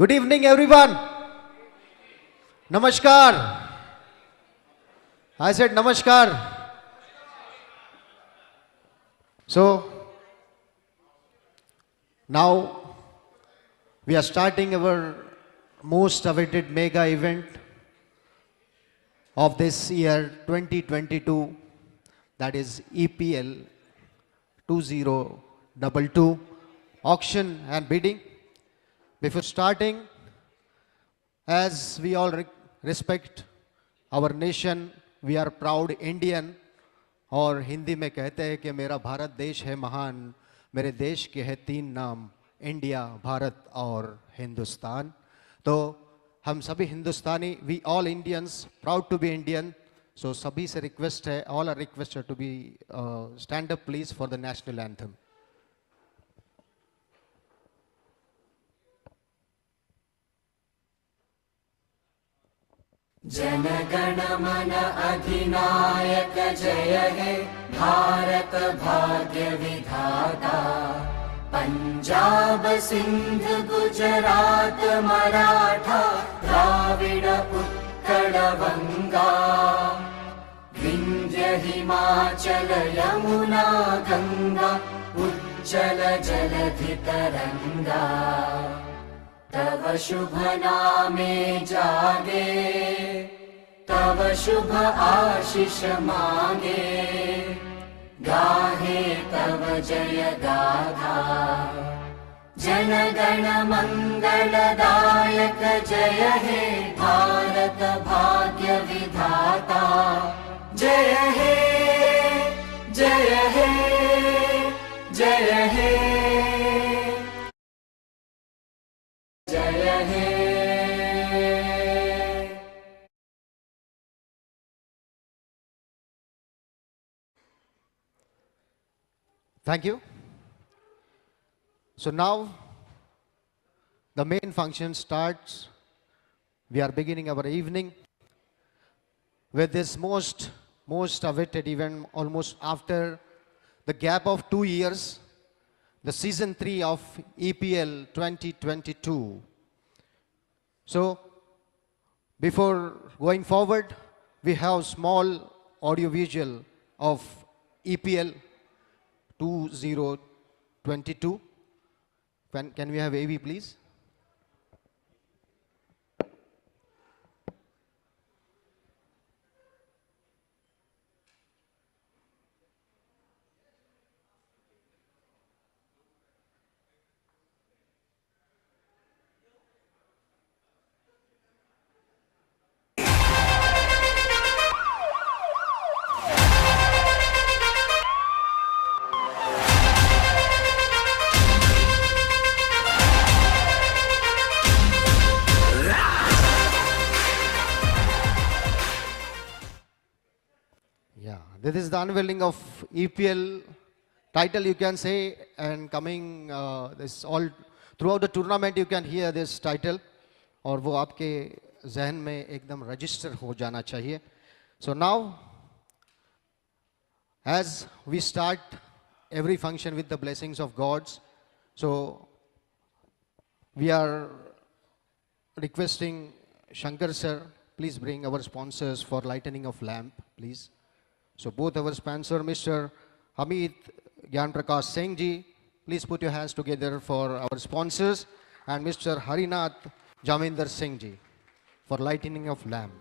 Good evening, everyone. Namaskar. I said Namaskar. So, now we are starting our most awaited mega event of this year 2022, that is EPL 2022 auction and bidding. Before starting, as we all respect our nation, we are proud Indian. और हिंदी में कहते हैं कि मेरा भारत देश है महान, मेरे देश के हैं तीन नाम, इंडिया, भारत और हिंदुस्तान. तो हम सभी Hindustani, we all Indians proud to be Indian. So सभी से रिक्वेस्ट है, all are requested to be stand up please for the national anthem. जनगण मन अधिनायक जय हे भारत भाग्य विधाता. पंजाब सिंध गुजरात मराठा द्राविड उत्कल बंगा. विंध्य हिमाचल यमुना गंगा उज्जल जलधि तरंगा. तव शुभ नामे जागे, तव शुभ आशीष मांगे. गाहे तव जय गाथा, जन गण मंगलदायक जय हे भारत भाग्य विधाता. जय हे जय हे जय हे जय हे. Thank you. So now the main function starts. We are beginning our evening with this most awaited event, almost after the gap of 2 years, the season 3 of EPL 2022. So before going forward, we have small audio visual of EPL 2022. Can we have AV please? This is the unveiling of EPL title, you can say, and coming this all throughout the tournament you can hear this title, और वो आपके जहन में एकदम register हो जाना चाहिए. So now, as we start every function with the blessings of gods, so we are requesting Shankar sir, please bring our sponsors for lightening of lamp, please. So both our sponsor, Mr. Hamid Gyan Prakash Singh ji, please put your hands together for our sponsors, and Mr. Harinath Jaminder Singh ji for lightening of lamp.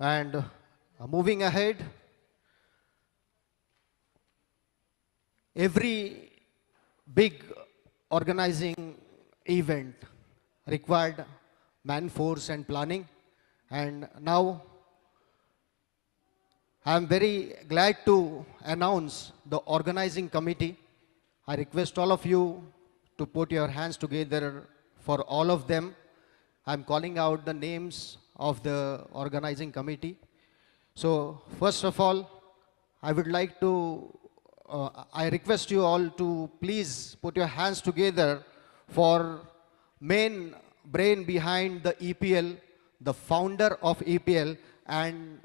And moving ahead, every big organizing event required man force and planning. And now I am very glad to announce the organizing committee. I request all of you to put your hands together for all of them. I'm calling out the names of the organizing committee. So first of all, I would like to, I request you all to please put your hands together for main brain behind the EPL, the founder of EPL and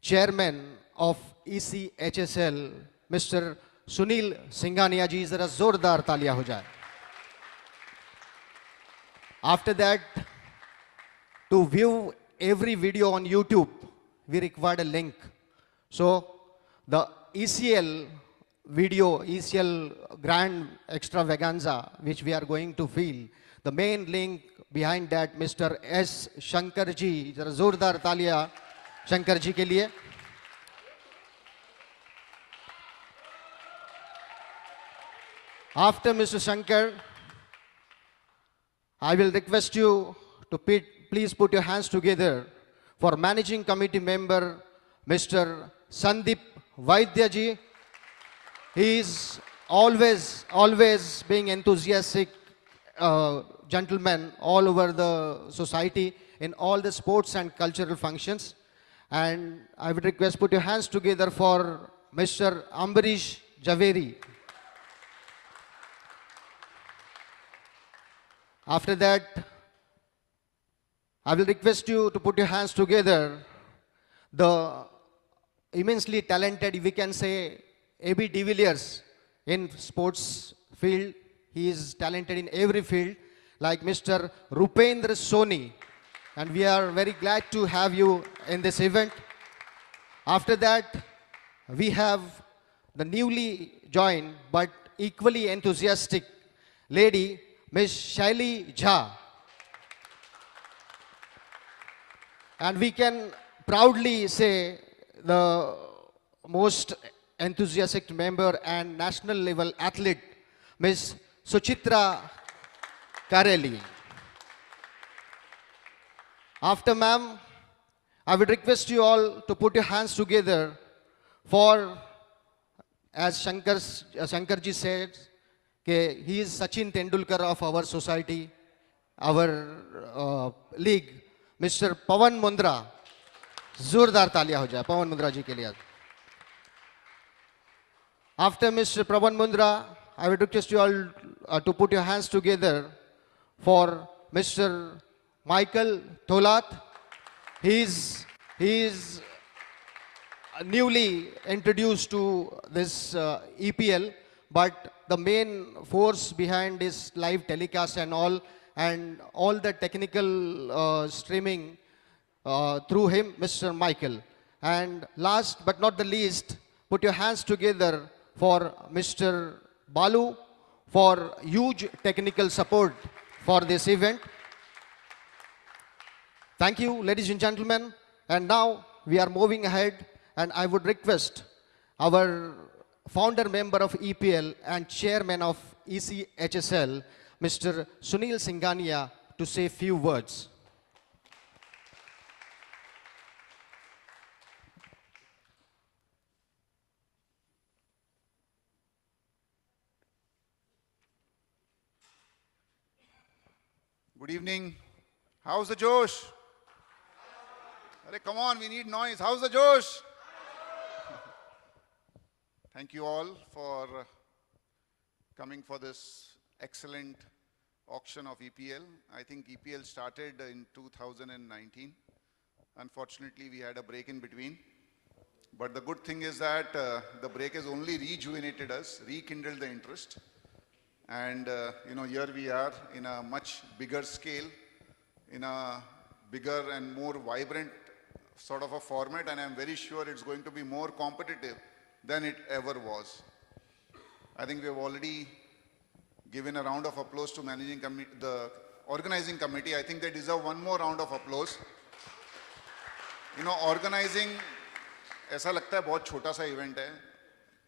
chairman of ECHSL, Mr. Sunil Singhania ji, zara zordar taaliya ho jaye. After that, to view every video on YouTube, we required a link. So the ECL video, ECL Grand Extravaganza, which we are going to feel, the main link behind that, Mr. S. Shankarji, zara zordar taaliya Shankarji ke liye. After Mr. Shankar, I will request you to please put your hands together for Managing Committee member, Mr. Sandeep Vaidya ji. He is always being enthusiastic gentleman all over the society in all the sports and cultural functions. And I would request put your hands together for Mr. Ambarish Javeri. After that, I will request you to put your hands together. The immensely talented, we can say, A.B. de Villiers in sports field. He is talented in every field, like Mr. Rupendra Soni. And we are very glad to have you in this event. After that, we have the newly joined but equally enthusiastic lady, Ms. Shaili Jha. And we can proudly say the most enthusiastic member and national level athlete, Ms. Suchitra Kareli. After ma'am, I would request you all to put your hands together for, as Shankarji said, he is Sachin Tendulkar of our society, our league, Mr. Pawan Mundra. Zordar taaliya ho jaye Pawan Mundra ji ke liye. After Mr. Pawan Mundra, I would request you all to put your hands together for Mr. Michael Tholat. He is newly introduced to this EPL, but the main force behind this live telecast and all the technical streaming through him, Mr. Michael. And last but not the least, put your hands together for Mr. Balu for huge technical support for this event. Thank you, ladies and gentlemen. And now we are moving ahead, and I would request our founder member of EPL and chairman of ECHSL, Mr. Sunil Singhania, to say a few words. Good evening. How's the Josh? Come on, we need noise. How's the Josh? Thank you all for coming for this excellent auction of EPL. I think EPL started in 2019. Unfortunately, we had a break in between. But the good thing is that the break has only rejuvenated us, rekindled the interest. And here we are in a much bigger scale, in a bigger and more vibrant sort of a format, and I'm very sure it's going to be more competitive than it ever was. I think we have already given a round of applause to the organizing committee. I think they deserve one more round of applause. Organising ऐसा लगता है बहुत छोटा सा event है,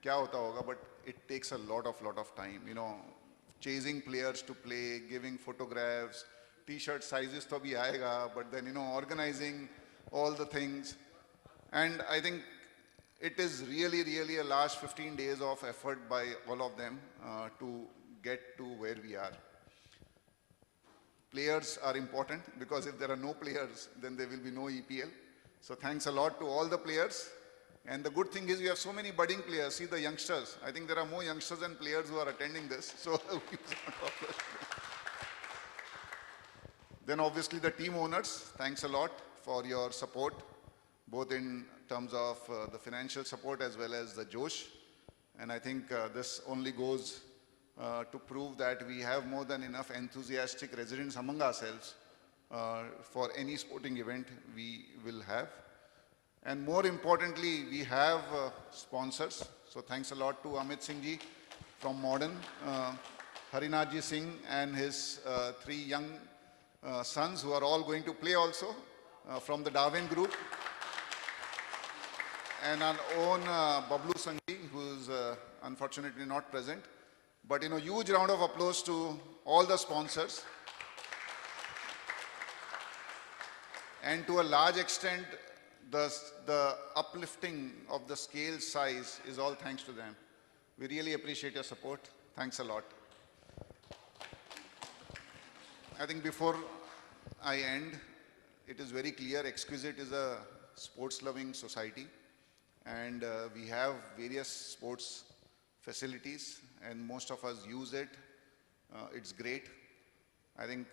क्या होता होगा, but it takes a lot of time, chasing players to play, giving photographs, t-shirt sizes तो भी आएगा, but then organizing all the things, and I think it is really a last 15 days of effort by all of them to get to where we are. Players are important because if there are no players, then there will be no EPL. So thanks a lot to all the players. And the good thing is you have so many budding players. See the youngsters. I think there are more youngsters than players who are attending this. So then obviously the team owners, thanks a lot for your support, both in terms of the financial support as well as the Josh. And I think this only goes to prove that we have more than enough enthusiastic residents among ourselves for any sporting event we will have. And more importantly, we have sponsors. So thanks a lot to Amit Singh ji from Modern, Harinath ji Singh and his three young sons who are all going to play also from the Darwin group. And our own Bablu Sanghi, who is unfortunately not present. But huge round of applause to all the sponsors. And to a large extent, the uplifting of the scale size is all thanks to them. We really appreciate your support. Thanks a lot. I think before I end, it is very clear Exquisite is a sports-loving society, and we have various sports facilities, and most of us use it. It's great. I think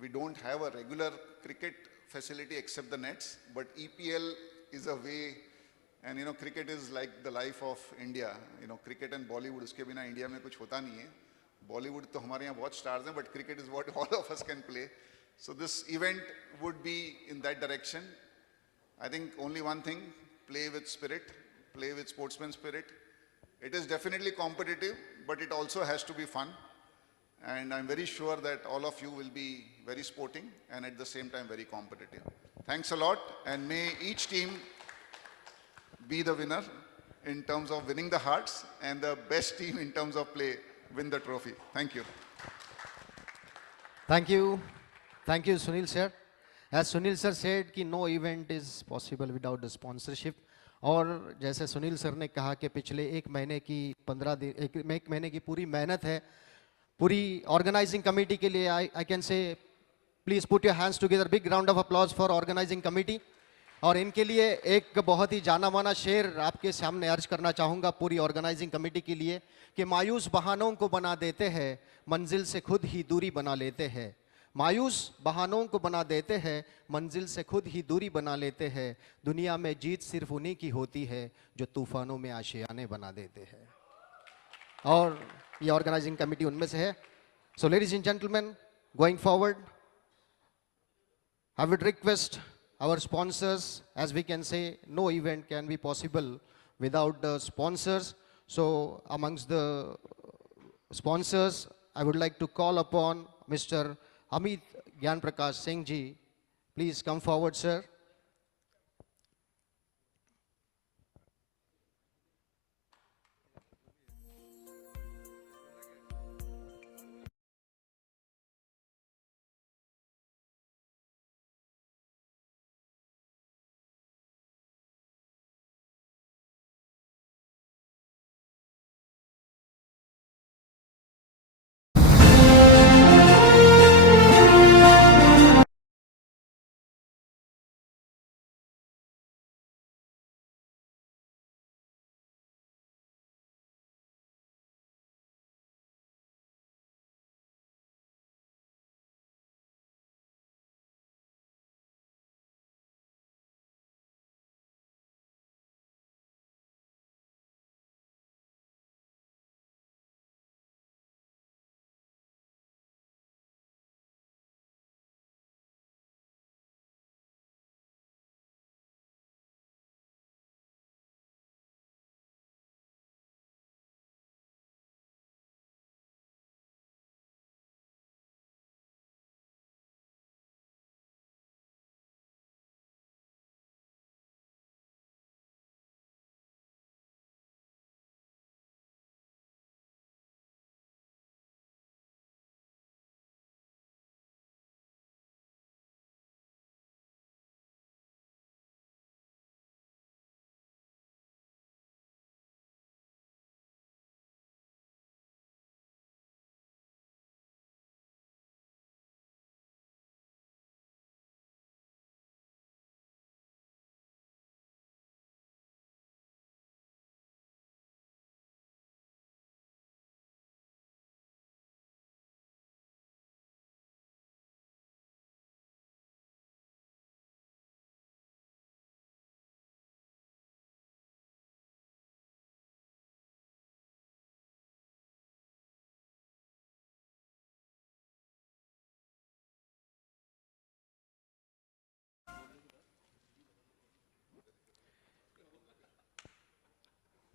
we don't have a regular cricket facility except the nets, but EPL is a way, and cricket is like the life of India. Cricket and Bollywood, uske bina India mein kuch hota nahi hai. Bollywood to hamare yahan bahut stars hain, but cricket is what all of us can play. So this event would be in that direction. I think only one thing, play with spirit, play with sportsman spirit. It is definitely competitive, but it also has to be fun. And I'm very sure that all of you will be very sporting and at the same time very competitive. Thanks a lot, and may each team be the winner in terms of winning the hearts, and the best team in terms of play win the trophy. Thank you. Thank you. Thank you, Sunil sir. As Sunil sir said कि no event is possible without the sponsorship. और जैसे Sunil sir ने कहा कि पिछले एक महीने की पूरी मेहनत है पूरी ऑर्गेनाइजिंग कमेटी के लिए. I can say please put your hands together, big round of applause for organising committee. और इनके लिए एक बहुत ही जाना माना शेर आपके सामने अर्ज करना चाहूँगा पूरी ऑर्गेनाइजिंग कमेटी के लिए कि मायूस बहानों को बना देते हैं, मंजिल से खुद ही दूरी बना लेते हैं. मायूस बहानों को बना देते हैं, मंजिल से खुद ही दूरी बना लेते हैं. दुनिया में जीत सिर्फ उन्हीं की होती है जो तूफानों में आशियाने बना देते हैं. और ये ऑर्गेनाइजिंग कमेटी उनमें से है. So ladies and gentleman, going forward, I would request our sponsors, as we can say, no event can be possible without the sponsors. So amongst the sponsors, I would like to call upon Mr. Amit Gyan Prakash Singh ji. Please come forward, sir.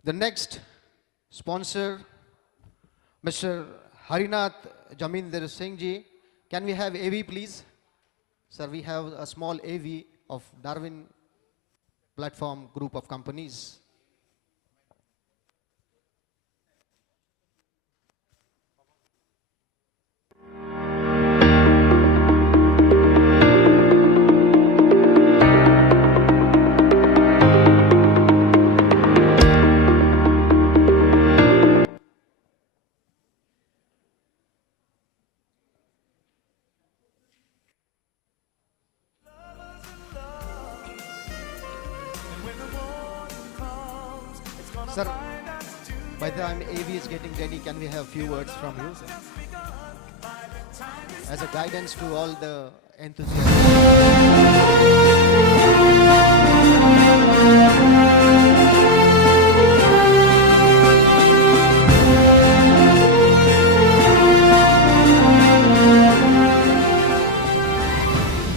The next sponsor, Mr. Harinath Jaminder Singh ji. Can we have AV, please? Sir, we have a small AV of Darwin Platform Group of Companies. Sir, by the time AV is getting ready, can we have few words from you, sir? As a guidance to all the enthusiasts.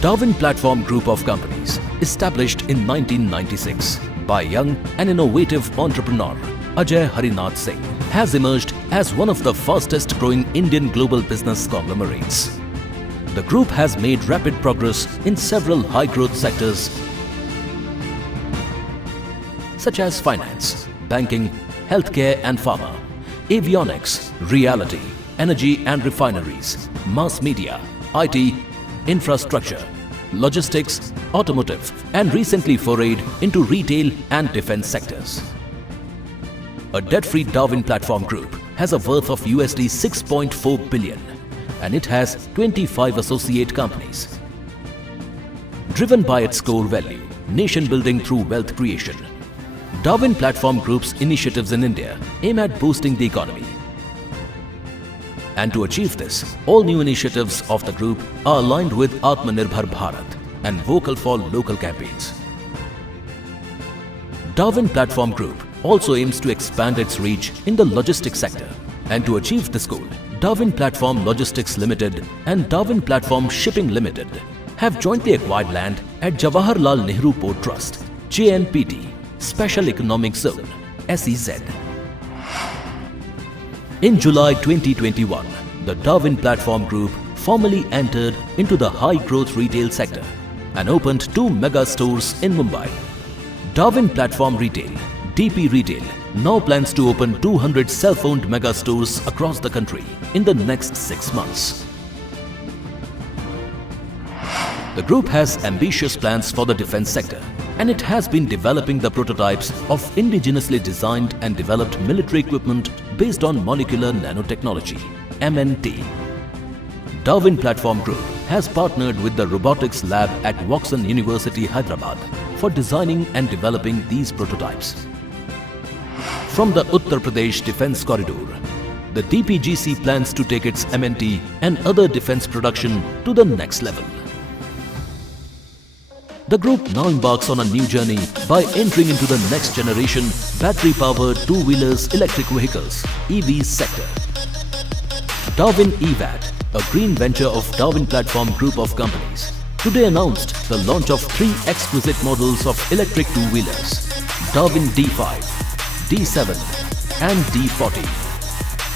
Darwin Platform Group of Companies, established in 1996 by young and innovative entrepreneur Ajay Harinath Singh, has emerged as one of the fastest growing Indian global business conglomerates. The group has made rapid progress in several high growth sectors such as finance, banking, healthcare and pharma, avionics, reality, energy and refineries, mass media, IT, infrastructure, logistics, automotive, and recently forayed into retail and defense sectors. A debt-free Darwin Platform Group has a worth of USD 6.4 billion and it has 25 associate companies. Driven by its core value, nation building through wealth creation, Darwin Platform Group's initiatives in India aim at boosting the economy. And to achieve this, all new initiatives of the group are aligned with Atmanirbhar Bharat and Vocal for Local campaigns. Darwin Platform Group also aims to expand its reach in the logistics sector. And to achieve this goal, Darwin Platform Logistics Limited and Darwin Platform Shipping Limited have jointly acquired land at Jawaharlal Nehru Port Trust, JNPT, Special Economic Zone, SEZ. In July 2021, the Darwin Platform Group formally entered into the high-growth retail sector and opened 2 mega stores in Mumbai. Darwin Platform Retail, DP Retail, now plans to open 200 self-owned mega stores across the country in the next 6 months. The group has ambitious plans for the defense sector, and it has been developing the prototypes of indigenously designed and developed military equipment based on molecular nanotechnology, MNT. Darwin Platform Group has partnered with the robotics lab at Watson University, Hyderabad for designing and developing these prototypes. From the Uttar Pradesh Defence Corridor, the DPGC plans to take its MNT and other defence production to the next level. The group now embarks on a new journey by entering into the next generation battery-powered two-wheelers electric vehicles (EVs) sector. Darwin EVAT, a green venture of Darwin Platform Group of Companies, today announced the launch of 3 exquisite models of electric two-wheelers: Darwin D5, D7 and D40.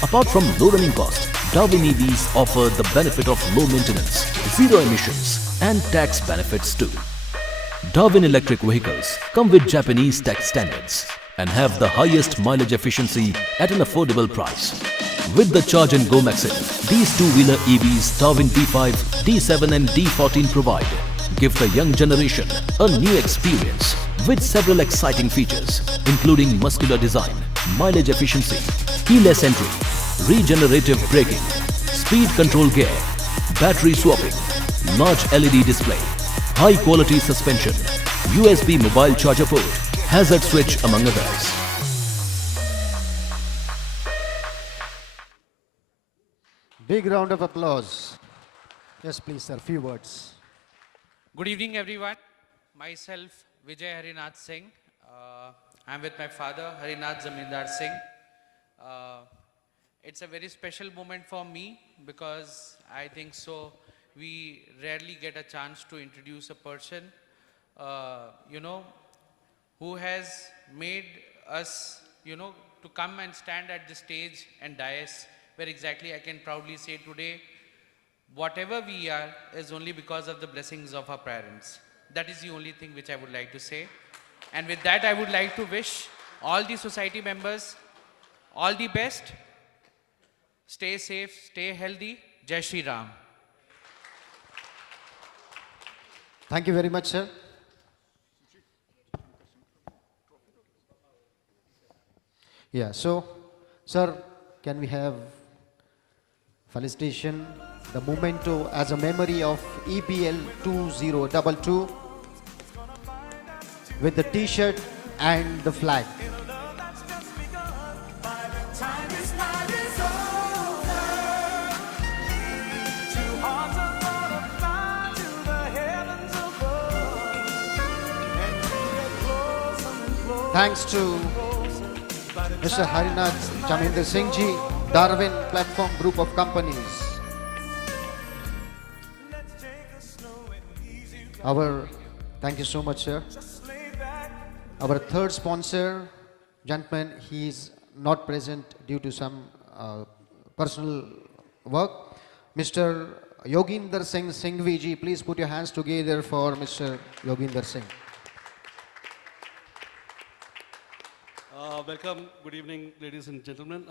Apart from low running cost, Darwin EVs offer the benefit of low maintenance, zero emissions and tax benefits too. Darwin electric vehicles come with Japanese tech standards and have the highest mileage efficiency at an affordable price. With the Charge and Go Maxim, these two-wheeler EVs Darwin D5, D7 and D14 provide give the young generation a new experience with several exciting features including muscular design, mileage efficiency, keyless entry, regenerative braking, speed control gear, battery swapping, large LED display, high quality suspension, USB mobile charger port, hazard switch among others. Big round of applause. Yes, please, sir. Few words. Good evening, everyone. Myself, Vijay Harinath Singh. I'm with my father, Harinath Zamindar Singh. It's a very special moment for me because I think so we rarely get a chance to introduce a person, who has made us to come and stand at the stage and dais where exactly I can proudly say today, whatever we are is only because of the blessings of our parents. That is the only thing which I would like to say. And with that, I would like to wish all the society members all the best. Stay safe, stay healthy. Jai Shri Ram. Thank you very much, sir. Yeah, so, sir, can we have felicitation, the memento as a memory of EPL 2022 with the t-shirt and the flag. Time is not is over. Two hearts are gonna fly to the heavens above. And we get closer and closer. Thanks to Mr. Harinath Jaminder Singh Ji, Darwin Platform Group of Companies. Thank you so much, sir. Our third sponsor, gentleman, he is not present due to some personal work. Mr. Yoginder Singh Singhvi Ji, please put your hands together for Mr. Yoginder Singh. Welcome, good evening, ladies and gentlemen.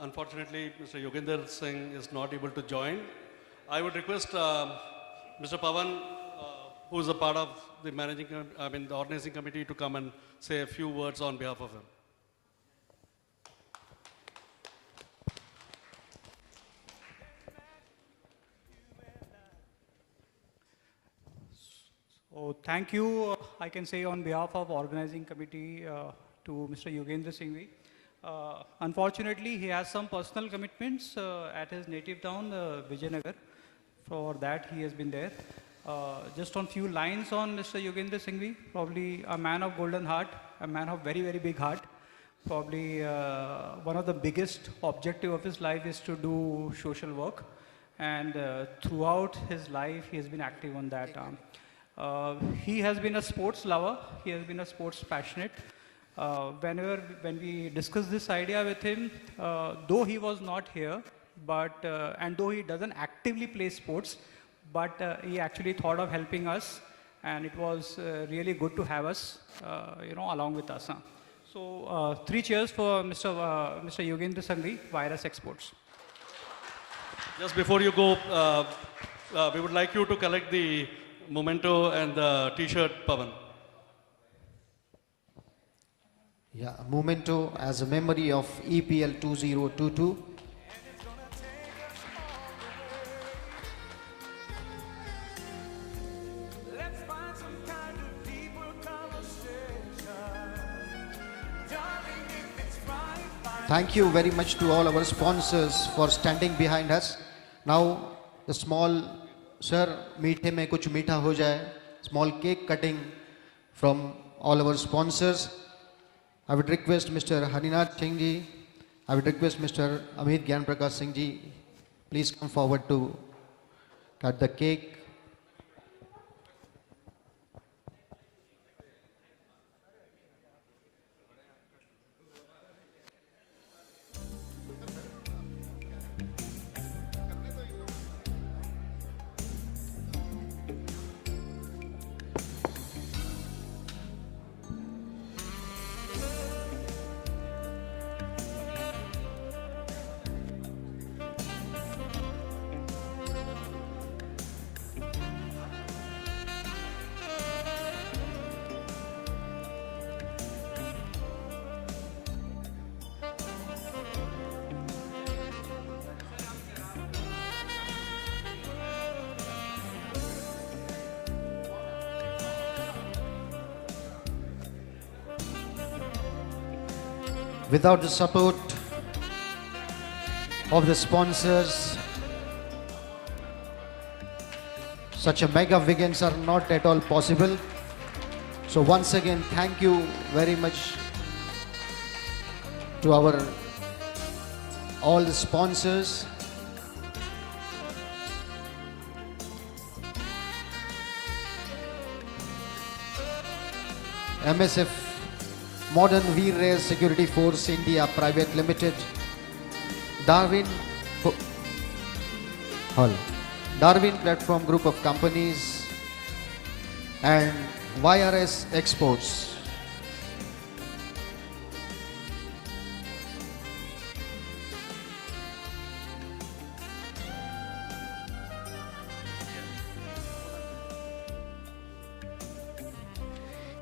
Unfortunately, Mr. Yoginder Singh is not able to join. I would request Mr. Pavan, who is a part of the the organizing committee, to come and say a few words on behalf of him. Oh, thank you, I can say on behalf of organizing committee to Mr. Yogendra Singhvi. Unfortunately, he has some personal commitments at his native town, Vijayanagar. For that, he has been there. Just on few lines on Mr. Yogendra Singhvi, probably a man of golden heart, a man of very, very big heart. Probably one of the biggest objective of his life is to do social work. And throughout his life, he has been active on that. He has been a sports lover. He has been a sports passionate. When we discussed this idea with him, though he was not here, but and though he doesn't actively play sports, but he actually thought of helping us, and it was really good to have us, along with us. So 3 cheers for Mr. Yogendra Singhvi, Virus Exports. Just before you go, we would like you to collect the memento and the t-shirt, Pavan. Yeah, memento as a memory of EPL 2022. Let's find some kind of deeper conversation. Darling, if it's right, Thank you very much to all our sponsors for standing behind us. Now, the small, sir, meethe mein kuch meetha ho jaye. Small cake cutting from all our sponsors. I would request Mr. Harinath Singh Ji, I would request Mr. Amit Gyan Prakash Singh Ji, please come forward to cut the cake. Without the support of the sponsors, such a mega weekends are not at all possible. So once again, thank you very much to our all the sponsors. MSF Modern Veer Rail Security Force India Private Limited, Darwin, Darwin Platform Group of Companies, and YRS Exports.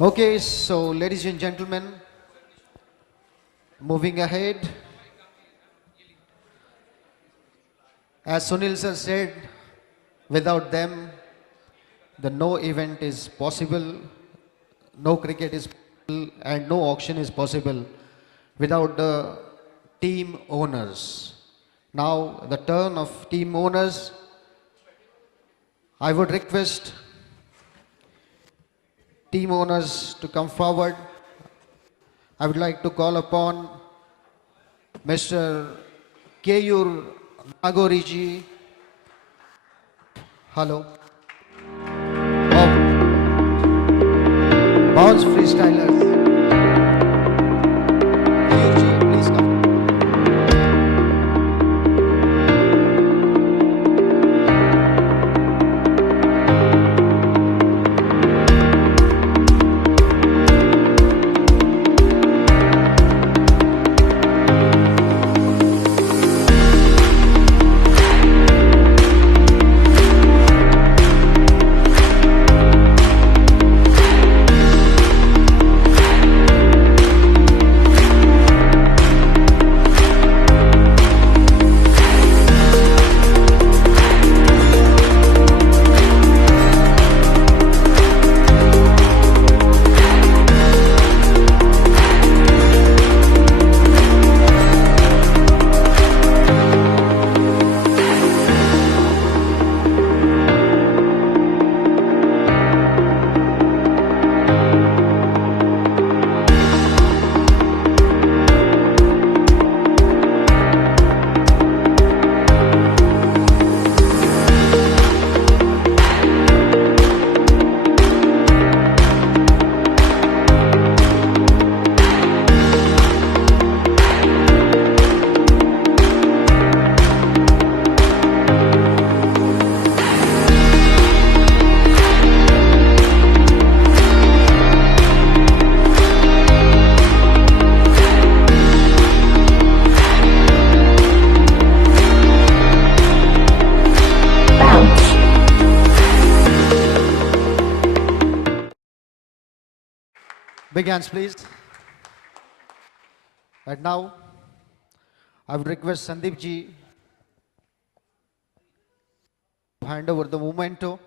Okay, so ladies and gentlemen, moving ahead, as Sunil sir said, without them, the no event is possible, no cricket is possible, and no auction is possible without the team owners. Now, the turn of team owners, I would request team owners to come forward. I would like to call upon Mr. Keyur Nagoriji. Hello. Bounce freestylers. Keyurji, please come. Big hands, please. And now, I would request Sandeep ji to hand over the memento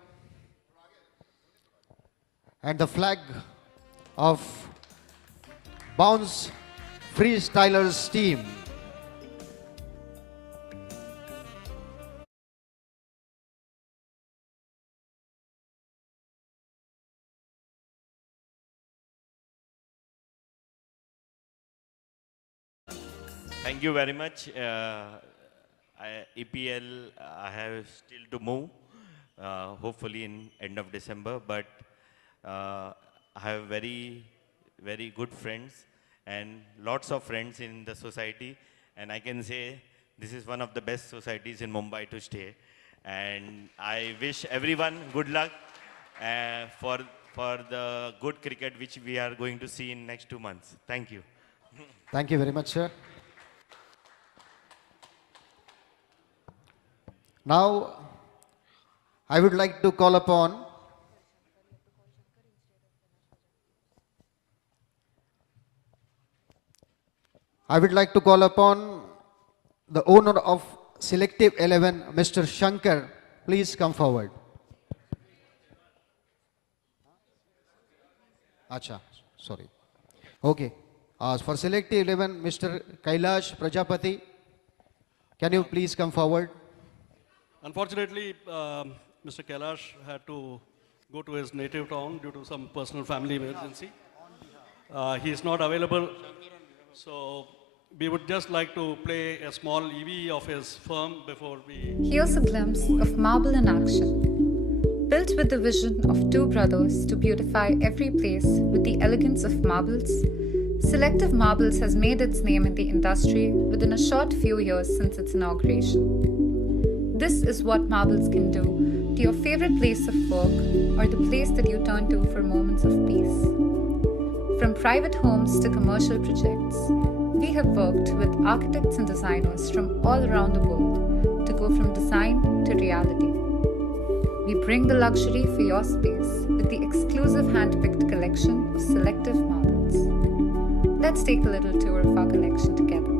and the flag of Bounce Freestylers team. Thank you very much. EPL, I have still to move, hopefully in end of December, but I have very good friends and lots of friends in the society, and I can say this is one of the best societies in Mumbai to stay. And I wish everyone good luck for the good cricket which we are going to see in next 2 months. Thank you. Thank you very much, sir. Now, I would like to call upon the owner of Selective 11, Mr. Shankar. Please come forward. Acha, sorry. Okay. For Selective 11, Mr. Kailash Prajapati, can you please come forward? Unfortunately, Mr. Kailash had to go to his native town due to some personal family emergency. He is not available, so we would just like to play a small EV of his firm before we... Here's a glimpse of marble in action. Built with the vision of two brothers to beautify every place with the elegance of marbles, Selective Marbles has made its name in the industry within a short few years since its inauguration. This is what marbles can do to your favorite place of work or the place that you turn to for moments of peace. From private homes to commercial projects, we have worked with architects and designers from all around the world to go from design to reality. We bring the luxury for your space with the exclusive hand-picked collection of Selective Marbles. Let's take a little tour of our collection together.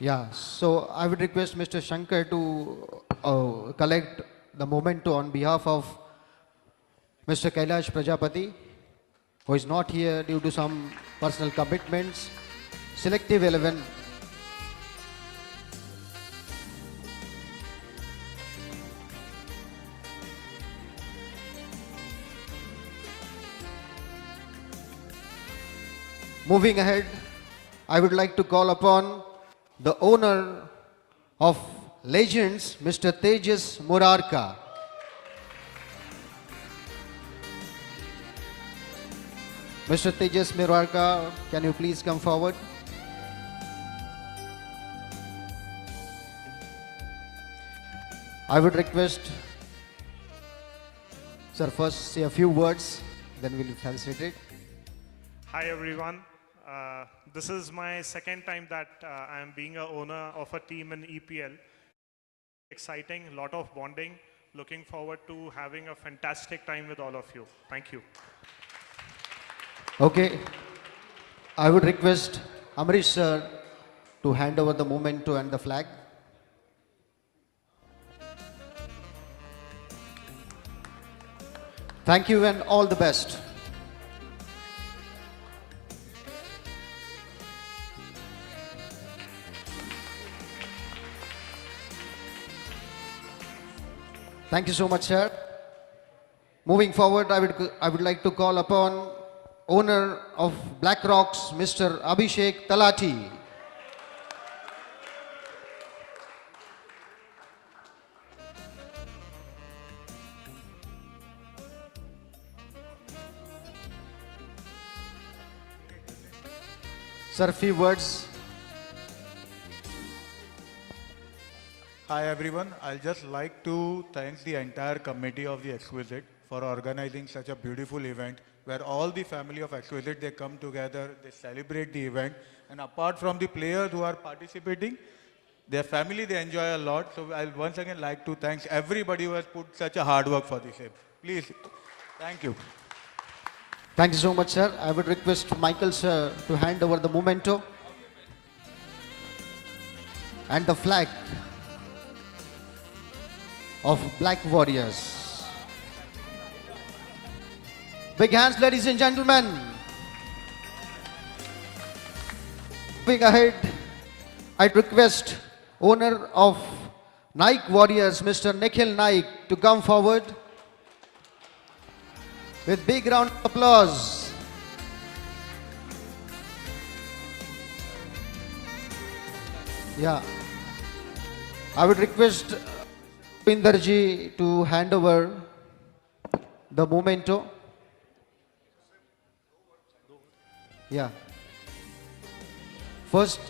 Yeah, so I would request Mr. Shankar to collect the memento on behalf of Mr. Kailash Prajapati, who is not here due to some personal commitments. Selective 11. Moving ahead, I would like to call upon the owner of Legends, Mr. Tejas Murarka. Mr. Tejas Murarka, can you please come forward? I would request, sir, first say a few words, then we'll facilitate. Hi everyone. This is my second time that I am being a owner of a team in EPL. Exciting, lot of bonding. Looking forward to having a fantastic time with all of you. Thank you. Okay. I would request Amrish sir to hand over the memento and the flag. Thank you and all the best. Thank you so much, sir. Moving forward, I would like to call upon owner of Black Rocks, Mr. Abhishek Talati. Sir, few words. Hi everyone, I'll just like to thank the entire committee of the Exquisite for organizing such a beautiful event where all the family of Exquisite, they come together, they celebrate the event, and apart from the players who are participating, their family, they enjoy a lot. So I'll once again like to thank everybody who has put such a hard work for this event. Please, thank you. Thank you so much, sir. I would request Michael sir to hand over the memento and the flag of Black Warriors. Big hands, ladies and gentlemen. Moving ahead, I'd request owner of Nike Warriors, Mr. Nikhil Naik, to come forward with big round of applause. Yeah. I would request Pindarji to hand over the memento. Yeah. First,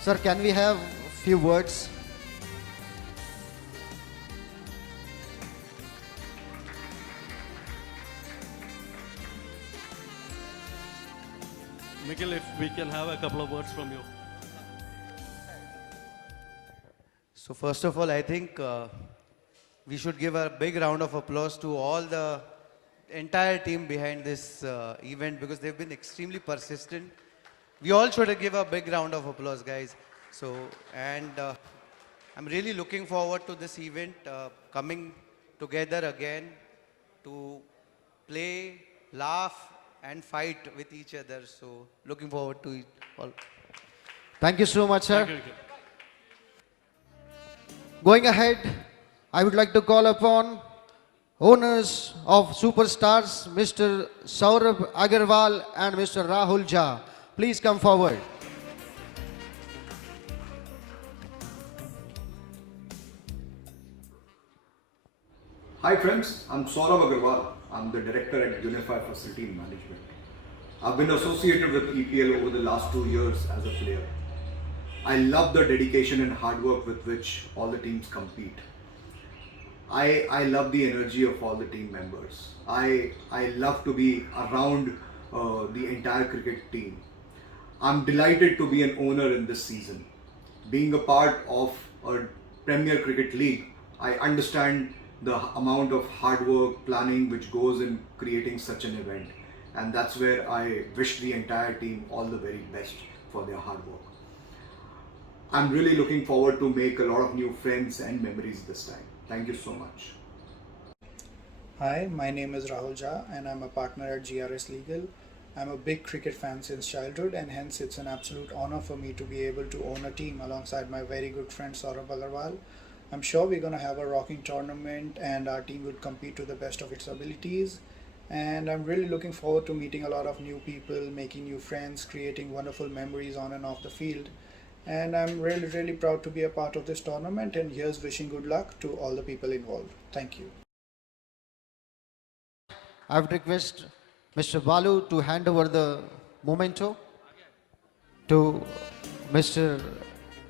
sir, can we have few words? Nikhil, if we can have a couple of words from you. So first of all, I think we should give a big round of applause to all the entire team behind this event because they've been extremely persistent. We all should give a big round of applause, guys. So, and I'm really looking forward to this event coming together again to play, laugh, and fight with each other. So looking forward to it all. Thank you so much, sir. Thank you. Going ahead, I would like to call upon owners of Superstars, Mr. Saurabh Agarwal and Mr. Rahul Jha. Please come forward. Hi friends, I'm Saurabh Agarwal. I'm the director at Unify Facility Management. I've been associated with EPL over the last 2 years as a player. I love the dedication and hard work with which all the teams compete. I love the energy of all the team members. I love to be around the entire cricket team. I'm delighted to be an owner in this season. Being a part of a Premier Cricket League, I understand the amount of hard work, planning which goes in creating such an event. And that's where I wish the entire team all the very best for their hard work. I'm really looking forward to make a lot of new friends and memories this time. Thank you so much. Hi, my name is Rahul Jha and I'm a partner at GRS Legal. I'm a big cricket fan since childhood and hence it's an absolute honor for me to be able to own a team alongside my very good friend Saurabh Agarwal. I'm sure we're going to have a rocking tournament and our team will compete to the best of its abilities. And I'm really looking forward to meeting a lot of new people, making new friends, creating wonderful memories on and off the field. And I'm really proud to be a part of this tournament, and here's wishing good luck to all the people involved. Thank you. I would request Mr. Balu to hand over the memento to Mr.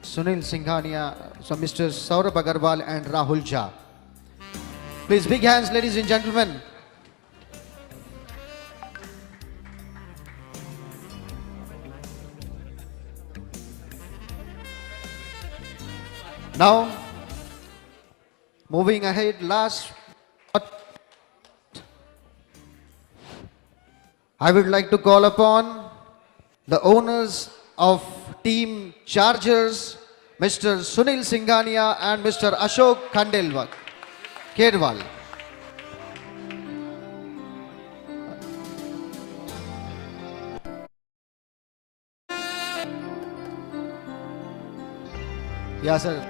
Sunil Singhania, so Mr. Saurabh Agarwal and Rahul Jha. Please, big hands, ladies and gentlemen. Now, moving ahead, I would like to call upon the owners of Team Chargers, Mr. Sunil Singhania and Mr. Ashok Kherwal. Yeah, sir.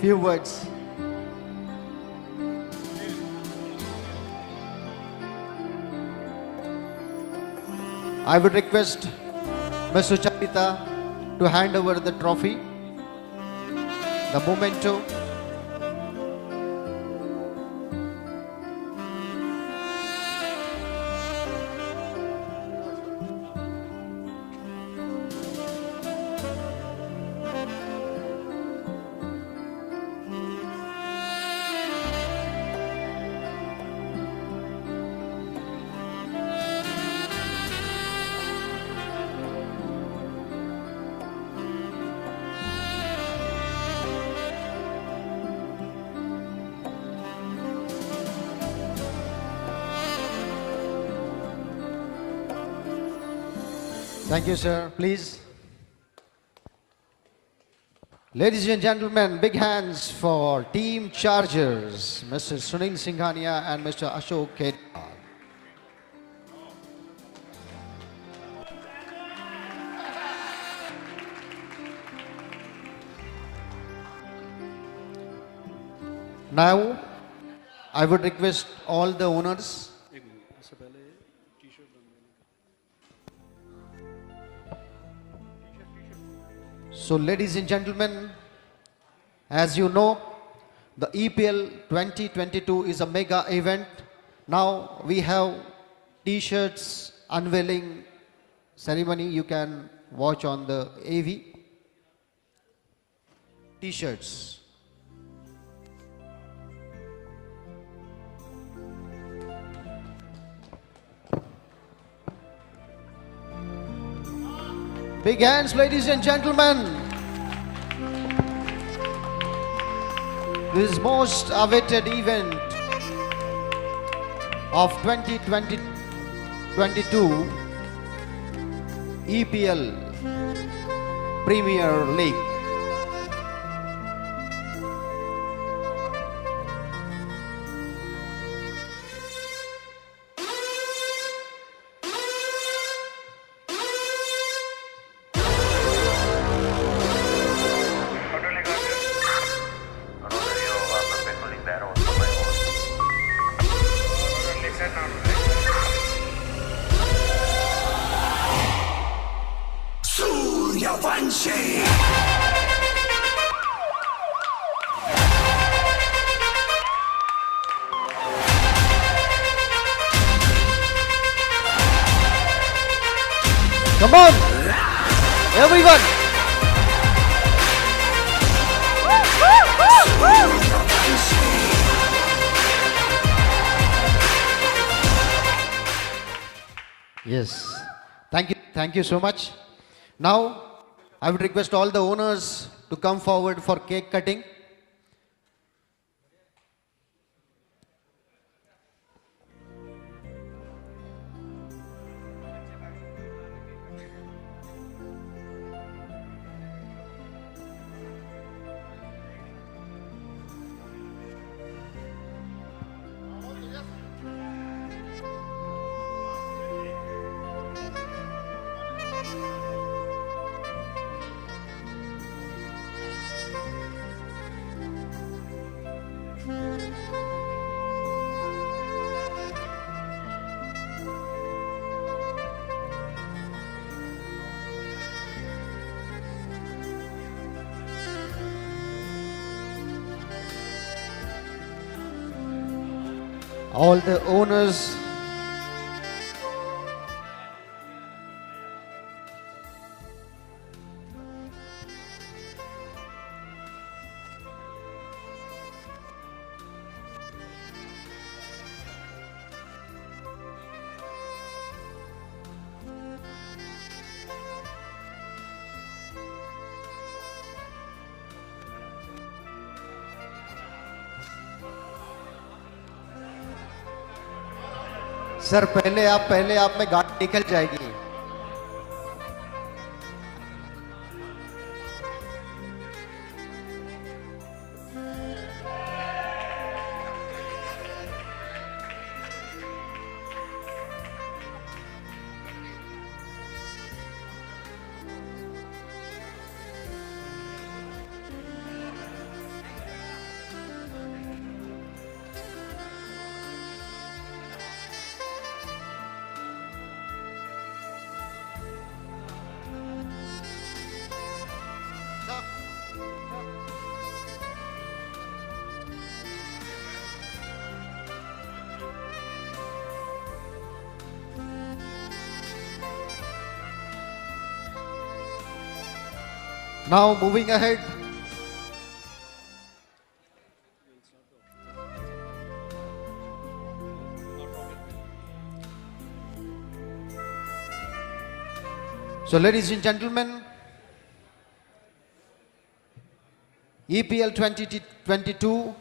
Few words. I would request Mr. Chapita to hand over the trophy, the memento. Thank you, sir. Please. Ladies and gentlemen, big hands for Team Chargers, Mr. Sunil Singhania and Mr. Ashok Kherwal. Now, I would request all the owners So, ladies and gentlemen, as you know, the EPL 2022 is a mega event. Now we have T-shirts unveiling ceremony. You can watch on the AV. T-shirts. Big hands, ladies and gentlemen. This most awaited event of 2022 EPL Premier League. Come on, everyone. Yes. Thank you so much. Now, I would request all the owners to come forward for cake cutting. All the owners. Sir पहले आप में गाड़ी निकल जाएगी. Now moving ahead. So ladies and gentlemen, EPL 2022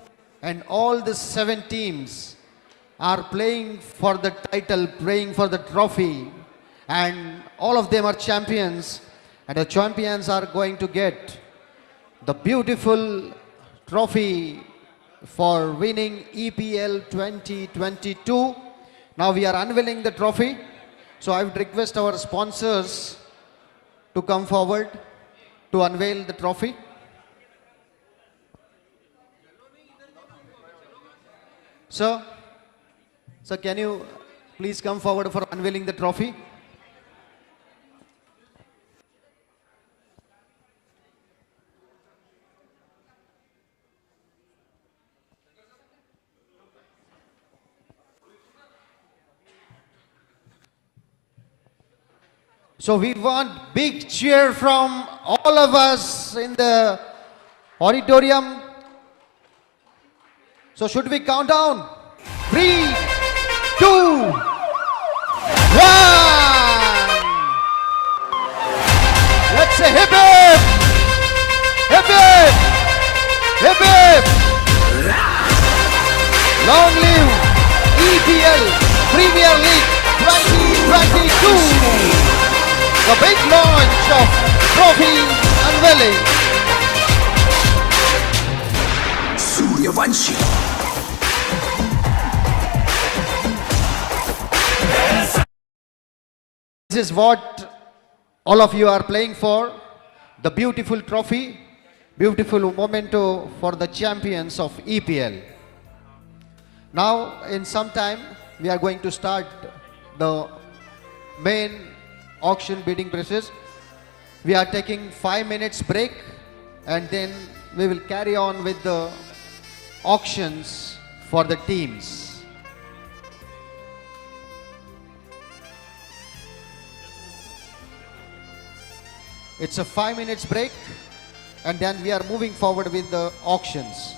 and all the 7 teams are playing for the title, playing for the trophy, and all of them are champions. And the champions are going to get the beautiful trophy for winning EPL 2022. Now we are unveiling the trophy. So I would request our sponsors to come forward to unveil the trophy. Sir, can you please come forward for unveiling the trophy? So we want big cheer from all of us in the auditorium. So should we count down? 3, 2, 1. Let's say hip hip! Hip hip! Hip hip! Long live EPL Premier League 2022! The big launch of trophy unveiling. Suryavanshi. This is what all of you are playing for. The beautiful trophy, beautiful memento for the champions of EPL. Now, in some time, we are going to start the main auction bidding process. We are taking 5 minutes break and then we will carry on with the auctions for the teams. It's a 5 minutes break and then we are moving forward with the auctions.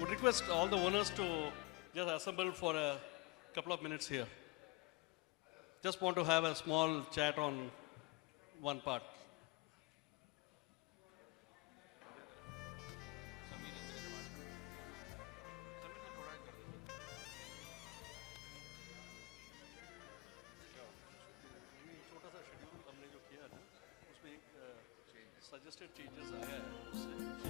Would request all the owners to just assemble for a couple of minutes here. Just want to have a small chat on one part. Suggested changes आया है उससे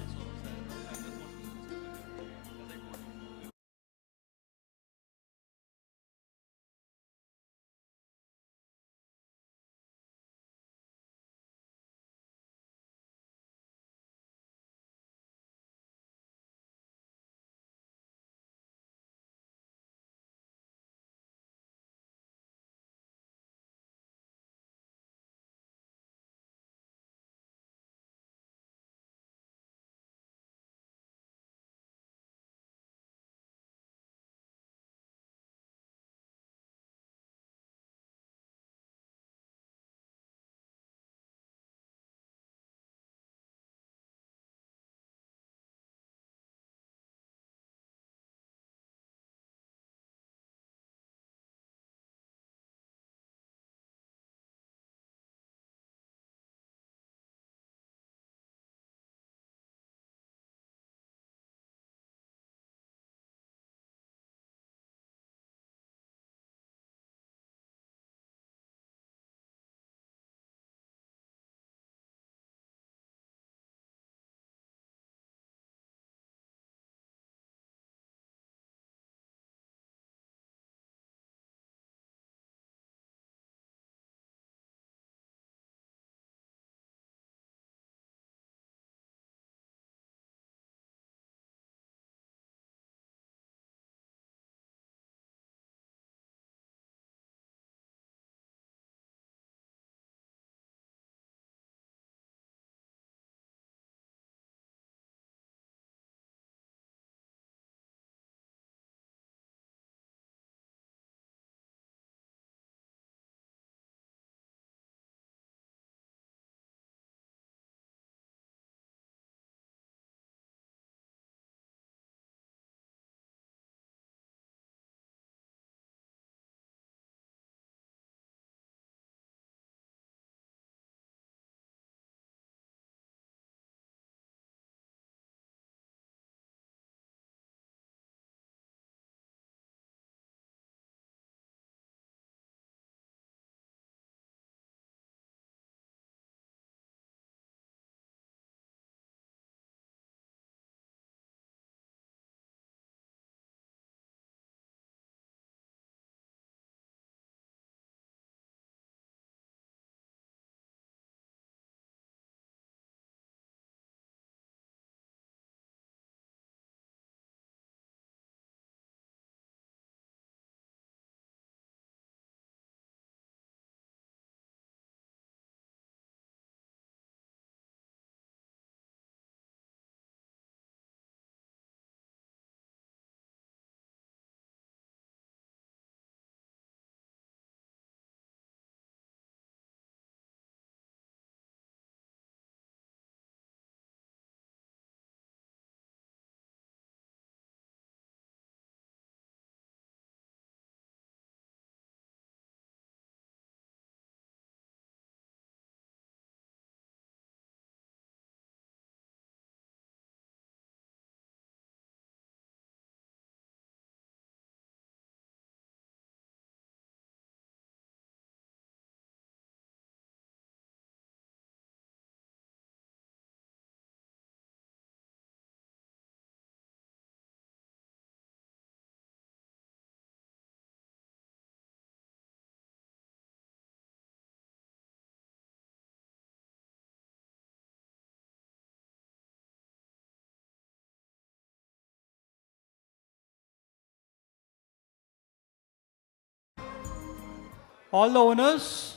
All the owners,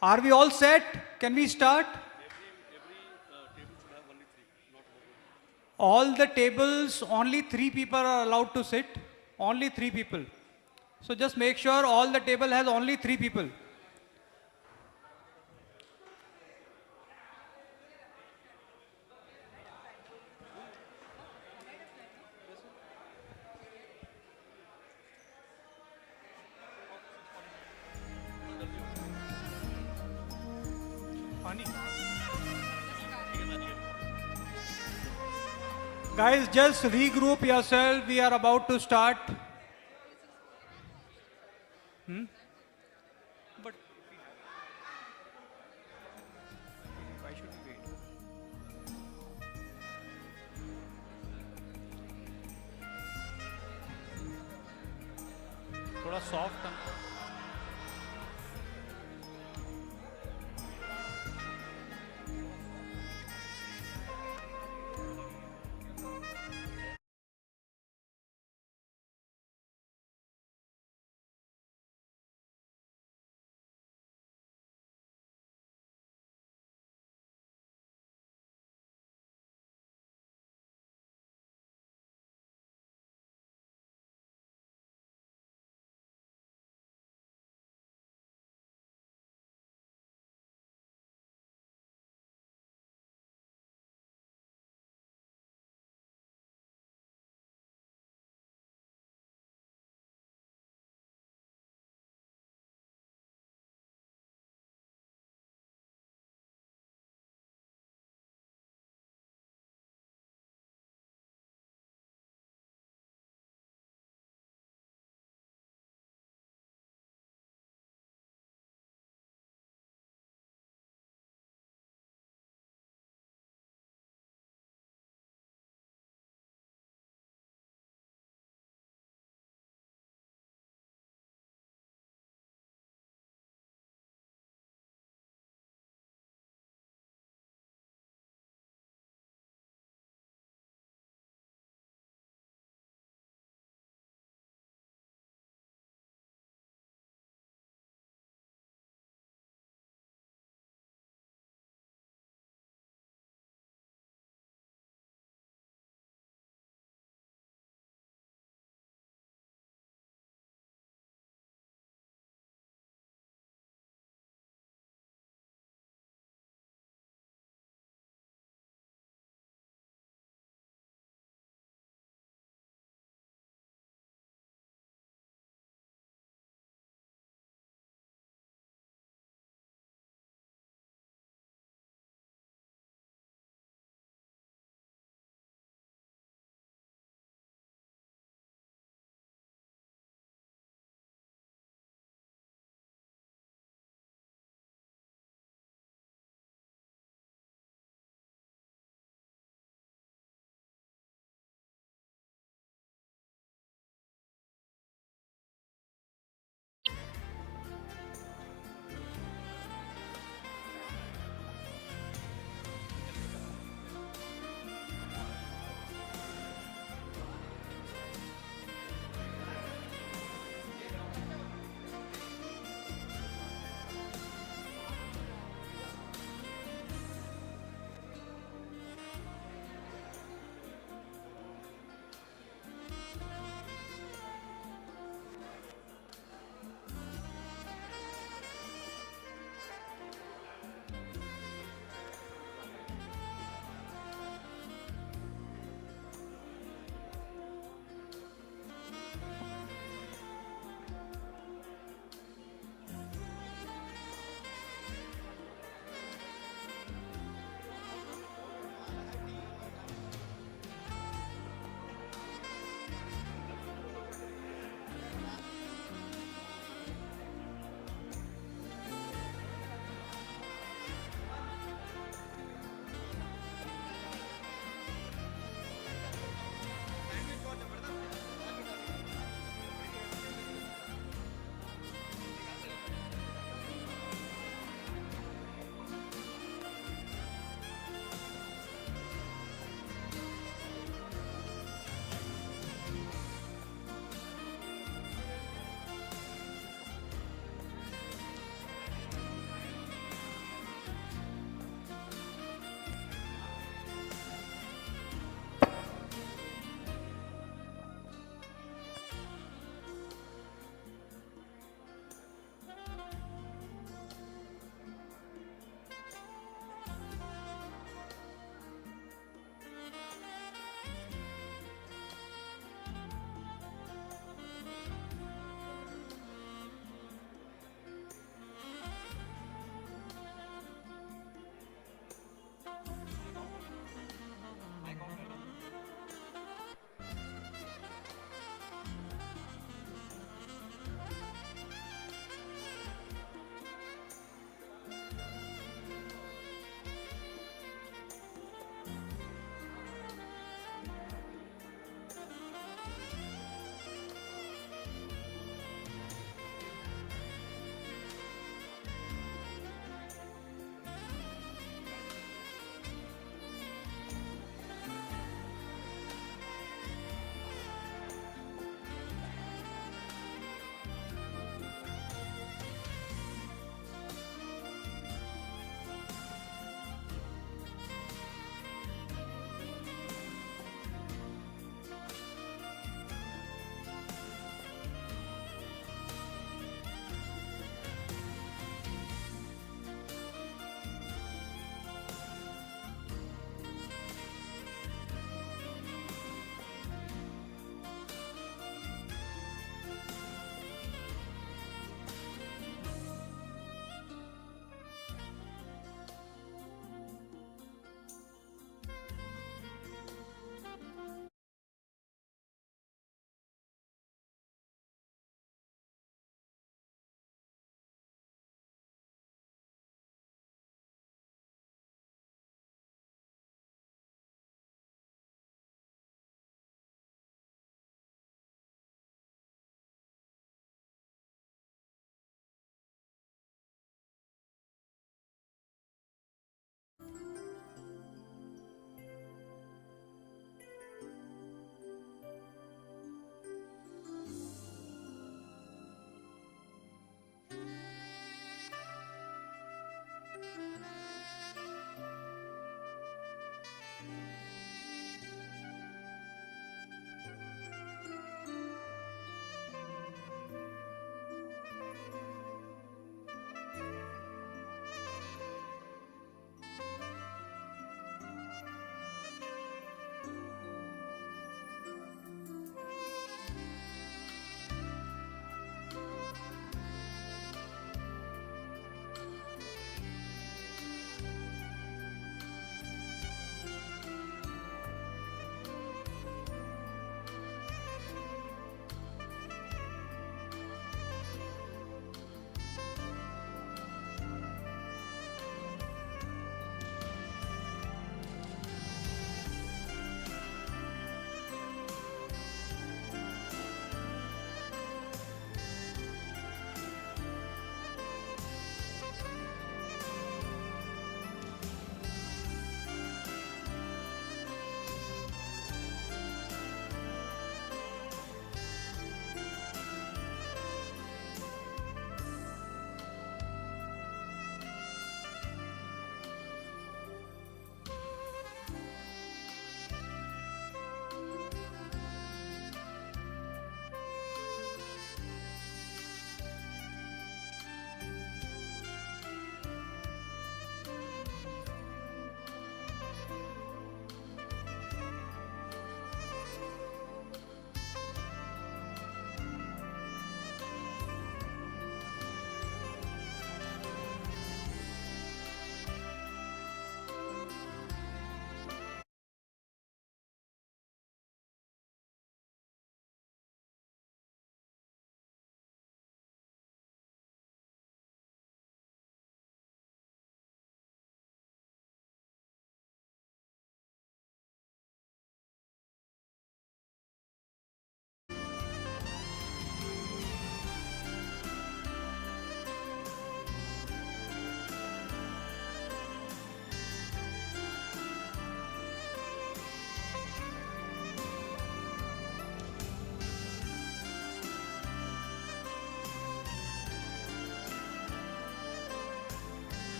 are we all set? Can we start? All the tables, only 3 people are allowed to sit. Only 3 people. So just make sure all the table has only 3 people. Guys, just regroup yourself. We are about to start. But why should we wait? थोड़ा soft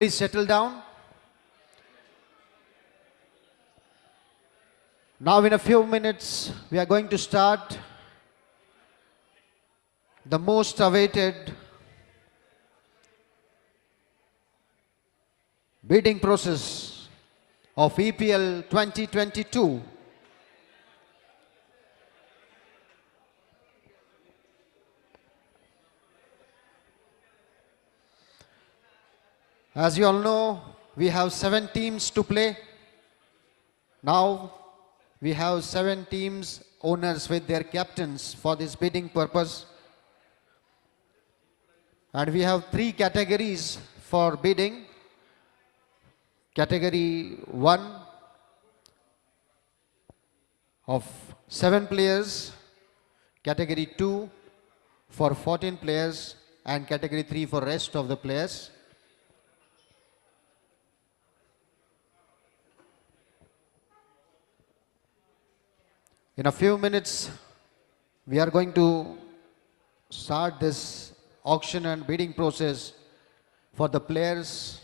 Please settle down. Now in a few minutes, we are going to start the most awaited bidding process of EPL 2022. As you all know, we have 7 teams to play. Now we have 7 teams owners with their captains for this bidding purpose. And we have 3 categories for bidding. Category 1 of 7 players, category 2 for 14 players, and category 3 for rest of the players. In a few minutes, we are going to start this auction and bidding process for the players.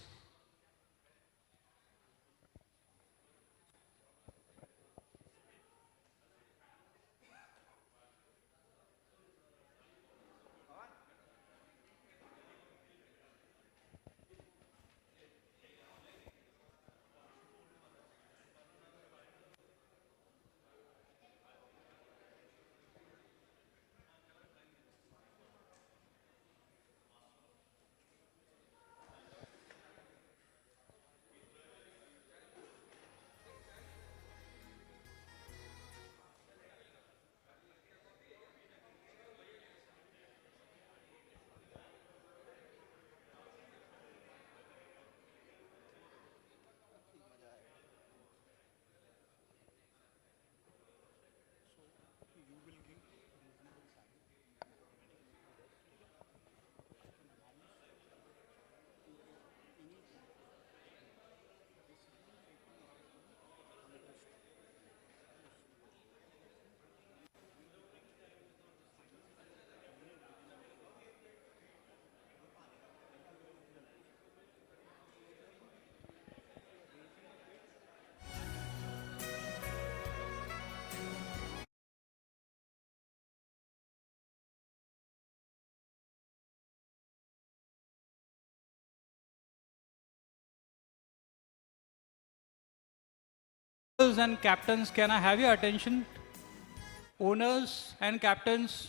And captains, can I have your attention? Owners and captains,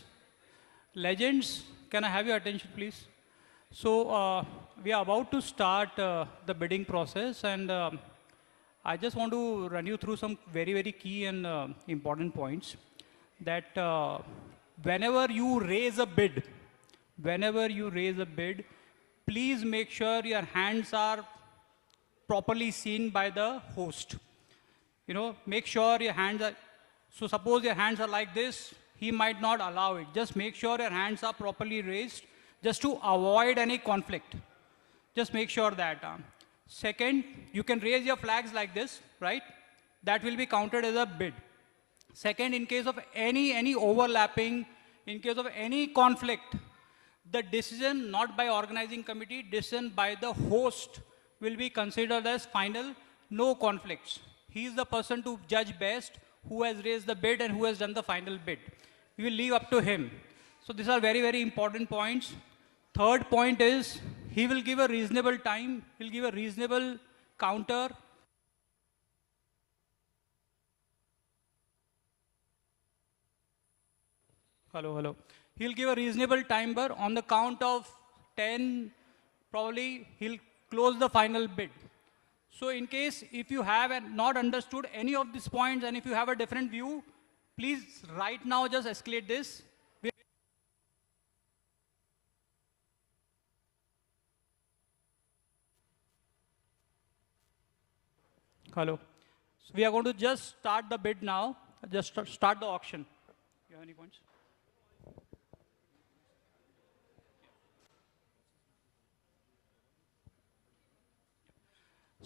legends, can I have your attention, please? So we are about to start the bidding process, and I just want to run you through some very, very key and important points. That whenever you raise a bid, please make sure your hands are properly seen by the host. You know, make sure your hands are, so suppose your hands are like this, he might not allow it. Just make sure your hands are properly raised just to avoid any conflict. Just make sure that. Second, you can raise your flags like this, right? That will be counted as a bid. Second, in case of any overlapping, in case of any conflict, the decision not by organizing committee, decision by the host will be considered as final, no conflicts. He is the person to judge best who has raised the bid and who has done the final bid. We will leave up to him. So these are very, very important points. Third point is he will give a reasonable time, he'll give a reasonable counter. Hello. He'll give a reasonable timer on the count of 10, probably he'll close the final bid. So in case if you have not understood any of these points and if you have a different view, please right now just escalate this. Hello. So we are going to just start the bid now. Just start the auction. You have any points?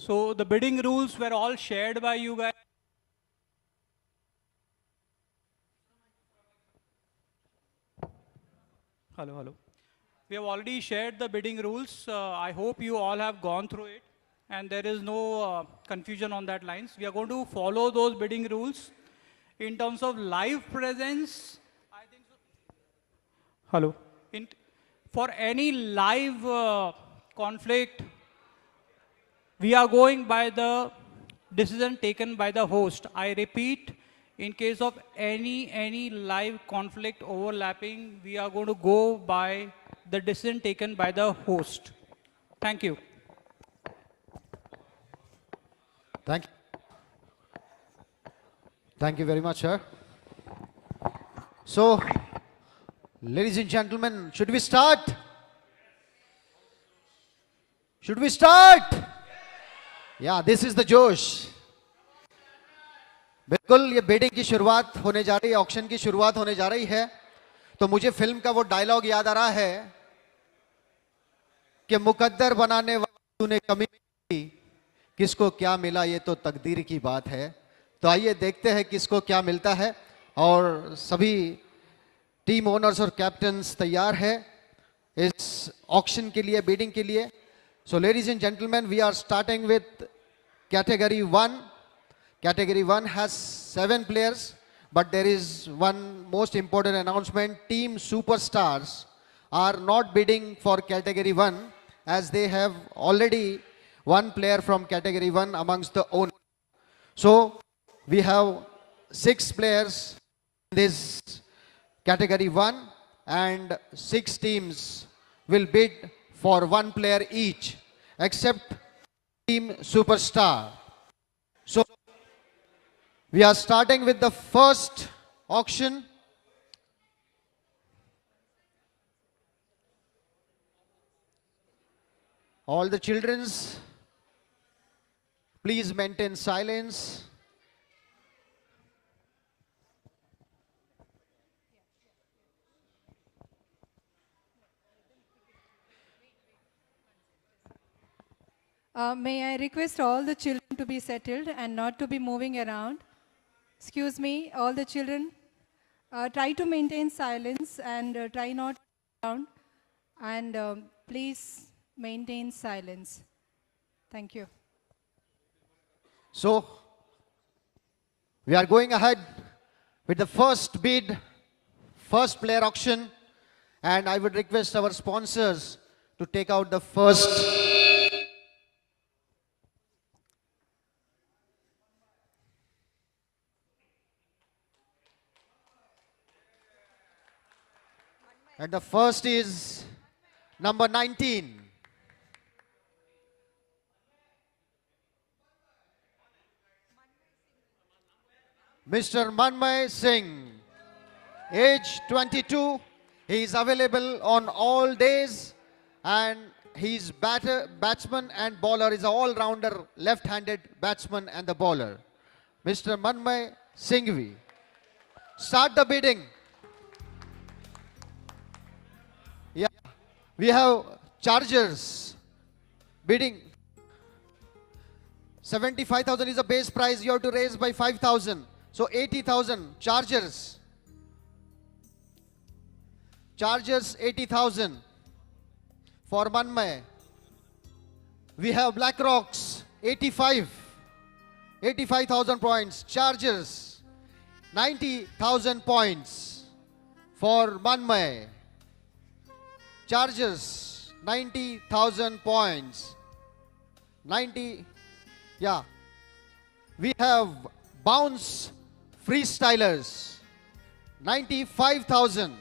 So the bidding rules were all shared by you guys. Hello. We have already shared the bidding rules. I hope you all have gone through it and there is no confusion on that lines. We are going to follow those bidding rules. In terms of live presence, I think so. Hello. For any live conflict, we are going by the decision taken by the host. I repeat, in case of any live conflict overlapping, we are going to go by the decision taken by the host. Thank you. Thank you. Thank you very much, sir. So, ladies and gentlemen, should we start? Should we start? Yeah, this is the जोश. बिल्कुल ये bidding की शुरुआत होने जा रही है, auction की शुरुआत होने जा रही है. तो मुझे फिल्म का वो डायलॉग याद आ रहा है कि मुकद्दर बनाने वाले तूने कमी की, किसको क्या मिला ये तो तकदीर की बात है. तो आइए देखते हैं किसको क्या मिलता है. और सभी टीम ओनर्स और कैप्टन्स तैयार है इस ऑक्शन के लिए, बिडिंग के लिए. So ladies and gentlemen, we are starting with category 1. Category 1 has 7 players, but there is one most important announcement. Team Superstars are not bidding for category 1 as they have already one player from category 1 amongst the owners. So we have 6 players in this category 1 and 6 teams will bid for 1 player each, except Team Superstar. So, we are starting with the first auction. All the childrens, please maintain silence. May I request all the children to be settled and not to be moving around? Excuse me, all the children, try to maintain silence and try not to move around. And please maintain silence. Thank you. So, we are going ahead with the first bid, first player auction, and I would request our sponsors to take out the first. And the first is number 19. Mr. Manmay Singh, age 22. He is available on all days and he's batsman and bowler. Is an all-rounder, left-handed batsman and the bowler. Mr. Manmay Singhvi. Start the bidding. Yeah, we have Chargers bidding. 75,000 is the base price. You have to raise by 5,000. So 80,000. Chargers. Chargers 80,000 for Manmay. We have Black Rocks 85,000 points. Chargers 90,000 points for Manmay. Chargers 90,000 points. 90, yeah. We have Bounce Freestylers 95,000.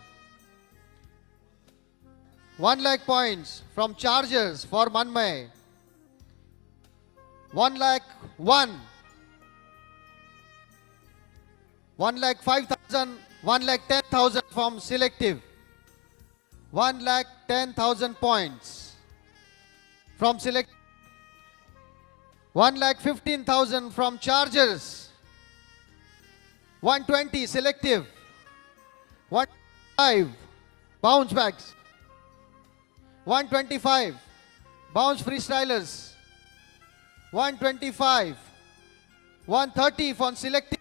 1 lakh points from Chargers for Manmay. 1 lakh 1. 1 lakh 5,000. 1 lakh 10,000 from Selective. 1 lakh 10,000 points from Select. 1 lakh 15,000 from Chargers. 120 Selective. 125 Bounce Backs. 125 Bounce Freestylers. 125. 130 from Selective.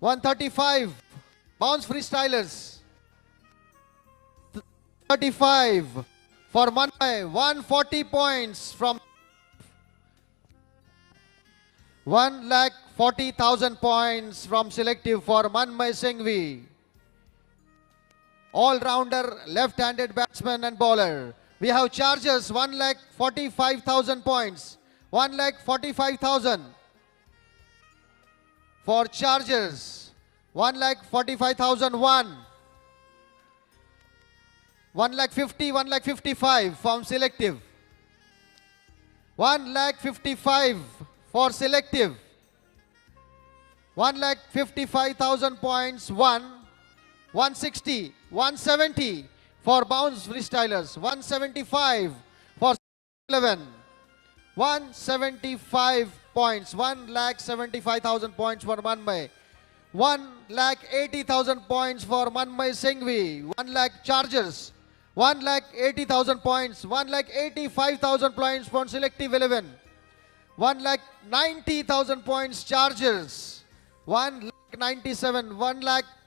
135 Bounce Freestylers. 35 for Manmay, 140 points from 1,40,000 points from selective for Manmay Singhvi. All-rounder, left-handed batsman and bowler. We have charges, 1,45,000 points. 1,45,000 for chargers. 1,45,001. 1,50,000, 1,55,000 from selective. 1,55,000 for selective. 1,55,000 points, 160, 170 for bounce freestylers, 175 for 11, 175 points, 1,75,000 points for Manmay, 1,80,000 points for Manmay Singhvi, 1 lakh chargers, 1,80,000 points, 1,85,000 points for selective 11, 1,90,000 points chargers, 1,97,000,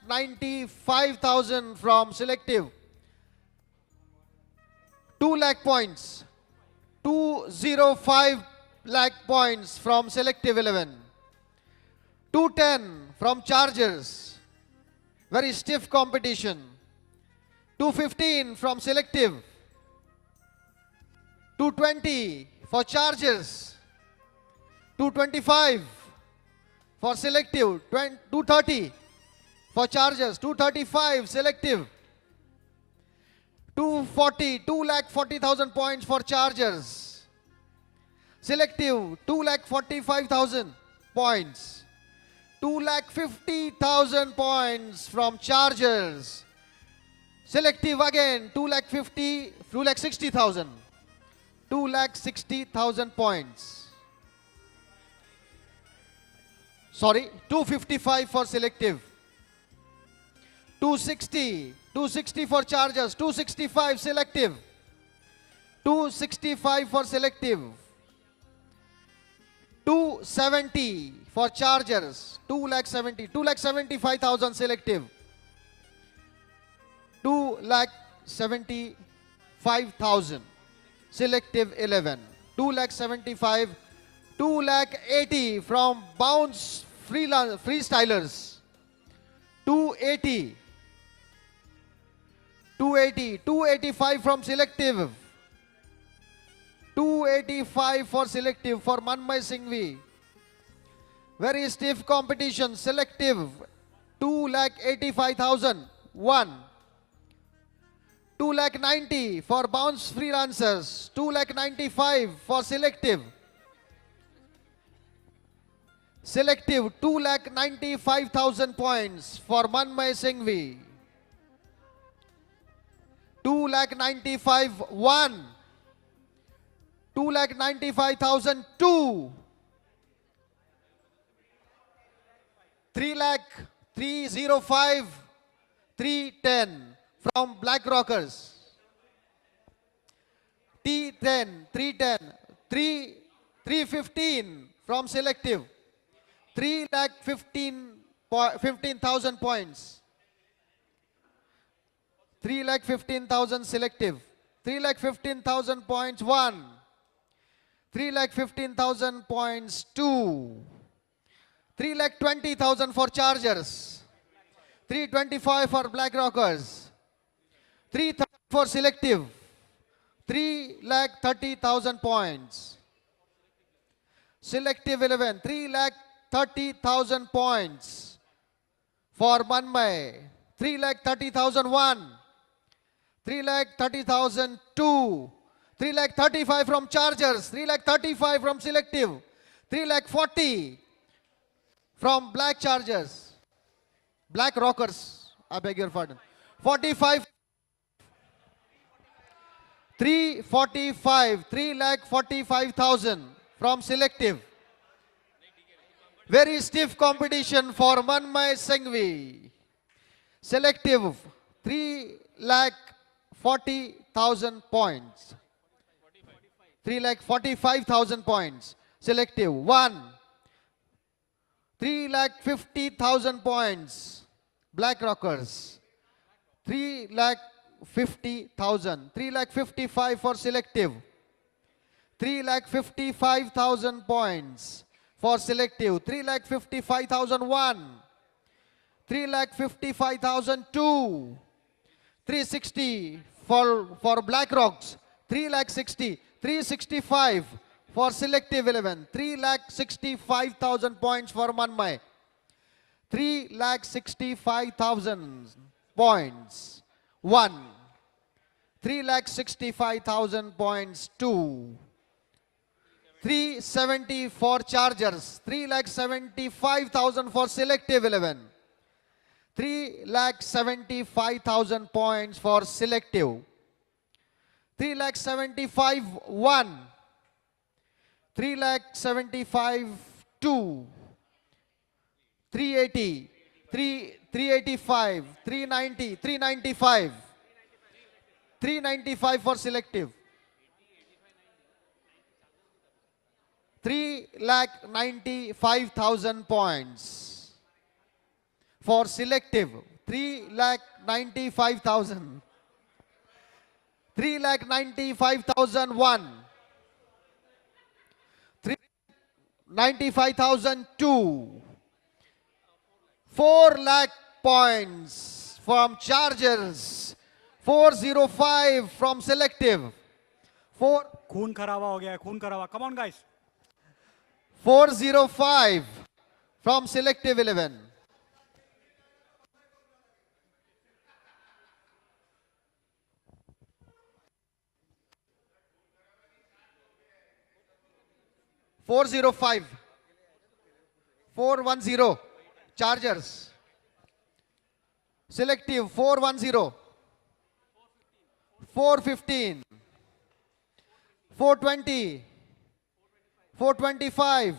1,95,000 from selective, 2 lakh points, 205 lakh points from selective 11, 210 from chargers, very stiff competition, 215 from selective, 220 for chargers, 225 for selective, 230 for chargers, 235 selective, 240, 2,40,000 points for chargers, selective 2,45,000 points, 2,50,000 points from chargers, selective again 2,50,000, 2,60,000, 2,60,000 points. Sorry, 255 for selective, 260 for chargers, 265 selective, 265 for selective, 270 for chargers, 2,75,000 selective, 2,75,000 selective 11, 2,75,000, 2,80,000 from bounce freestylers, 280, 285 from selective, 285 for selective for Manmay Singhvi. Very stiff competition, selective 2,85,000, 2,90,000 for bounce freelancers, 2,95,000 for selective. Selective 2,95,000 points for Manmay Singhvi. 2,95,000, 2,95,002, 3,305, 310 from Black Rockers. T10, 310, 315 from selective. 3,15,000 points. 3,15,000 selective. 3,15,000 points 1. 3,15,000 points 2. 3,20,000 for chargers. 325 for Black Rockers. 330 for selective. 3,30,000 points. Selective 11, 3,30,000 points for Manmay. 3,30,001, 3,30,002, 3,35,000 from chargers, 3,35,000 from selective, 3,40,000 from Black Chargers, Black Rockers, I beg your pardon. 45, 345, 3,45,000 from selective. Very stiff competition for Manmay Singhvi. Selective 3,40,000 points. 3,45,000 points. Selective 1. 3,50,000 points. Black Rockers. 50,000. 3,55,000 for selective. 3,55,000 points for selective. 3,55,001. 3,55,002. 360 for Black Rocks. 3,60,000. 365 for selective 11. 3,65,000 points for Manmai. 3,65,000 points. 1. 3,65,000 points. 2. 370 for Chargers. 3,75,000 for selective 11. 3,75,000 points for selective. 3,75,000 1. 3,75,000 2. 380, 385, 390, 395. 395 for selective. 3,95,000 points. For selective, 3,95,000. 3,95,001. 3,95,002. 4 lakh points from Chargers. 405 from selective. 4 खून खराबा हो गया है, खून खराबा. Come on, guys. 405 from selective 11. Four zero five, 410, Chargers. Selective 410, 415, 420, 425,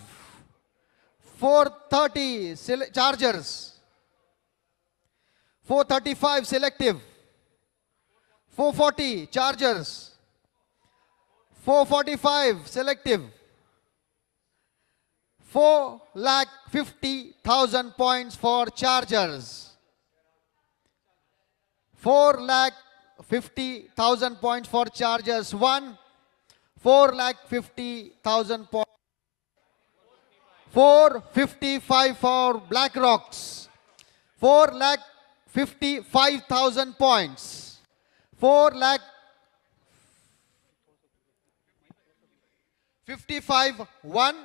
430, Chargers. 435, selective. 440, Chargers. 445, selective. 4,50,000 points for Chargers. 4,50,000 points for Chargers. 1. 4,50,000 points. 455 for Black Rocks. 4,55,000 points. 4,55,000 1.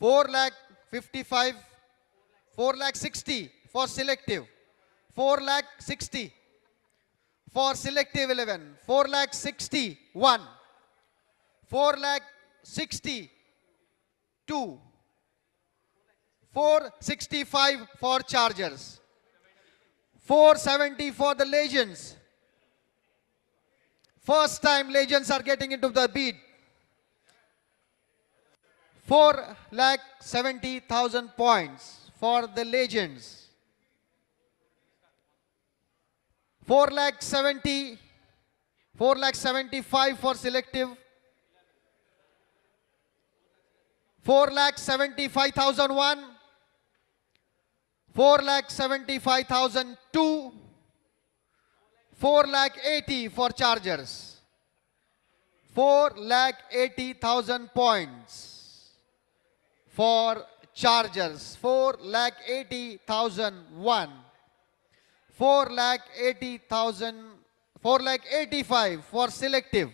4,55,000, 4,60,000 for selective. 4,60,000 for selective 11. 4,60,000 1. 4,60,002. 465 for Chargers. 470 for the Legends. First time Legends are getting into the beat. 4,70,000 points for the Legends. 4,70,000, 4,75,000 for selective. 4,75,001. 4,75,002. 4,80,000 for Chargers. 4,80,000 points for Chargers. 4,80,001. 4,80,000, 4,85,000 for selective.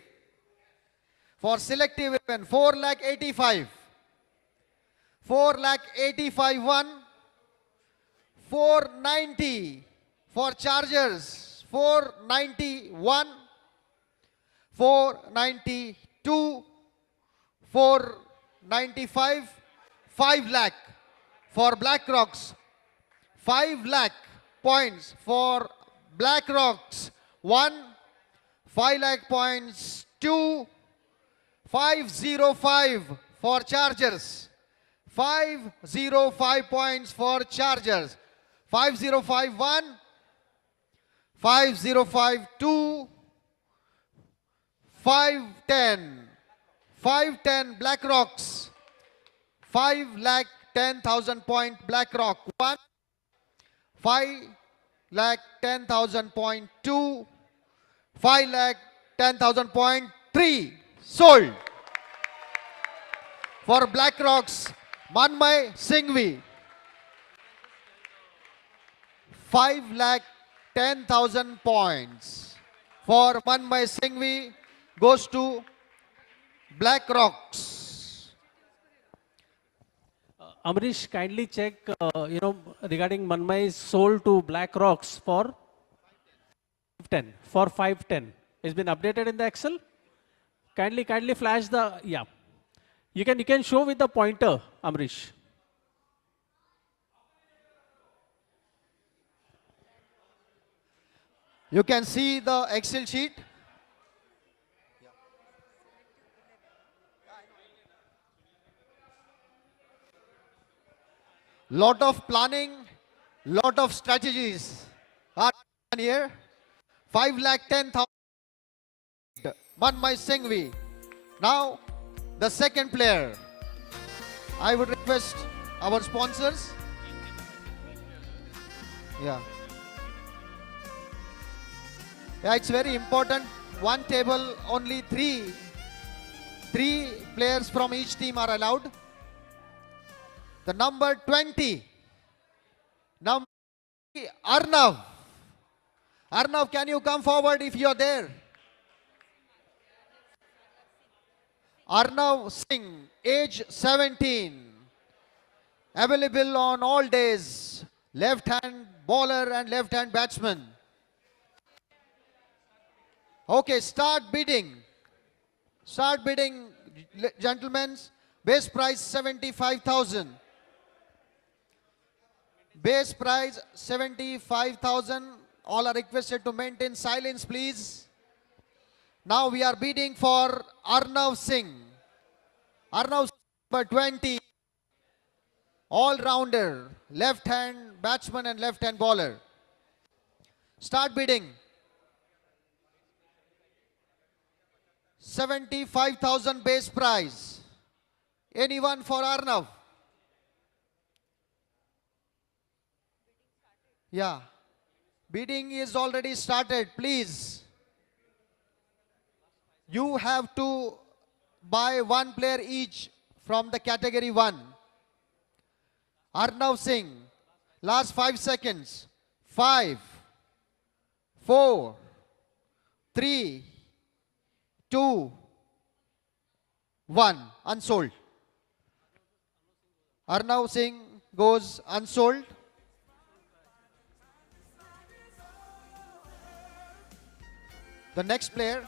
For selective event, 4,85,000. 4,85,000 1. 490 for Chargers. 491. 492. 495. 5 lakh for Black Rocks. 5 lakh points for Black Rocks. 1. 5 lakh points. 2. 505 for Chargers. 505 points for Chargers. 505 1. 505 2. 510. 510 Black Rocks. 5,10,000 point Black Rock. 1. 5,10,000 point. 2. 5 lakh 10,000 point 3 sold. For BlackRock's Manmay Singhvi, 5 lakh 10,000 points for Manmay Singhvi goes to BlackRock's. Amrish, kindly check, regarding Manmay sold to Black Rocks for 10, for 510. It's been updated in the Excel. Kindly flash the, yeah. You can show with the pointer, Amrish. You can see the Excel sheet. Lot of planning, lot of strategies are done here. 5 lakh 10,000. Manmay Singhvi. Now, the second player. I would request our sponsors. Yeah. Yeah, it's very important. One table, only three players from each team are allowed. The number 20. Number 20, Arnav. Arnav, can you come forward if you're there? Arnav Singh, age 17. Available on all days. Left-hand bowler and left-hand batsman. Okay, start bidding. Start bidding, gentlemen. Base price 75,000. Base price 75,000. All are requested to maintain silence, please. Now we are bidding for Arnav Singh. Arnav number 20. All-rounder, left-hand batsman and left-hand bowler. Start bidding. 75,000 base price. Anyone for Arnav? Yeah. Bidding is already started, please. You have to buy one player each from the category 1. Arnav Singh, last 5 seconds. 5, 4, 3, 2, 1. Unsold. Arnav Singh goes unsold. The next player.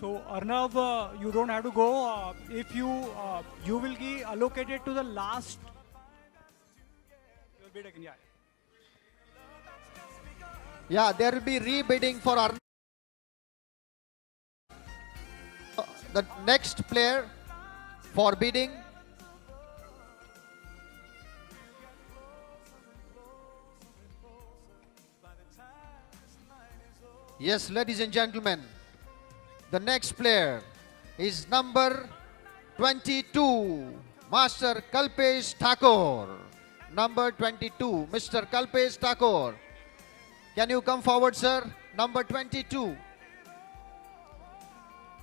So Arnav, you don't have to go. If you will be allocated to the last. You will be taken, yeah. Yeah, there will be rebidding for Arnav. The next player for bidding. Yes, ladies and gentlemen, the next player is number 22, Master Kalpesh Thakur. Number 22, Mr. Kalpesh Thakur. Can you come forward, sir? Number 22.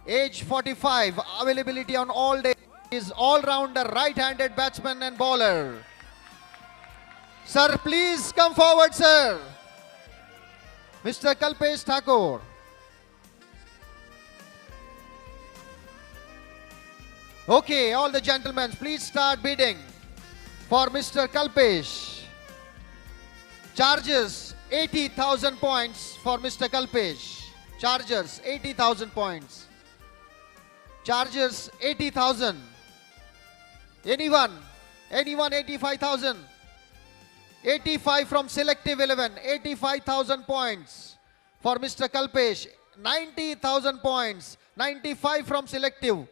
Age 45, availability on all days, is all-rounder, right-handed batsman and bowler. Sir, please come forward, sir. Mr. Kalpesh Thakur. Okay, all the gentlemen, please start bidding for Mr. Kalpesh. Charges 80,000 points for Mr. Kalpesh. Chargers 80,000 points. Chargers 80,000. Anyone? Anyone 85,000? 85 from selective 11, 85,000 points for Mr. Kalpesh, 90,000 points, 95 from selective,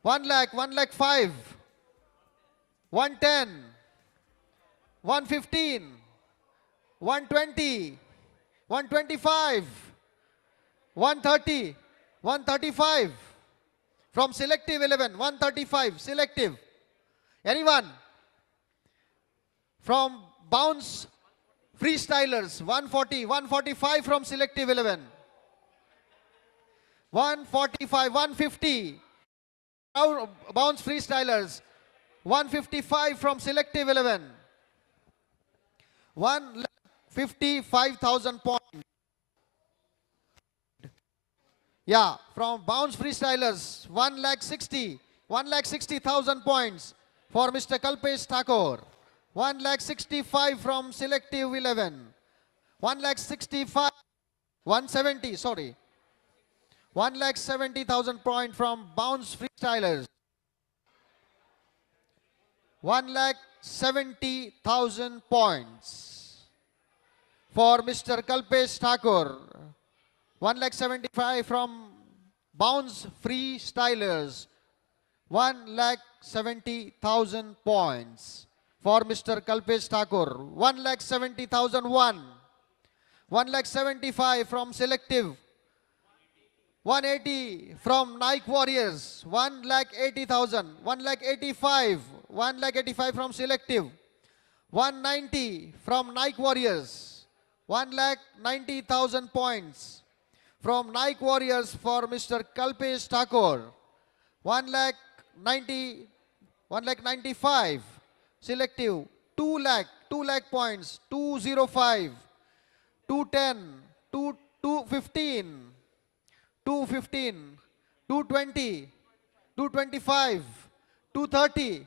1 lakh 5, 110, 115, 120, 125, 130, 135 from selective 11, 135 selective. Anyone? From bounce Freestylers, 140, 145 from selective 11. 145, 150. Bounce freestylers, 155 from selective 11. 155,000 points. Yeah, from bounce freestylers, 1,60,000 points for Mr. Kalpesh Thakur. 1,65,000 from selective 11. 1,65,000, 170, sorry. 1,70,000 points from bounce freestylers. 1,70,000 points for Mr. Kalpesh Thakur. 1,75,000 from bounce freestylers. 1,70,000 points for Mr. Kalpesh Thakur. 1,70,001. 1,75,000 from selective. 180 from Nike Warriors. 1,80,000. 1,85,000. 1,85,000 from selective. 190 from Nike Warriors. 1,90,000 points from Nike Warriors for Mr. Kalpesh Thakur. 1,95,000 selective. 2 lakh points. 205. 210. 215. 215. 220. 225. 230.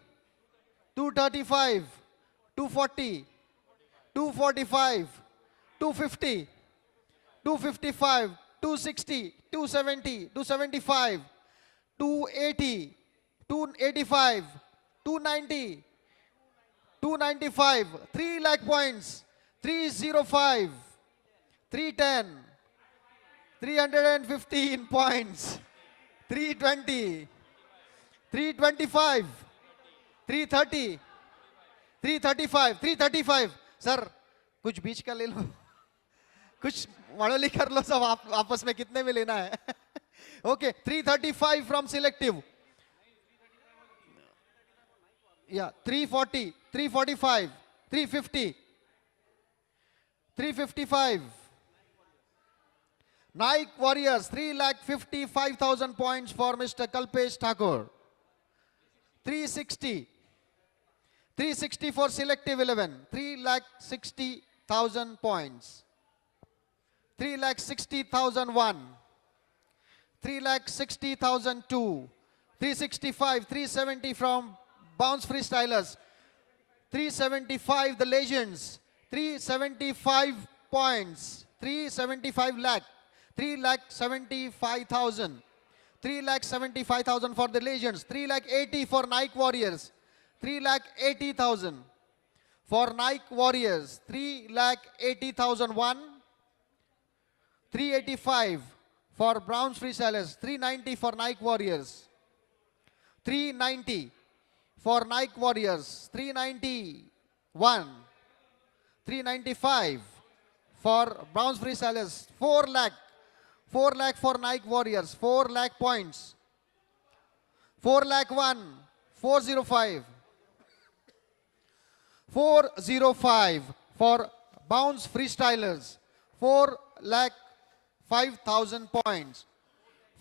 235. 240. 245. 250. 255. 260, 270, 275, 280, 285, 290, 295, 3 lakh points, 305, 310, 315 points, 320, 325, 330, 335, 335. Sir, कुछ बीच का ले लो, कुछ मॉडली कर लो सब आप आपस में कितने में लेना है. Okay, 335 from selective. Yeah, 340, 345, 350, 355. Nike Warriors, 3,55,000 points for Mr. Kalpesh Thakur. 360. 360 for selective 11. 3,60,000 points. 3,60,001. 3,60,002. 365, 370 from bounce freestylers. 375 the legends. 375 points. 375 lakh. 3,75,000. 3,75,000 for the legends. 3,80,000 for Nike Warriors. 3,80,000 for Nike Warriors. 3,80,001. 385 for bounce freestylers. 390 for Nike Warriors. 390 for Nike Warriors. 391. 395 for bounce freestylers. 4 lakh. 4 lakh for Nike Warriors. 4 lakh points. 4 lakh 1. 405. 405 for bounce freestylers. 4 lakh 5,000 points.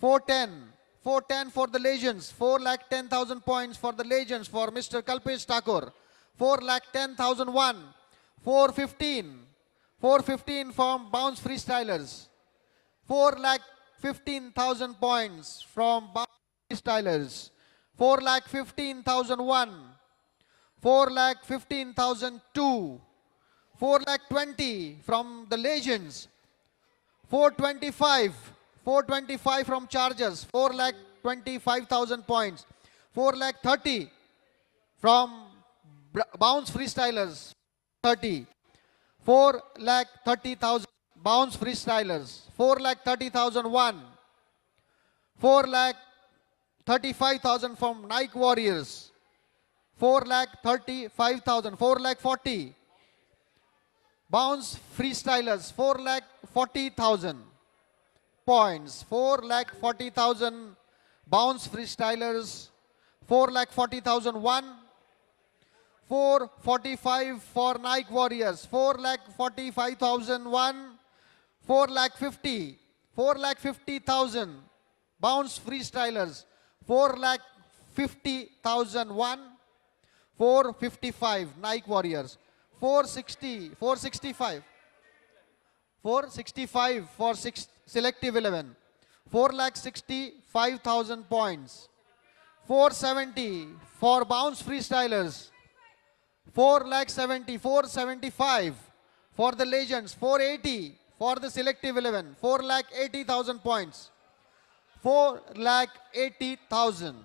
410. 410 for the legends. 4 lakh 10,000 points for the legends for Mr. Kalpesh Thakur. 4 lakh 10,001. 415. 415 from bounce freestylers. 4 lakh 15,000 points from bounce freestylers. 4 lakh 15,001. 4 lakh 15,002. 4 lakh 20 from the legends. 425. 425 from Chargers. 4 lakh 25,000 points. 4 lakh 30 from bounce freestylers. 30. 4 lakh 30,000 bounce freestylers. 4 lakh 30,001. 4 lakh 35,000 from Nike Warriors. 4 lakh 35,000. 4 lakh 40. Bounce freestylers. 4 lakh 40,000 points. 4 lakh 40,000 bounce freestylers. 4 lakh 40,001. 445 for Nike Warriors. 4,45,001. 4,50,000. 4,50,000. Bounce freestylers. 4,50,001. 455 Nike Warriors. 460. 465. 465 for selective 11. 4,65,000 points. 470 for bounce freestylers. 4,70,000. 475 for the legends. 480 for the selective 11. 4,80,000 points. 4,80,000.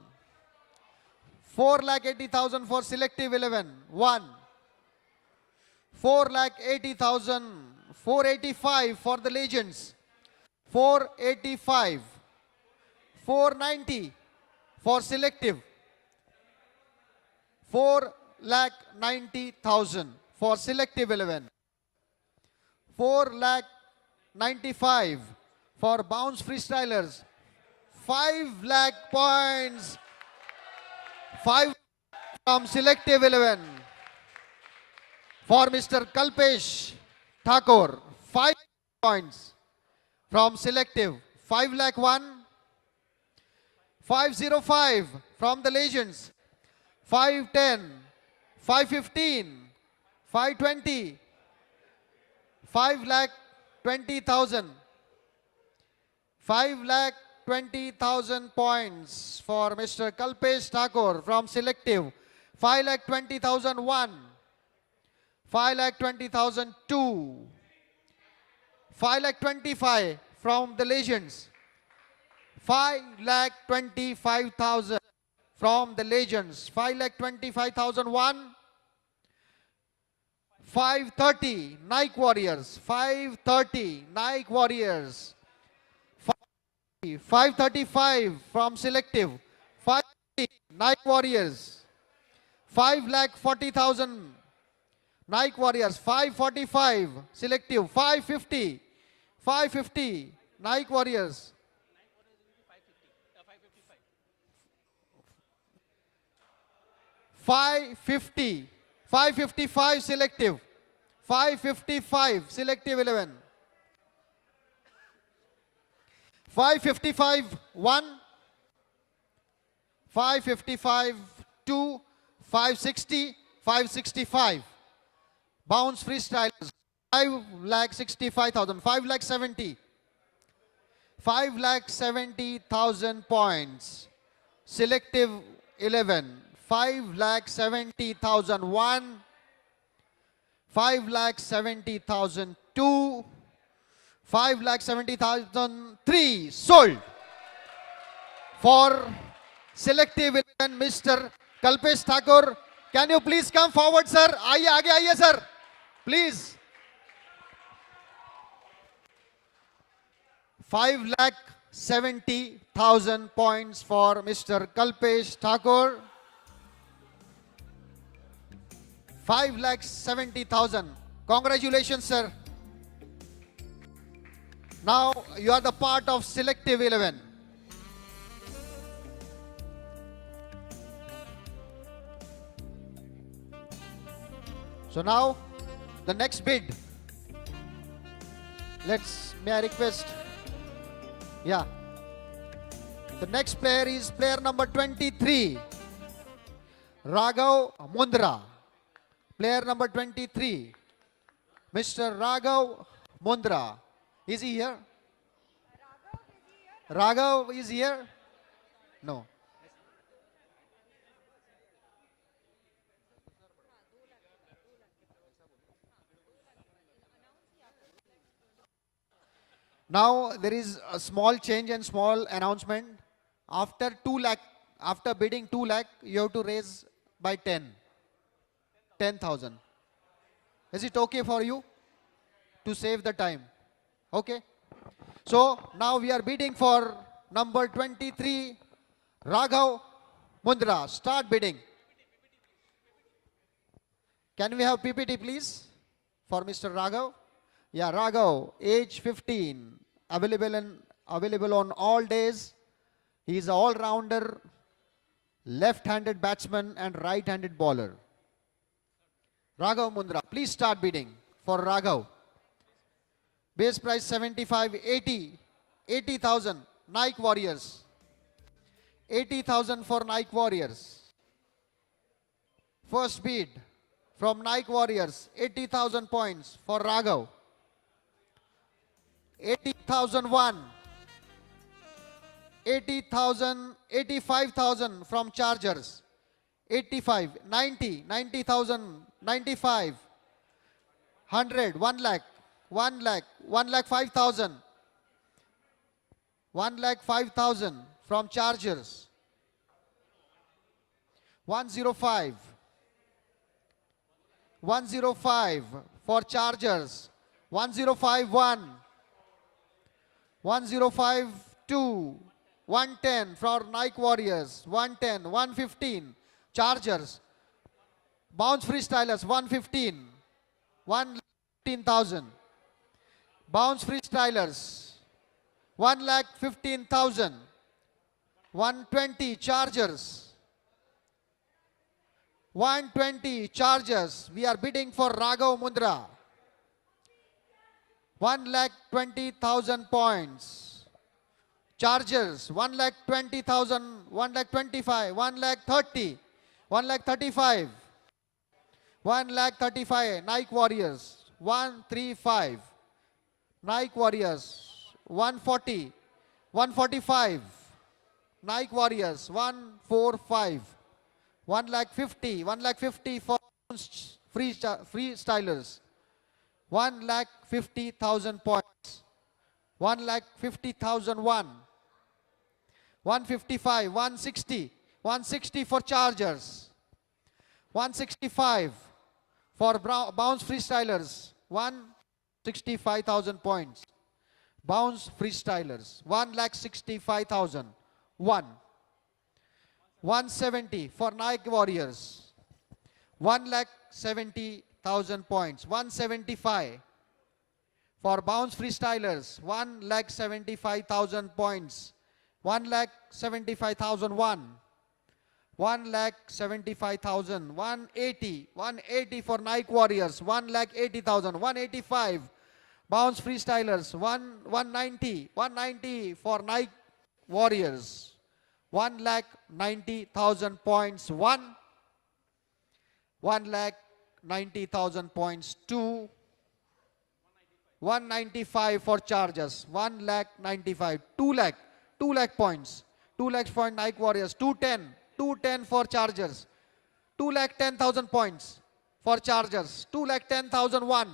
4,80,000 for selective 11. 1. 4,80,000. 485 for the legends. 485. 490 for selective. 4,90,000 for selective 11. 4,95,000 for bounce freestylers. 5 lakh points. 5 from selective 11 for Mr. Kalpesh Thakur. 5 points from selective. 5 lakh 1. 505 from the legends. 510. 515. 520. 5,20,000. 5,20,000 points for Mr. Kalpesh Thakur from selective. 5,20,001. 5,20,002. 5,25,000 from the legends. 5,25,000 from the legends. 5,25,001. 530 Nike Warriors. 530 Nike Warriors. 535 from selective. 530 Nike Warriors. 5,40,000 Nike Warriors. 545 selective. 550. 550 Nike Warriors. 550. 555 selective. 555 selective 11. 555 1. 555 2. 560. 565. Bounce freestylers. 5,65,000. 5,70,000. 5,70,000 points. Selective 11. 5,70,001. 5,70,002. 5,70,003. Sold. For selective 11, Mr. Kalpesh Thakur. Can you please come forward, sir? आइए आगे आइए, sir. Please. 5,70,000 points for Mr. Kalpesh Thakur. 5,70,000. Congratulations, sir. Now you are the part of selective 11. So now the next bid. May I request? Yeah. The next player is player number 23. Raghav Mundra. Player number 23. Mr. Raghav Mundra. Is he here? Raghav is here? No. Now there is a small change and small announcement. After 2 lakh, after bidding 2 lakh, you have to raise by 10,000. Is it okay for you to save the time? Okay. So now we are bidding for number 23, Raghav Mundra. Start bidding. Can we have PPT please for Mr. Raghav? Yeah, Raghav, age 15, available on all days. He is an all-rounder, left-handed batsman and right-handed bowler. Raghav Mundra, please start bidding for Raghav. Base price 75, 80, 80,000, Nike Warriors. 80,000 for Nike Warriors. First bid from Nike Warriors, 80,000 points for Raghav. 80,001. 80,000, 85,000 from Chargers. 85, 90, 90,000, 95, 100, 1 lakh, 1 lakh, 1 lakh 5,000. 1 lakh 5,000 from Chargers. 105. 105 for Chargers. 105.1. 105.2. 110 for Nike Warriors. 110. 115 Chargers. Bounce Freestylers 115. 115,000. Bounce Freestylers 1,15,000. 120 Chargers. 120 Chargers. We are bidding for Raghav Mundra. 1,20,000 points. Chargers 1,20,000, 1,25,000, 1,30,000, 1,35,000, 1,35,000. Nike Warriors 135. Nike Warriors 140, 145. Nike Warriors 145. 1,50,000, 1,50,000 for freestylers. 1,50,000 points. 1,50,001. 155, 160, 160 for Chargers. 165 for Bounce Freestylers. 165,000 points. Bounce Freestylers. 1,65,000. 1. 170 for Nike Warriors. 1,70,000 points. 175 for Bounce Freestylers. 1,75,000 points. 1,75,001. 1,75,000. 180. 180 for Nike Warriors. 1,80,000. 185 Bounce Freestylers. 190. 190 for Nike Warriors. 1,90,000 points. 1,90,000 points. 2. 195 for Chargers. 1,95,000. 2 lakh. 2 lakh points. 2 lakhs for Nike Warriors. 210. 210 for Chargers. 2,10,000 points for Chargers. 2,10,001.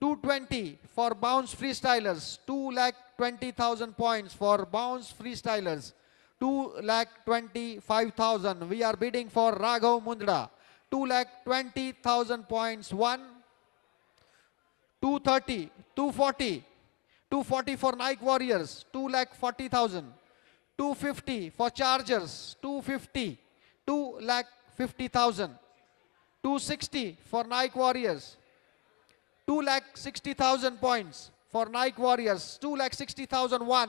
220 for Bounce Freestylers. 2,20,000 points for Bounce Freestylers. 2,25,000. We are bidding for Raghav Mundra. 2,20,000 points. 1. 230. 240. 240 for Nike Warriors. 2,40,000. 250 for Chargers. 250. 2,50,000. 260 for Nike Warriors. 2,60,000 points for Nike Warriors. 2,60,001.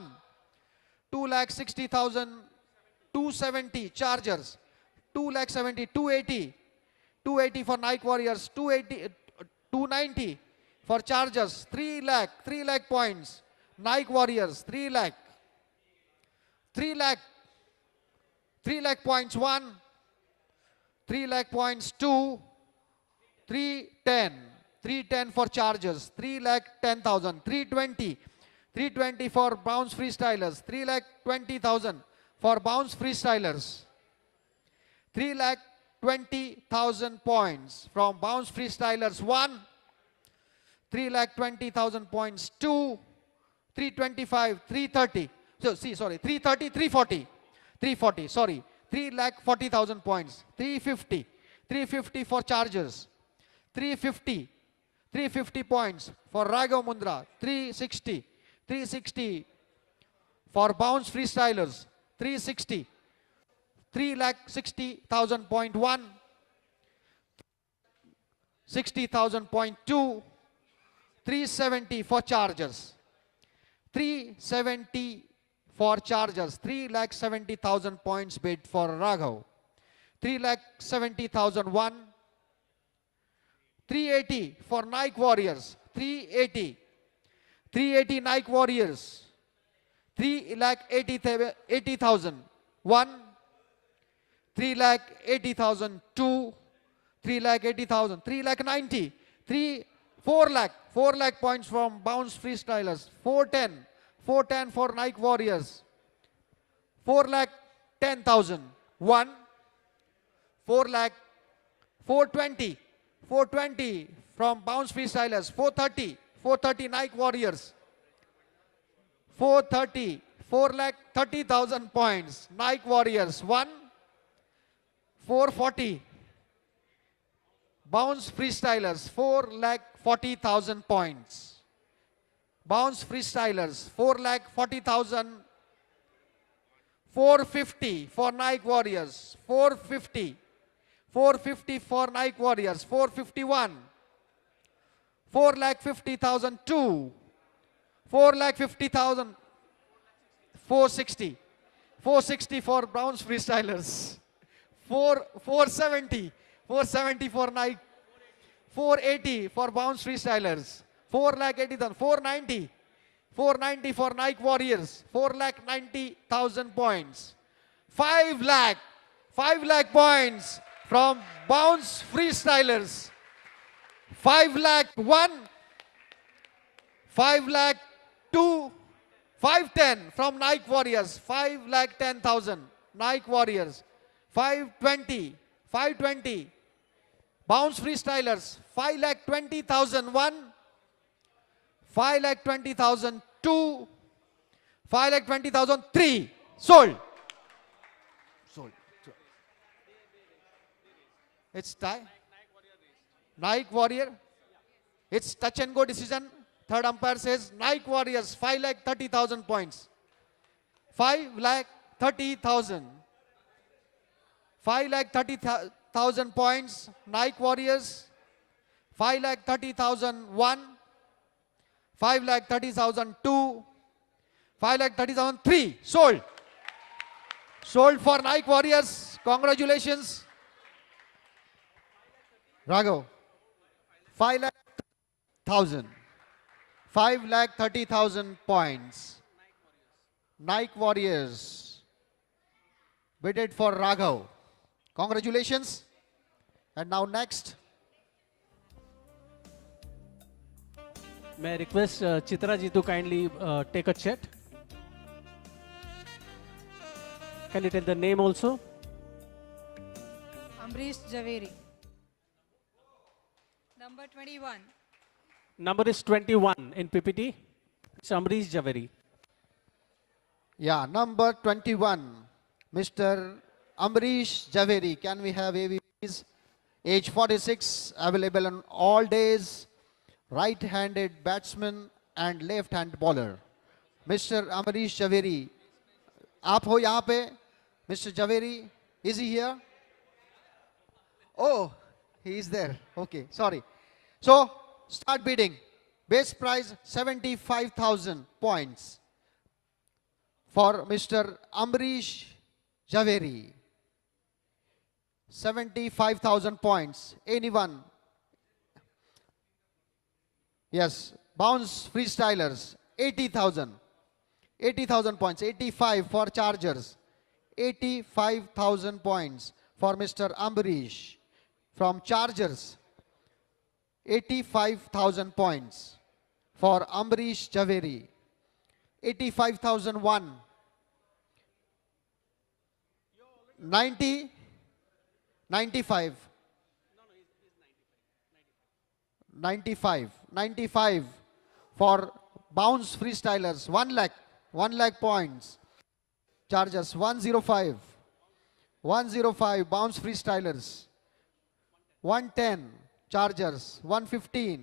2,60,000. 270 Chargers. 2,70,000. 280. 280 for Nike Warriors. 280. 290 for Chargers. 3 lakh. 3 lakh points. Nike Warriors. 3 lakh. 3 lakh. 3 lakh points. 1. 3 lakh points. 2. 310. 310 for Chargers. 3,10,000. 320. 320 for Bounce Freestylers. 3,20,000 for Bounce Freestylers. 3,20,000 points from Bounce Freestylers. 1. 3,20,000 points. 2. 325. 330. So, see, sorry. 330. 340. 340. Sorry. 3,40,000 points. 350. 350 for Chargers. 350. 350 points for Raghav Mundra. 360. 360 for Bounce Freestylers. 360. 3,60,000 point 1. 60,000 point 2. 370 for Chargers. 370 for Chargers. 3,70,000 points bid for Raghav. 3,70,001. 380 for Nike Warriors. 380. 380 Nike Warriors. 3,80,000. 1. 3,80,000. 2. 3,80,000. 3,90,000. 4 lakh. 4 lakh points from Bounce Freestylers. 410. 410 for Nike Warriors. 4,10,000. 1. 4 lakh. 420. 420 from Bounce Freestylers. 430. 430 Nike Warriors. 430. 4,30,000 points. Nike Warriors. 1. 440. Bounce Freestylers. 4,40,000 points. Bounce Freestylers. 4,40,000. 450 for Nike Warriors. 450. 450 for Nike Warriors. 451. 4,50,000. 2. 4,50,000. 460. 460 for Bounce Freestylers. 470. 470 for Nike. 480 for Bounce Freestylers. 4,80,000. 490. 490 for Nike Warriors. 4,90,000 points. 5 lakh. 5 lakh points from Bounce Freestylers. 5 lakh 1. 5 lakh 2. 510 from Nike Warriors. 5,10,000. Nike Warriors. 520. 520. Bounce Freestylers. 5,20,000. 1. 5,20,000. 2. 5,20,000. 3. Sold. Sold. It's tie. Nike Warrior. It's touch and go decision. Third umpire says Nike Warriors 5,30,000 points. 5,30,000. 5,30,000 points. Nike Warriors. 5,30,000. 1. 5,30,000. 2. 5,30,000. 3. Sold. Sold for Nike Warriors. Congratulations. Raghav. 5,30,000. 5,30,000 points. Nike Warriors. Bidded for Raghav. Congratulations. And now next. May I request Chitra ji to kindly take a chat? Can you tell the name also? Amrish Javeri. Number 21. Number is 21 in PPT. It's Amrish Javeri. Yeah, number 21. Mr. Amrish Javeri. Can we have AV please? Age 46, available on all days. Right-handed batsman and left-hand bowler. Mr. Amrish Javeri. आप हो यहाँ पे? Mr. Javeri, is he here? Oh, he is there. Okay, sorry. So, start bidding. Base price 75,000 points for Mr. Amrish Javeri. 75,000 points. Anyone? Yes. Bounce Freestylers. 80,000. 80,000 points. 85 for Chargers. 85,000 points for Mr. Amrish from Chargers. 85,000 points for Amrish Javeri. 85,001. 90. 95. 95. 95 for Bounce Freestylers. 1 lakh. 1 lakh points. Chargers 105. 105 Bounce Freestylers. 110 Chargers. 115.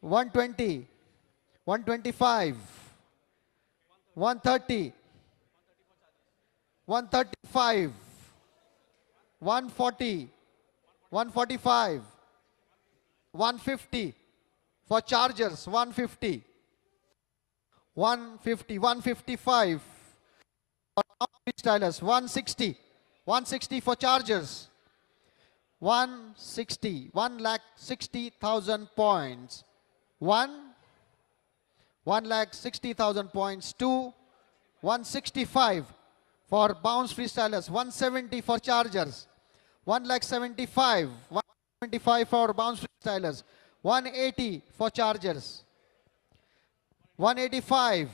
120. 125. 130. 135. 140. 145. 150 for Chargers. 150. 150. 155 for Freestylers. 160. 160 for Chargers. 160, 1,60,000 points. 1,60,000 points. 2, 165 for bounce freestylers. 170 for chargers. 1,75,000. 175 for bounce freestylers. 180 for chargers. 185.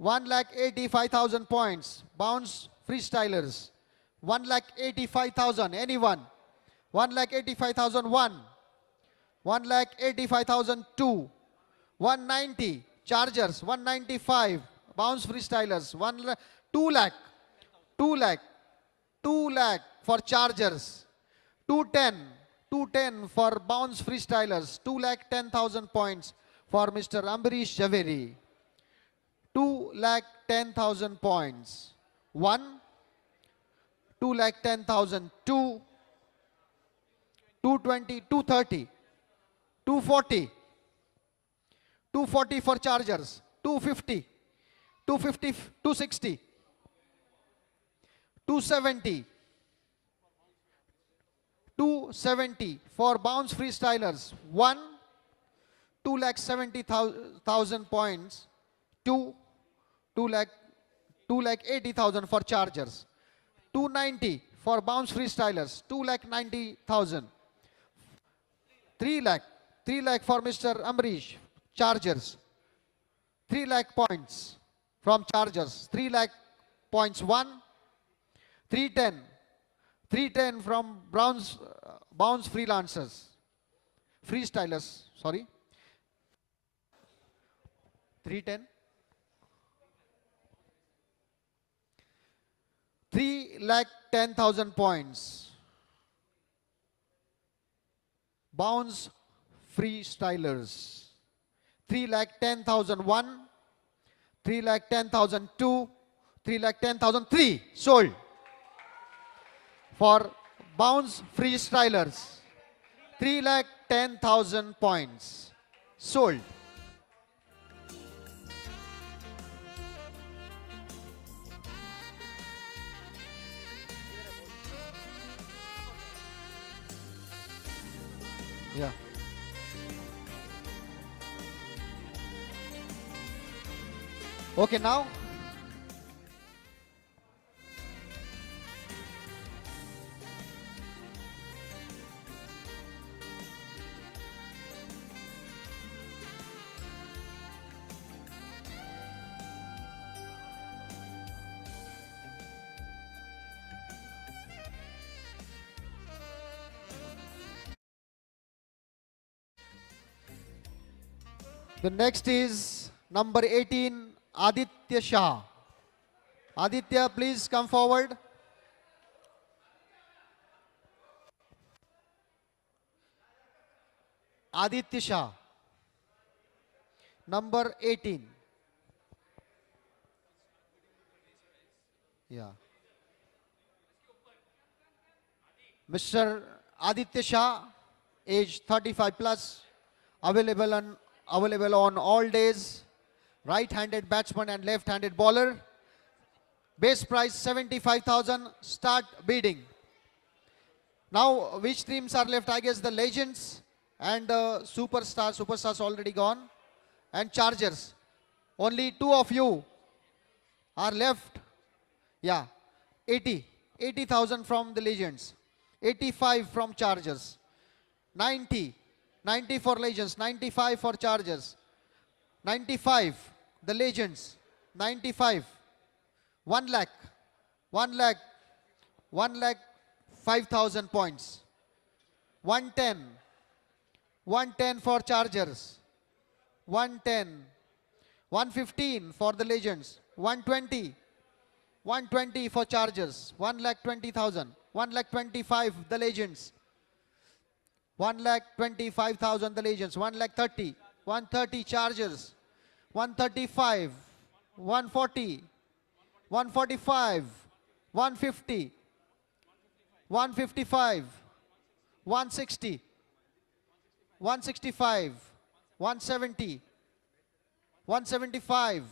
1,85,000 points. Bounce freestylers. 1,85,000. Anyone? 1,85,001. 1,85,002. 190 chargers. 195 bounce freestylers. 2 lakh. 2 lakh. 2 lakh for chargers. 210. 210 for bounce freestylers. 2,10,000 points for Mr. Ambarish Javeri. 2,10,000 points. 1, 2,10,000. 2, 220, 230, 240, 240 for chargers. 250, 250, 260, 270, 270 for bounce freestylers. 1, 2,70,000 points. 2, 2,80,000 for chargers. 290 for bounce freestylers. 2,90,000. 3 lakh for Mr. Ambarish, chargers. 3 lakh points from chargers. 3 lakh points. 1, 310. 310 from bounce freestylers, sorry. 310. 3,10,000 points. Bounce freestylers. 3,10,001. 3,10,002. 3,10,003 sold. For bounce freestylers. 3,10,000 points sold. Yeah. Okay, now the next is number 18, Aditya Shah. Aditya, please come forward. Aditya Shah, number 18. Yeah. Mr. Aditya Shah, age 35 plus, available on all days, right-handed batsman and left-handed bowler. Base price 75,000. Start bidding. Now, which teams are left? I guess the legends and superstars. Superstars already gone, and chargers. Only 2 of you are left. Yeah, 80,000 from the legends, 85 from chargers, 90 for legends, 95 for chargers, 95 the legends, 95, 1 lakh, 5,000 points, 110 for chargers, 110, 115 for the legends, 120 for chargers, 1,20,000, 1,25 the legends, 1,25,000 the legends, 1,30 chargers, 135, 140, 145, 150, 155, 160, 165, 170, 175,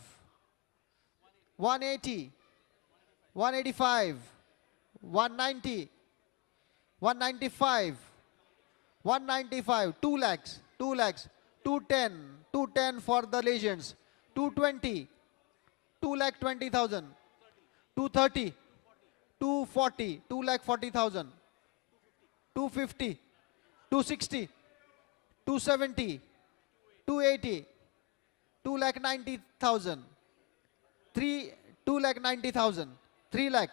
180, 185, 190, 195, 195, 2 lakhs, 2 lakhs, 210, 210 for the legends, 220, 2 lakh 20,000, 230, 240, 2 lakh 40,000, 250, 260, 270, 280, 2 lakh 90,000, 2 lakh 90,000, 3 lakh,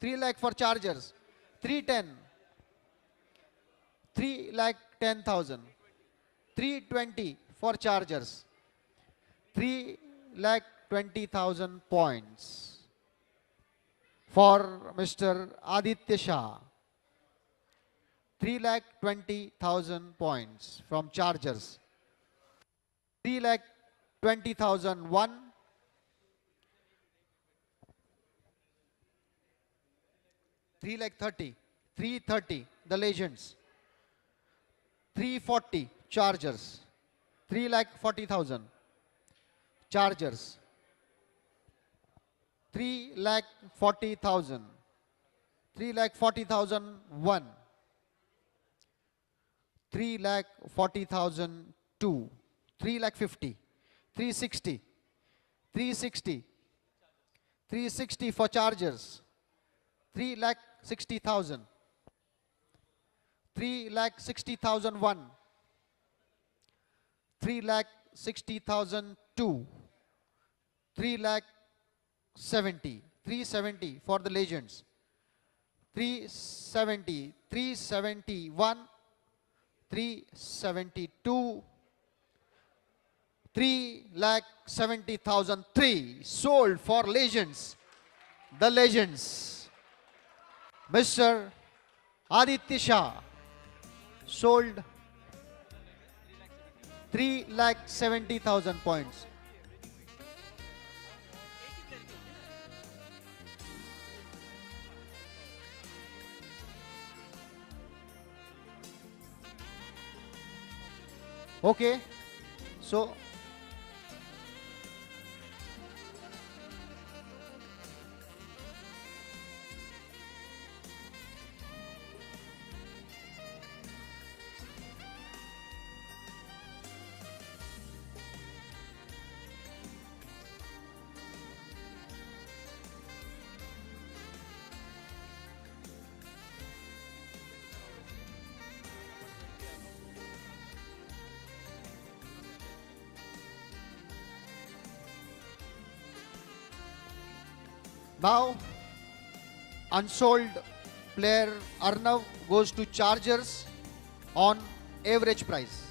3 lakh for chargers, 310, 3 lakh 10,000, 320 for chargers, 3 lakh 20,000 points for Mr. Aditya Shah. 3 lakh 20,000 points from chargers. 3 lakh 20,000 one. 3 lakh 30, 330 the legends. 340 chargers. 3 lakh 40,000 chargers. 3 lakh 40,000. 3 lakh 40,000 one. 3 lakh 40,000 two. 3 lakh 50. 360. 360. 360 for chargers. 3 lakh 60,000. 3 lakh 60,000 one. 3 lakh 60,000 two. 3 lakh 70. 370 for the legends. 370. 371. 372. 3 lakh 70,000 three sold for legends. The legends. Mr. Aditya Shah sold 3 lakh 70,000 points. Okay, so now unsold player Arnav goes to chargers on average price.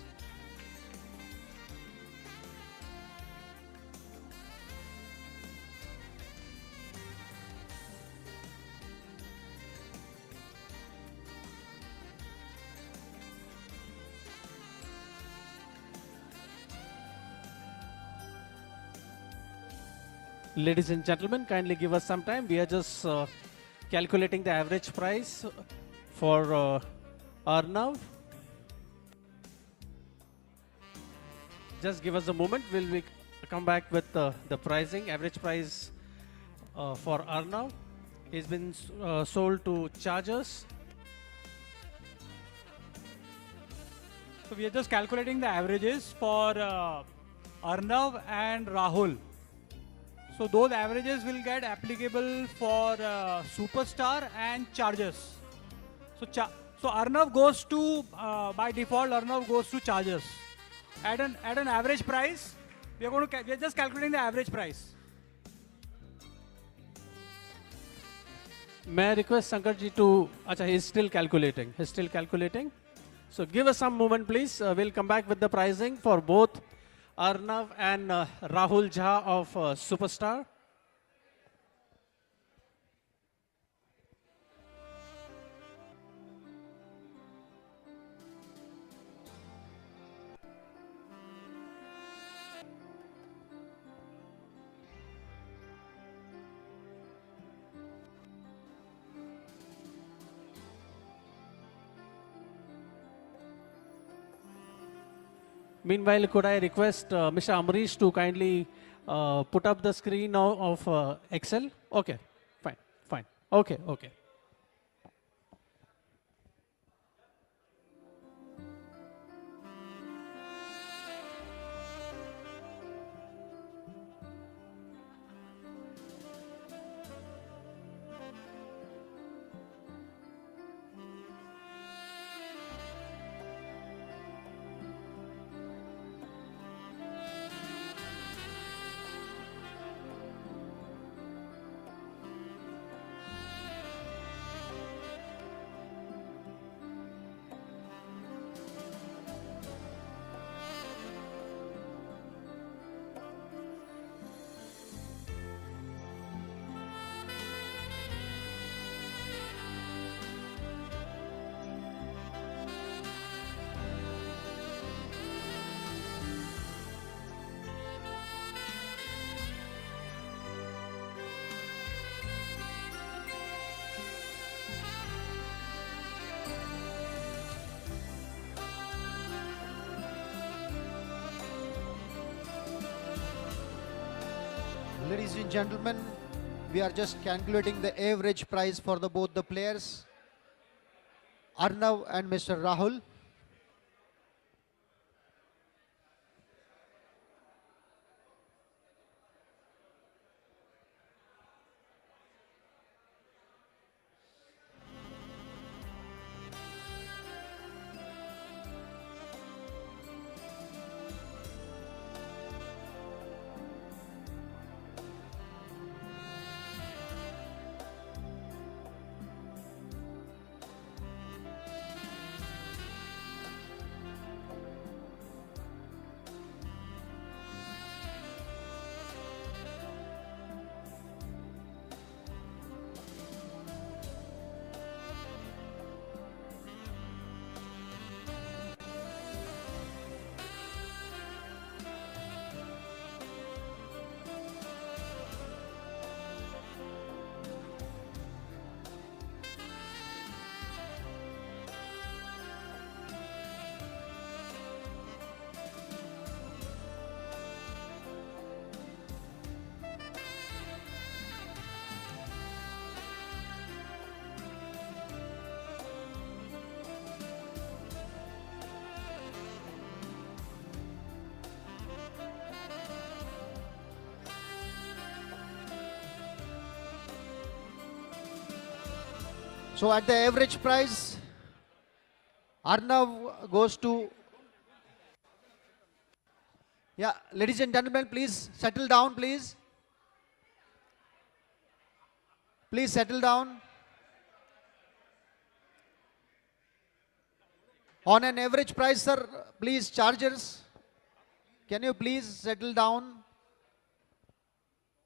Ladies and gentlemen, kindly give us some time. We are just calculating the average price for Arnav. Just give us a moment. We'll come back with the pricing. Average price for Arnav has been sold to chargers. So we are just calculating the averages for Arnav and Rahul. So those averages will get applicable for Superstar and Chargers. So Arnav goes to, by default, Arnav goes to Chargers. At an average price, we are just calculating the average price. May I request Sankarji to, acha, he's still calculating. He's still calculating. So give us some moment, please. We'll come back with the pricing for both Arnav and Rahul Jha of Superstar. Meanwhile, could I request Mr. Amrish to kindly put up the screen of Excel? Okay, fine, fine. Okay, okay. Ladies and gentlemen, we are just calculating the average price for both the players, Arnav and Mr. Rahul. So at the average price, Arnav goes to, yeah, ladies and gentlemen, please settle down, please. Please settle down. On an average price, sir, please, chargers, can you please settle down?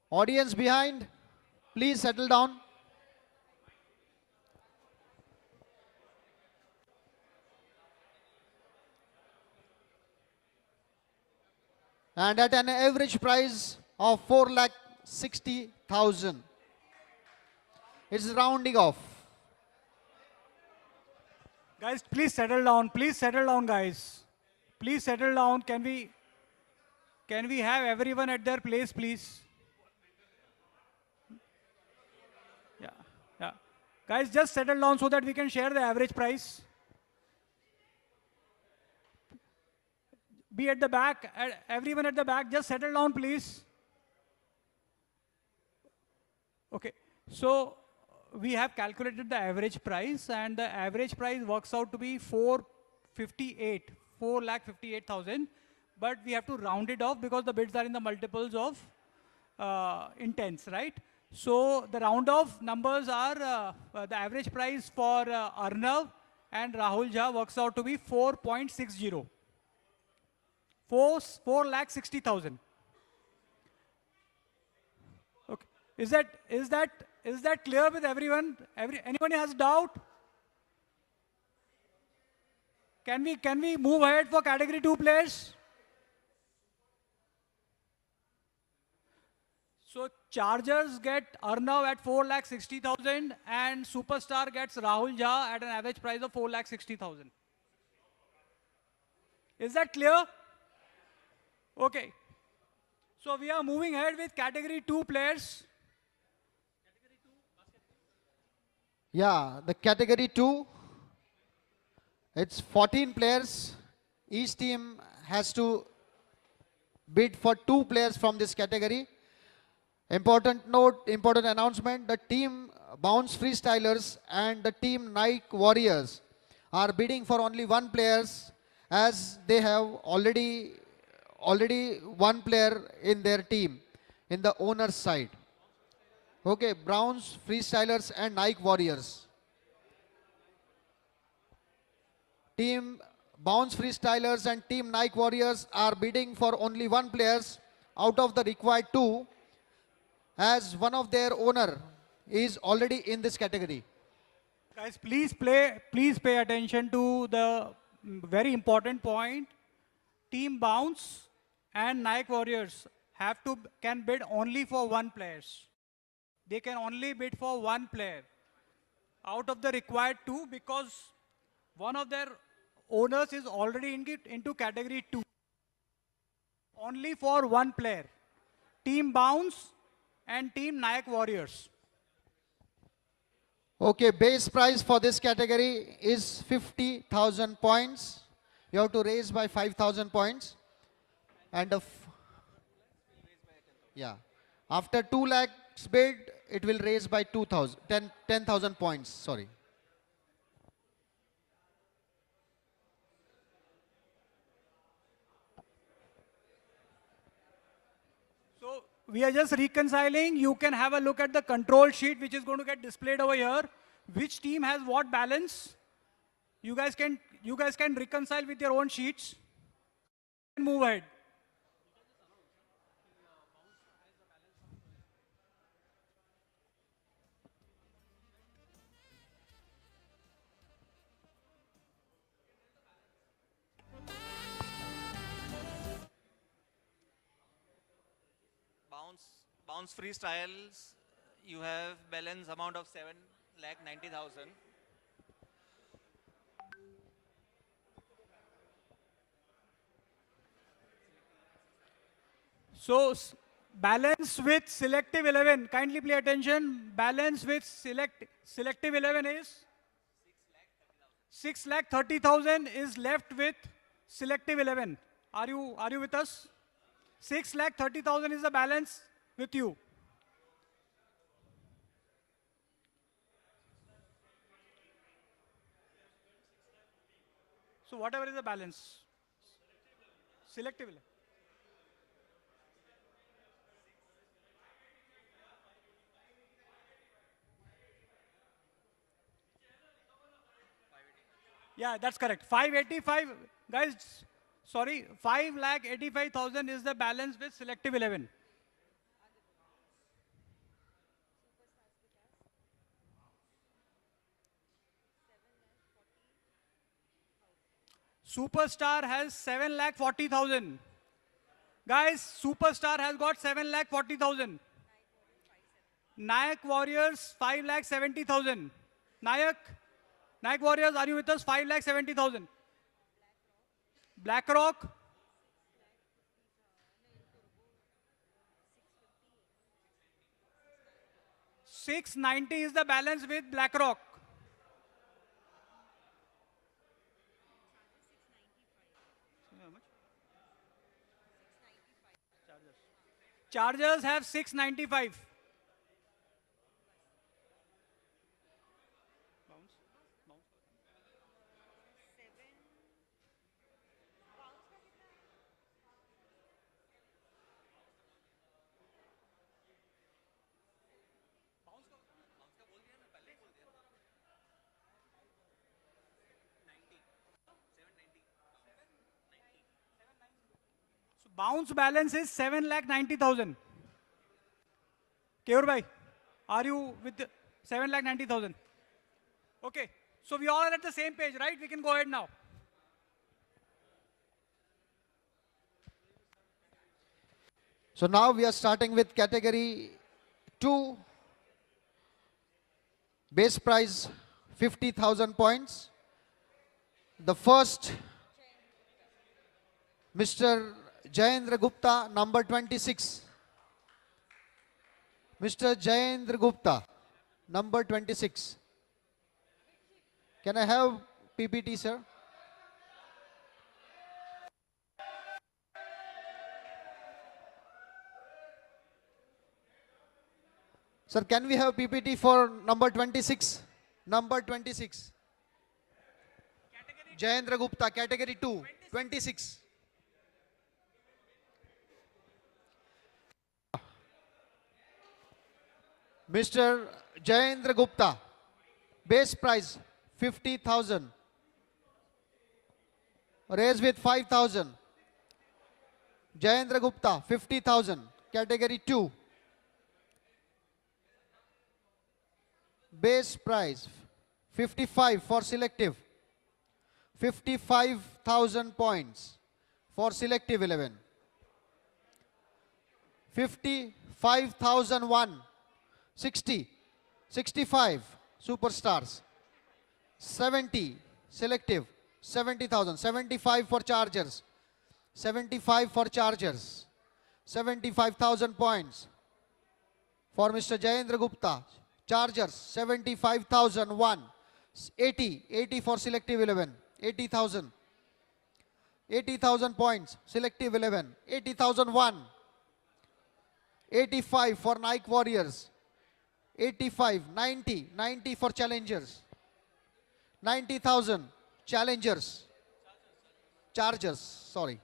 Audience behind, please settle down. And at an average price of 4,60,000. It's rounding off. Guys, please settle down. Please settle down, guys. Please settle down. Can we have everyone at their place, please? Yeah, yeah. Guys, just settle down so that we can share the average price. Be at the back. Everyone at the back, just settle down, please. Okay. So we have calculated the average price, and the average price works out to be 4,58,000. But we have to round it off because the bids are in the multiples of intents, right? So the round off numbers are the average price for Arnav and Rahul Jha works out to be 4.60. 4,60,000. Okay. Is that clear with everyone? Anyone has doubt? Can we move ahead for category 2 players? So Chargers get Arnav at 4,60,000 and Superstar gets Rahul Jha at an average price of 4,60,000. Is that clear? Okay. So we are moving ahead with category 2 players. Yeah, the category 2, it's 14 players. Each team has to bid for 2 players from this category. Important note, important announcement, the team Bounce Freestylers and the team Nike Warriors are bidding for only 1 players, as they have already one player in their team, in the owner's side. Okay, Browns, Freestylers and Nike Warriors. Team Bounce Freestylers and Team Nike Warriors are bidding for only 1 players out of the required 2, as one of their owner is already in this category. Guys, please pay attention to the very important point. Team Bounce and Nike Warriors can bid only for 1 player. They can only bid for 1 player out of the required 2, because one of their owners is already into category 2. Only for 1 player. Team Bounce and Team Nayak Warriors. Okay, base price for this category is 50,000 points. You have to raise by 5,000 points. And yeah, after 2 lakhs bid, it will raise by 10,000 points, sorry. So we are just reconciling. You can have a look at the control sheet, which is going to get displayed over here. Which team has what balance? You guys can reconcile with your own sheets and move ahead. Bounce freestyles, you have balance amount of 7,90,000. So balance with selective 11. Kindly pay attention. Balance with selective 11 is 6,30,000 is left with selective 11. Are you with us? 6,30,000 is the balance with you. So whatever is the balance, selective 11. Yeah, that's correct. 585, guys, sorry, 5,85,000 is the balance with selective 11. Superstar has 7,40,000. Guys, Superstar has got 7,40,000. Nayak Warriors, 5,70,000. Nayak Warriors, are you with us? 5,70,000. BlackRock, 690 is the balance with BlackRock. Chargers have 695. So bounce balance is 7,90,000. Keur bhai, are you with 7,90,000? Okay, so we all are at the same page, right? We can go ahead now. So now we are starting with category 2. Base price 50,000 points. The first, Mr. Jayendra Gupta, number 26. Mr. Jayendra Gupta, number 26. Can I have PPT, sir? Sir, can we have PPT for number 26? Number 26. Jayendra Gupta, category 2, 26. Mr. Jayendra Gupta, base price 50,000. Raise with 5,000. Jayendra Gupta, 50,000, category 2. Base price 55 for selective. 55,000 points for selective 11. 55,001. 60. 65 superstars. 70 selective. 70,000. 75 for chargers. 75 for chargers. 75,000 points. For Mr. Jayendra Gupta, Chargers 75,001. 80 for selective 11. 80,000. 80,000 points. Selective 11. 80,001. 85 for Nike Warriors. 85, 90 for challengers. 90,000 challengers. Chargers, sorry.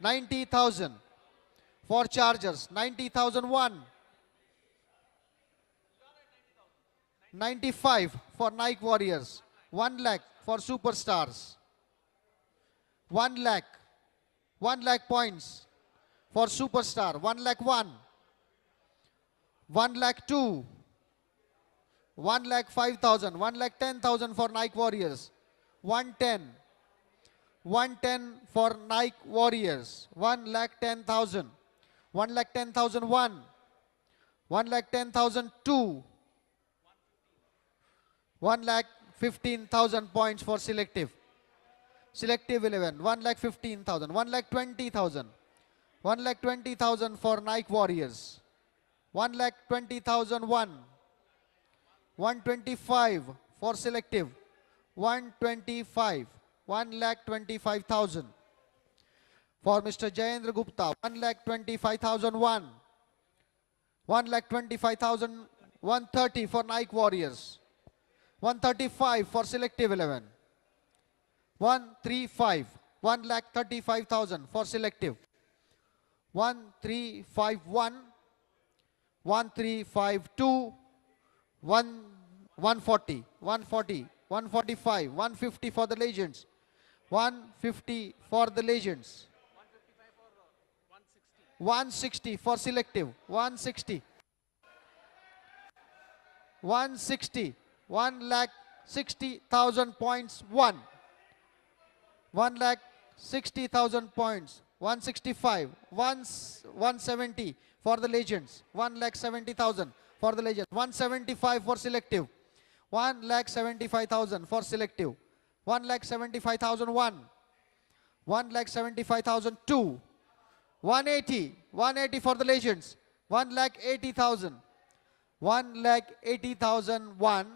90,000 for Chargers. 90,001. 95 for Nike Warriors. 1 lakh for Superstars. 1 lakh. 1 lakh points for Superstar. 1 lakh 1. 1 lakh 2. 1 lakh 5,000. 1 lakh 10,000 for Nike Warriors. 110. 110 for Nike Warriors. 1 lakh 10,000. 1 lakh 10,001. 1 lakh 10,002. 1 lakh 15,000 points for selective. Selective 11. 1 lakh 15,000. 1 lakh 20,000. 1 lakh 20,000 for Nike Warriors. 1 lakh 20,001. 125 for selective. 125. 1 lakh 25,000. For Mr. Jayendra Gupta, 1 lakh 25,001. 1 lakh 25,000. 130 for Nike Warriors. 135 for selective 11. 135. 1 lakh 35,000 for selective. 1351. 1352. 140. 140. 145. 150 for the legends. 150 for the legends. 160 for selective. 160. 160. 1 lakh 60,000 points. 1 lakh 60,000 points. 165. 170 for the legends. 1 lakh 70,000 for the legends. 175 for selective. 1 lakh 75,000 for selective. 1 lakh 75,001. 1 lakh 75,002. 180. 180 for the legends. 1 lakh 80,000. 1 lakh 80,001.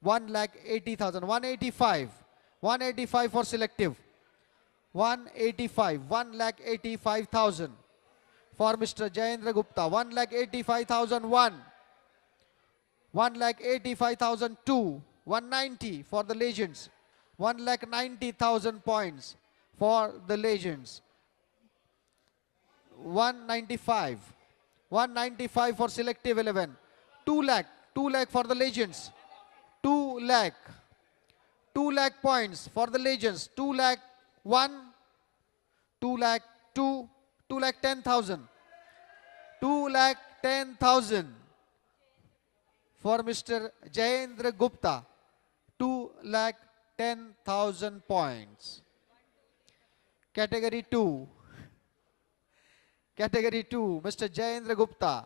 1 lakh 80,000. 185. 185 for selective. 185. 1 lakh 85,000 for Mr. Jayendra Gupta. 1 lakh 85,001. 1 lakh 85,002. 190 for the legends. 1 lakh 90,000 points for the legends. 195. 195 for selective 11. 2 lakh. 2 lakh for the legends. 2 lakh. 2 lakh points for the legends. 2 lakh 1. 2 lakh 2. 2 lakh 10,000. 2 lakh 10,000 for Mr. Jayendra Gupta. 2 lakh 10,000 points. Category 2. Category 2, Mr. Jayendra Gupta.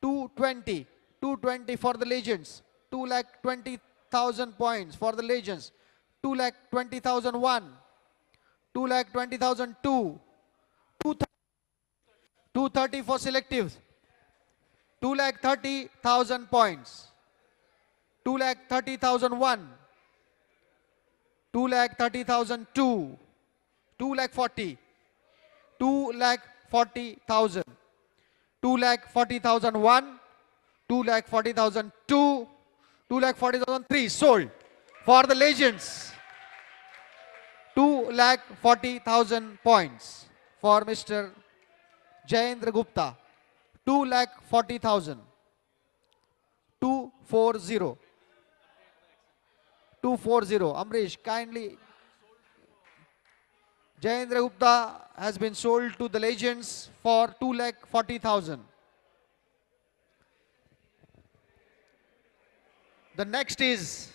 220. 220 for the legends. 2 lakh 20,000 points for the legends. 2 lakh 20,001. 2 lakh 20,002. 230 for selectives. 2 lakh 30,000 points. 2 lakh 30,001. 2 lakh 30,002. 2 lakh 40. 2 lakh 40,000. 2 lakh 40,001. 2 lakh 40,002. 2 lakh 40,003 sold for the legends. 2 lakh 40,000 points for Mr. Jayendra Gupta. 2 lakh 40,000. 240. 240. Amrish, kindly. Jayendra Gupta has been sold to the legends for 2 lakh 40,000. The next is,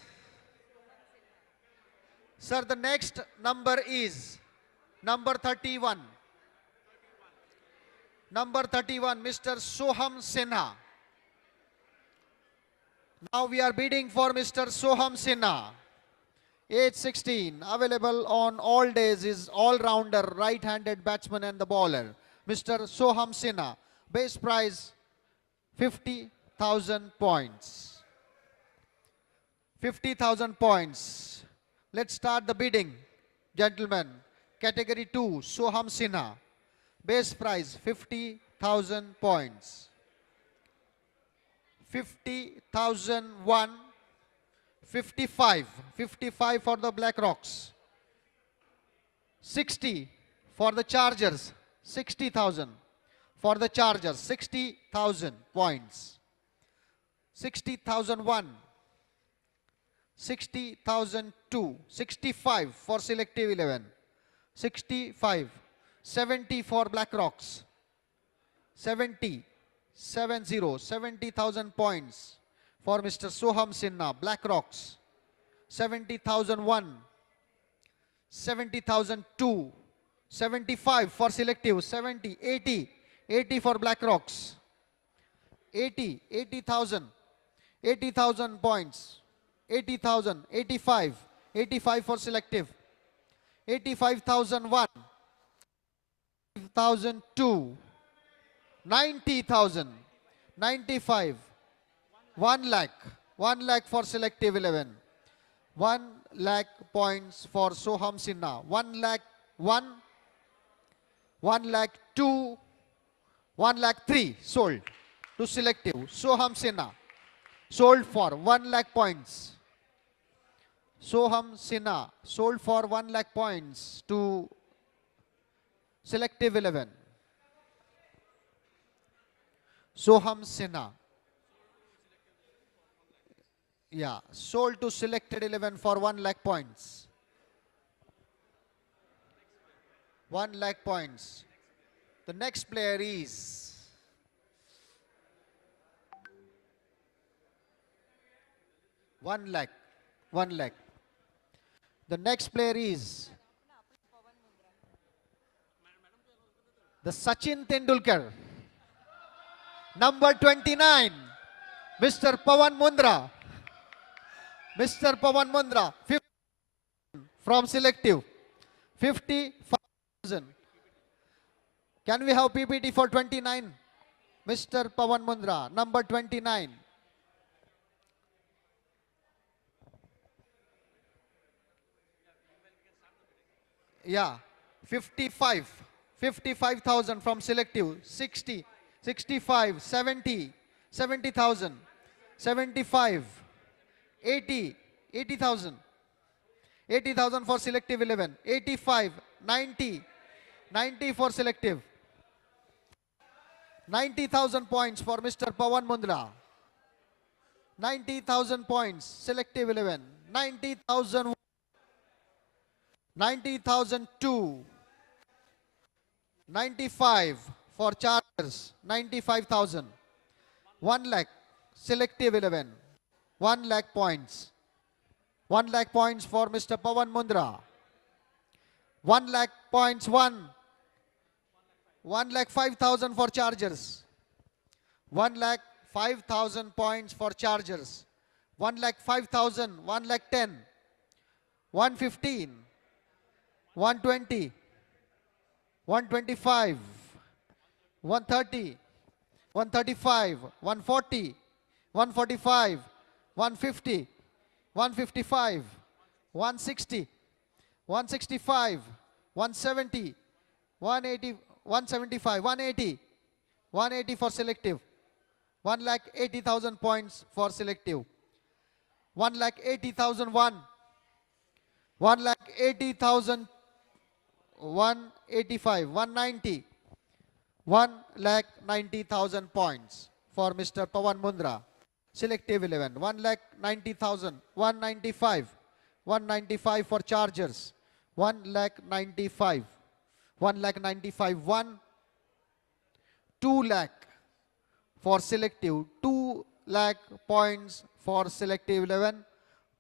sir, the next number is number 31. Number 31, Mr. Soham Sinha. Now we are bidding for Mr. Soham Sinha. Age 16, available on all days, is all-rounder, right-handed batsman and the bowler. Mr. Soham Sinha. Base price 50,000 points. 50,000 points. Let's start the bidding, gentlemen. Category 2, Soham Sinha. Base price 50,000 points. 50,001, 55. 55 for the Black Rocks. 60 for the Chargers. 60,000 for the Chargers. 60,000 points. 60,001. 60,002, 65 for Selective 11, 65, 70 for Black Rocks, 70, 70,000 points for Mr. Soham Sinha, Black Rocks, 70,001, 70,002, 75 for Selective, 70, 80, 80 for Black Rocks, 80, 80,000, 80,000 points. 80,000, 85, 85 for Selective, 85,001, 1,002, 90,000, 95, 1 lakh for Selective 11, 1 lakh points for Soham Sinha, 1 lakh 1, 1 lakh 2, 1 lakh 3 sold to Selective. Soham Sinha sold for 1 lakh points. Soham Sinha sold for 1 lakh points to Selective 11. Soham Sinha. Yeah, sold to Selected 11 for 1 lakh points. 1 lakh points. The next player is one lakh. The next player is the Sachin Tendulkar. Number 29, Mr. Pawan Mundra. Mr. Pawan Mundra, 50 from Selective. 55,000. Can we have PPT for 29? Mr. Pawan Mundra, number 29. Yeah, 55. 55,000 from Selective. 60, 65, 70, 70,000, 75, 80, 80,000. 80,000 for Selective 11. 85, 90, 90 for Selective. 90,000 points for Mr. Pawan Mundra. 90,000 points, Selective 11. 90,000. 90,002, 95 for Chargers, 95,000, 1 lakh, Selective 11, 1 lakh points, 1 lakh points for Mr. Pawan Mundra, 1 lakh points, 1 lakh 5,000 for Chargers, 1 lakh 5,000 points for Chargers, 1 lakh 5,000, 1 lakh 10, 115, 120, 125, 130, 135, 140, 145, 150, 155, 160, 165, 170, 180, 175, 180, 180 for Selective, 1 lakh 80,000 points for Selective, 1 lakh 80,001, 1 lakh 80,000, 185, 190, 1 lakh 90,000 points for Mr. Pawan Mundra. Selective 11, 1 lakh 90,000, 195, 195 for Chargers, 1 lakh 95, 1 lakh 95, 2 lakh for Selective, 2 lakh points for Selective 11,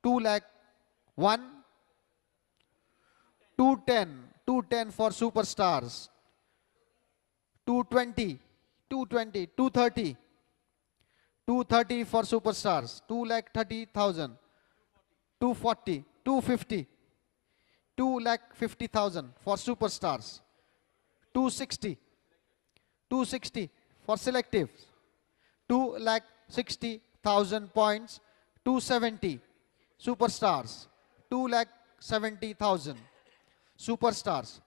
2 lakh 1, 210 for Superstars, 220, 220, 230, 230 for Superstars, 2 lakh 30,000, 240, 250, 2 lakh 50,000 for Superstars, 260, 260 for Selective, 2 lakh 60,000 points. 270 superstars. 2 lakh 70,000 superstars.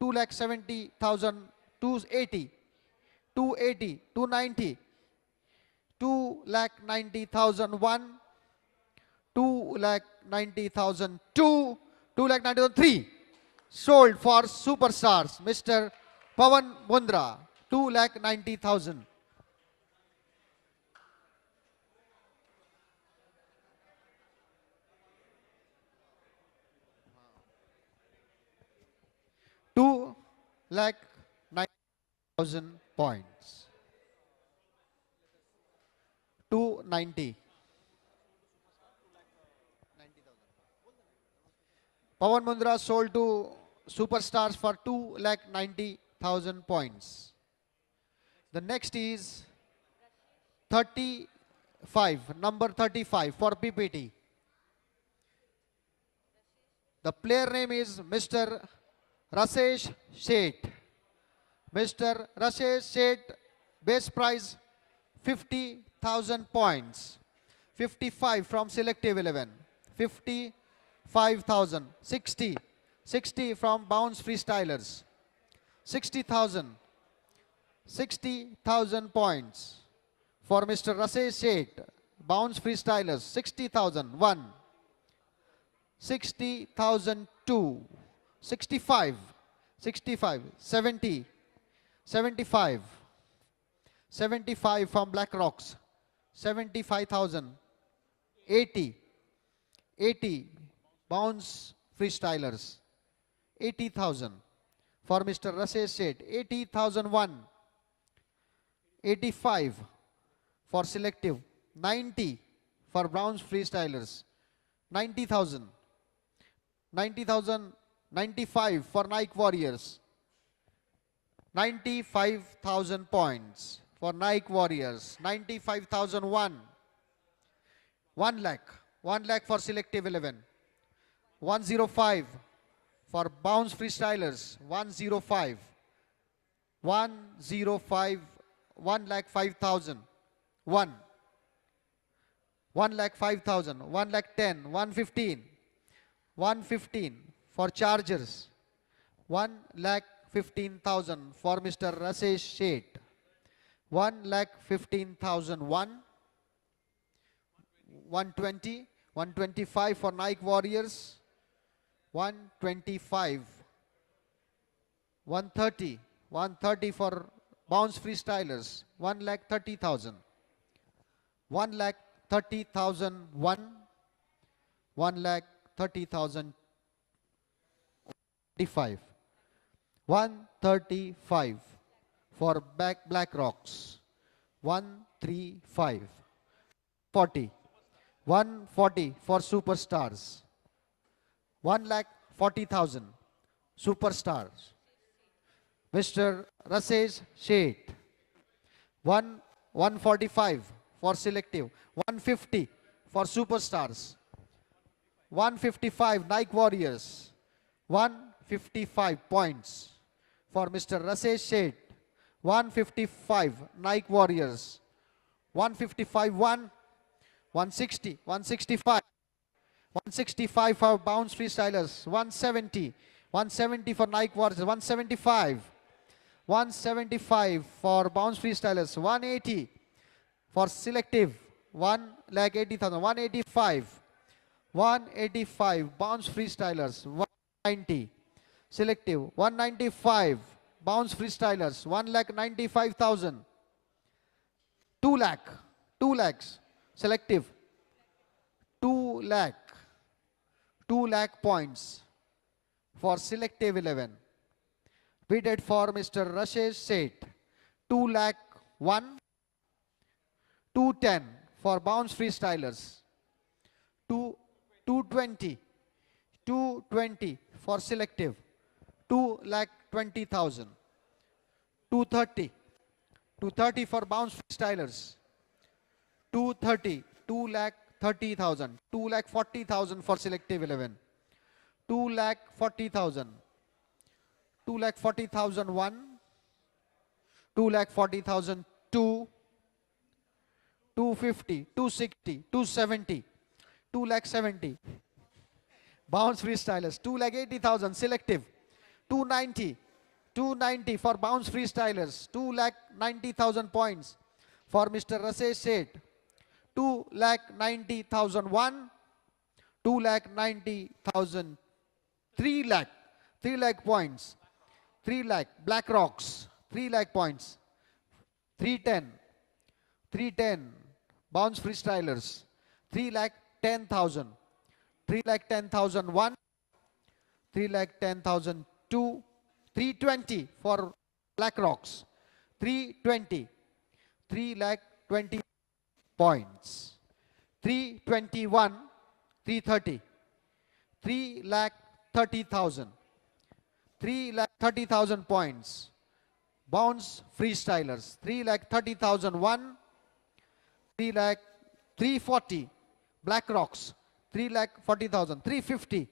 2 lakh 70,000. 280. 280. 290. 2 lakh 90,000. 1. 2 lakh 90,000. 2. 2 lakh 90,000. 3. Sold for superstars. Mr. Pawan Mundra. 2 lakh 90,000. 2 lakh 90,000 points. 290. Pawan Mundra sold to superstars for 2 lakh 90,000 points. The next is 35, number 35 for PPT. The player name is Mr. Rasesh Sheth. Mr. Rasesh Sheth, base prize 50,000 points. 55 from selective 11. 55,000. 60. 60 from bounce freestylers. 60,000. 60,000 points for Mr. Rasesh Sheth. Bounce freestylers. 60,000. 1. 60,002. 65. 65. 70. 75. 75 from Black Rocks. 75,000. 80. 80 bounce freestylers. 80,000 for Mr. Rasesh Sheth. 80,001. 85 for selective. 90 for bounce freestylers. 90,000. 90,000. 95 for Nike Warriors. 95,000 points for Nike Warriors. 95,001. 1 lakh. 1 lakh for selective 11. 105 for bounce freestylers. 105. 105. 1 lakh 5,000. 1. 1 lakh 5,000. 1 lakh 10. 115. 115 for chargers. 1 lakh 15,000 for Mr. Rasesh Sheth. 1 lakh 15,001. 120. 125 for Nike Warriors. 125. 130. 130 for bounce freestylers. 1 lakh 30,000. 1 lakh 30,001. 1 lakh 30,000. 135 for Black Rocks. 135. 40. 140 for superstars. 1 lakh 40,000 superstars. Mr. Rasesh Sheth. 145 for selective. 150 for superstars. 155 Nike Warriors. 155 points for Mr. Rasesh Sheth. 155 Nike Warriors. 155 1. 160. 165. 165 for bounce freestylers. 170. 170 for Nike Warriors. 175. 175 for bounce freestylers. 180 for selective. 1 lakh 80,000. 185. 185 bounce freestylers. 190 selective. 195 bounce freestylers. 1 lakh 95,000. 2 lakh. 2 lakhs selective. 2 lakh. 2 lakh points for selective 11. Bidded for Mr. Rasesh Sheth. 2 lakh 1. 210 for bounce freestylers. 220. 220 for selective. 2 lakh 20,000. 230. 230 for bounce freestylers. 230. 2 lakh 30,000. 2 lakh 40,000 for selective 11. 2 lakh 40,000. 2 lakh 40,001. 2 lakh 40,002. 250, 260, 270, 2 lakh 70. Bounce freestylers, 2 lakh 80,000 selective, 290, 290 for bounce freestylers, 2 lakh 90,000 points for Mr. Rasesh Seth, 2 lakh 90,001, 2 lakh 90,000, 3 lakh, 3 lakh points, 3 lakh Black Rocks, 3 lakh points, 310, 310 bounce freestylers, 3 lakh 10,000, 3 lakh 10,001, 3 lakh 10,002, 320 for Black Rocks, 320, 3 lakh 20 points, 321, 330, 3 lakh 30,000, 3 lakh 30,000 points, bounce freestylers, 3 lakh 30,001, 3 lakh 340, Black Rocks, 3 lakh 40,000, 350,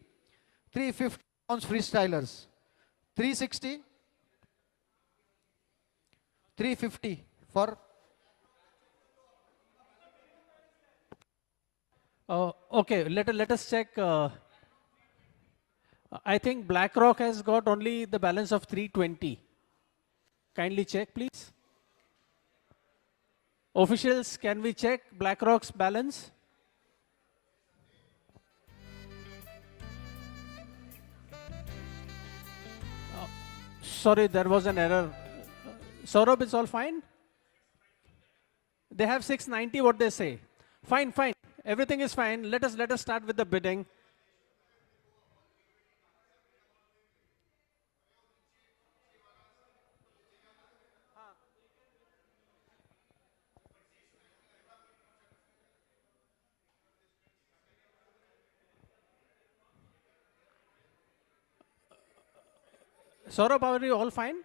350 bounce freestylers, 360, 350 for Okay, let us check. I think BlackRock has got only the balance of 320. Kindly check, please. Officials, can we check BlackRock's balance? Sorry, there was an error. Saurabh, it's all fine? They have 690, what they say. Fine, fine. Everything is fine. Let us start with the bidding. Saurabh, are you all fine?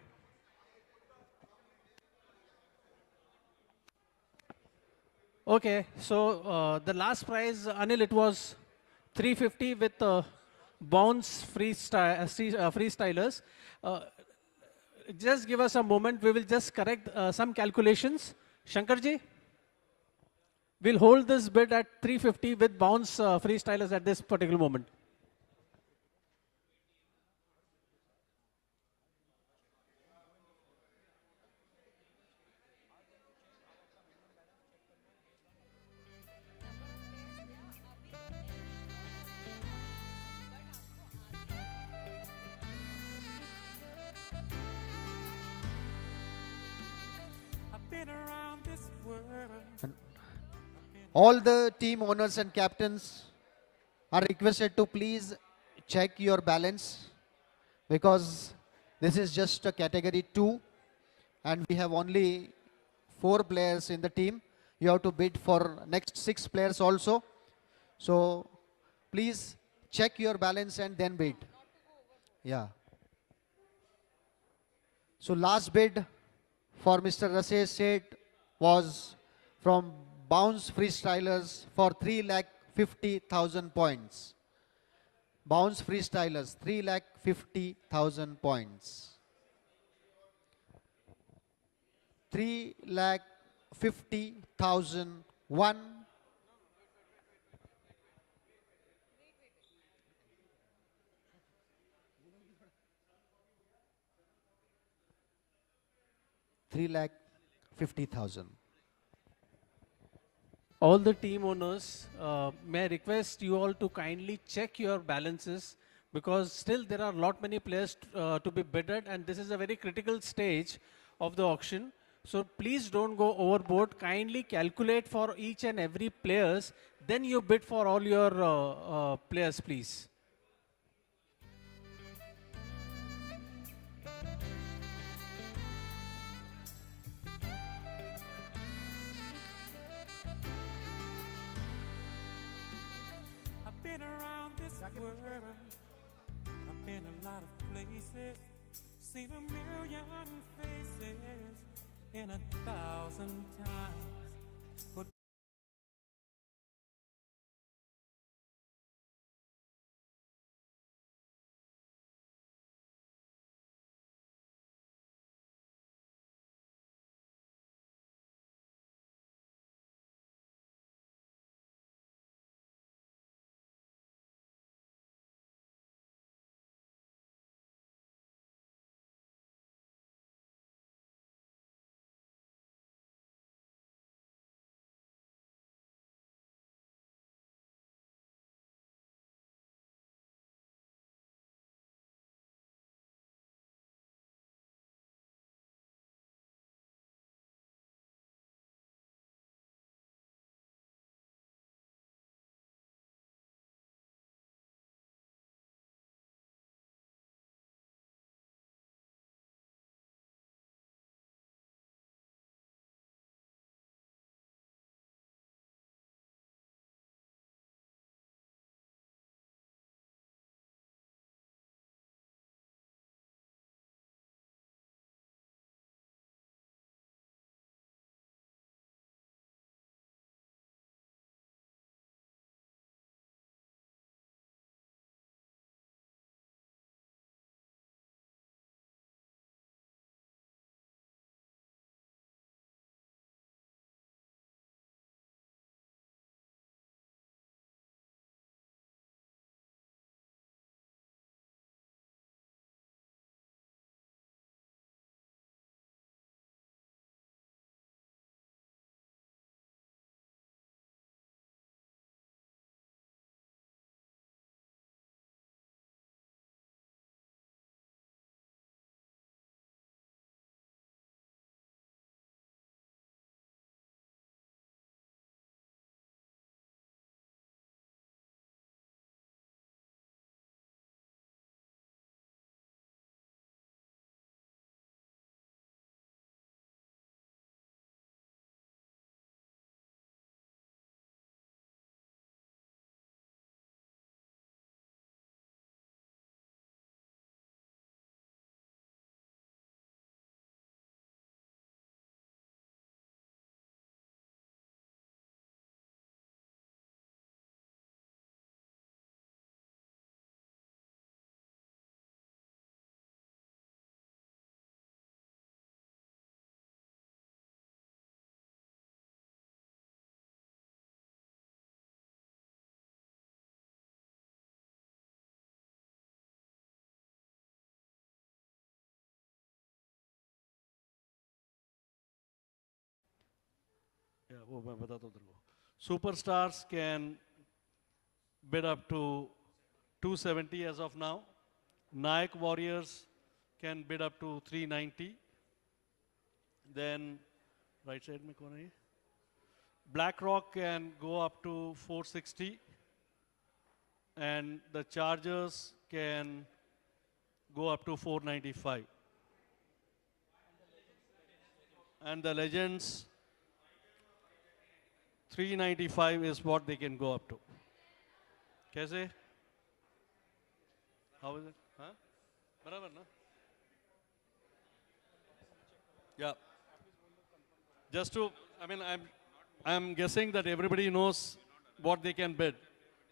Okay, so the last prize, Anil, it was 350 with bounce freestylers. Just give us a moment. We will just correct some calculations. Shankarji, we'll hold this bid at 350 with bounce freestylers at this particular moment. I've been around this world. all the team owners and captains are requested to please check your balance because this is just a category 2 and we have only 4 players in the team. You have to bid for next 6 players also. So please check your balance and then bid. Yeah. So last bid for Mr. Rasesh Seth was from Bounce Freestylers for 3,50,000 points. Bounce Freestylers, 3,50,000 points. 3,50,001. 3,50,000. All the team owners, may I request you all to kindly check your balances because still there are lot many players to be bidded and this is a very critical stage of the auction. So please don't go overboard. Kindly calculate for each and every players. Then you bid for all your players, please. I've been around this world. I've been a lot of places, seen a million faces in 1,000 times. वो मैं बताता हूँ तेरे को. Superstars can bid up to 270 as of now. Nike Warriors can bid up to 390. Then, right side में कौन है ये? BlackRock can go up to 460. And the Chargers can go up to 495. And the Legends, 395 is what they can go up to. कैसे? How is it? Huh? बराबर ना? Yeah. Just to, I mean, I'm guessing that everybody knows what they can bid.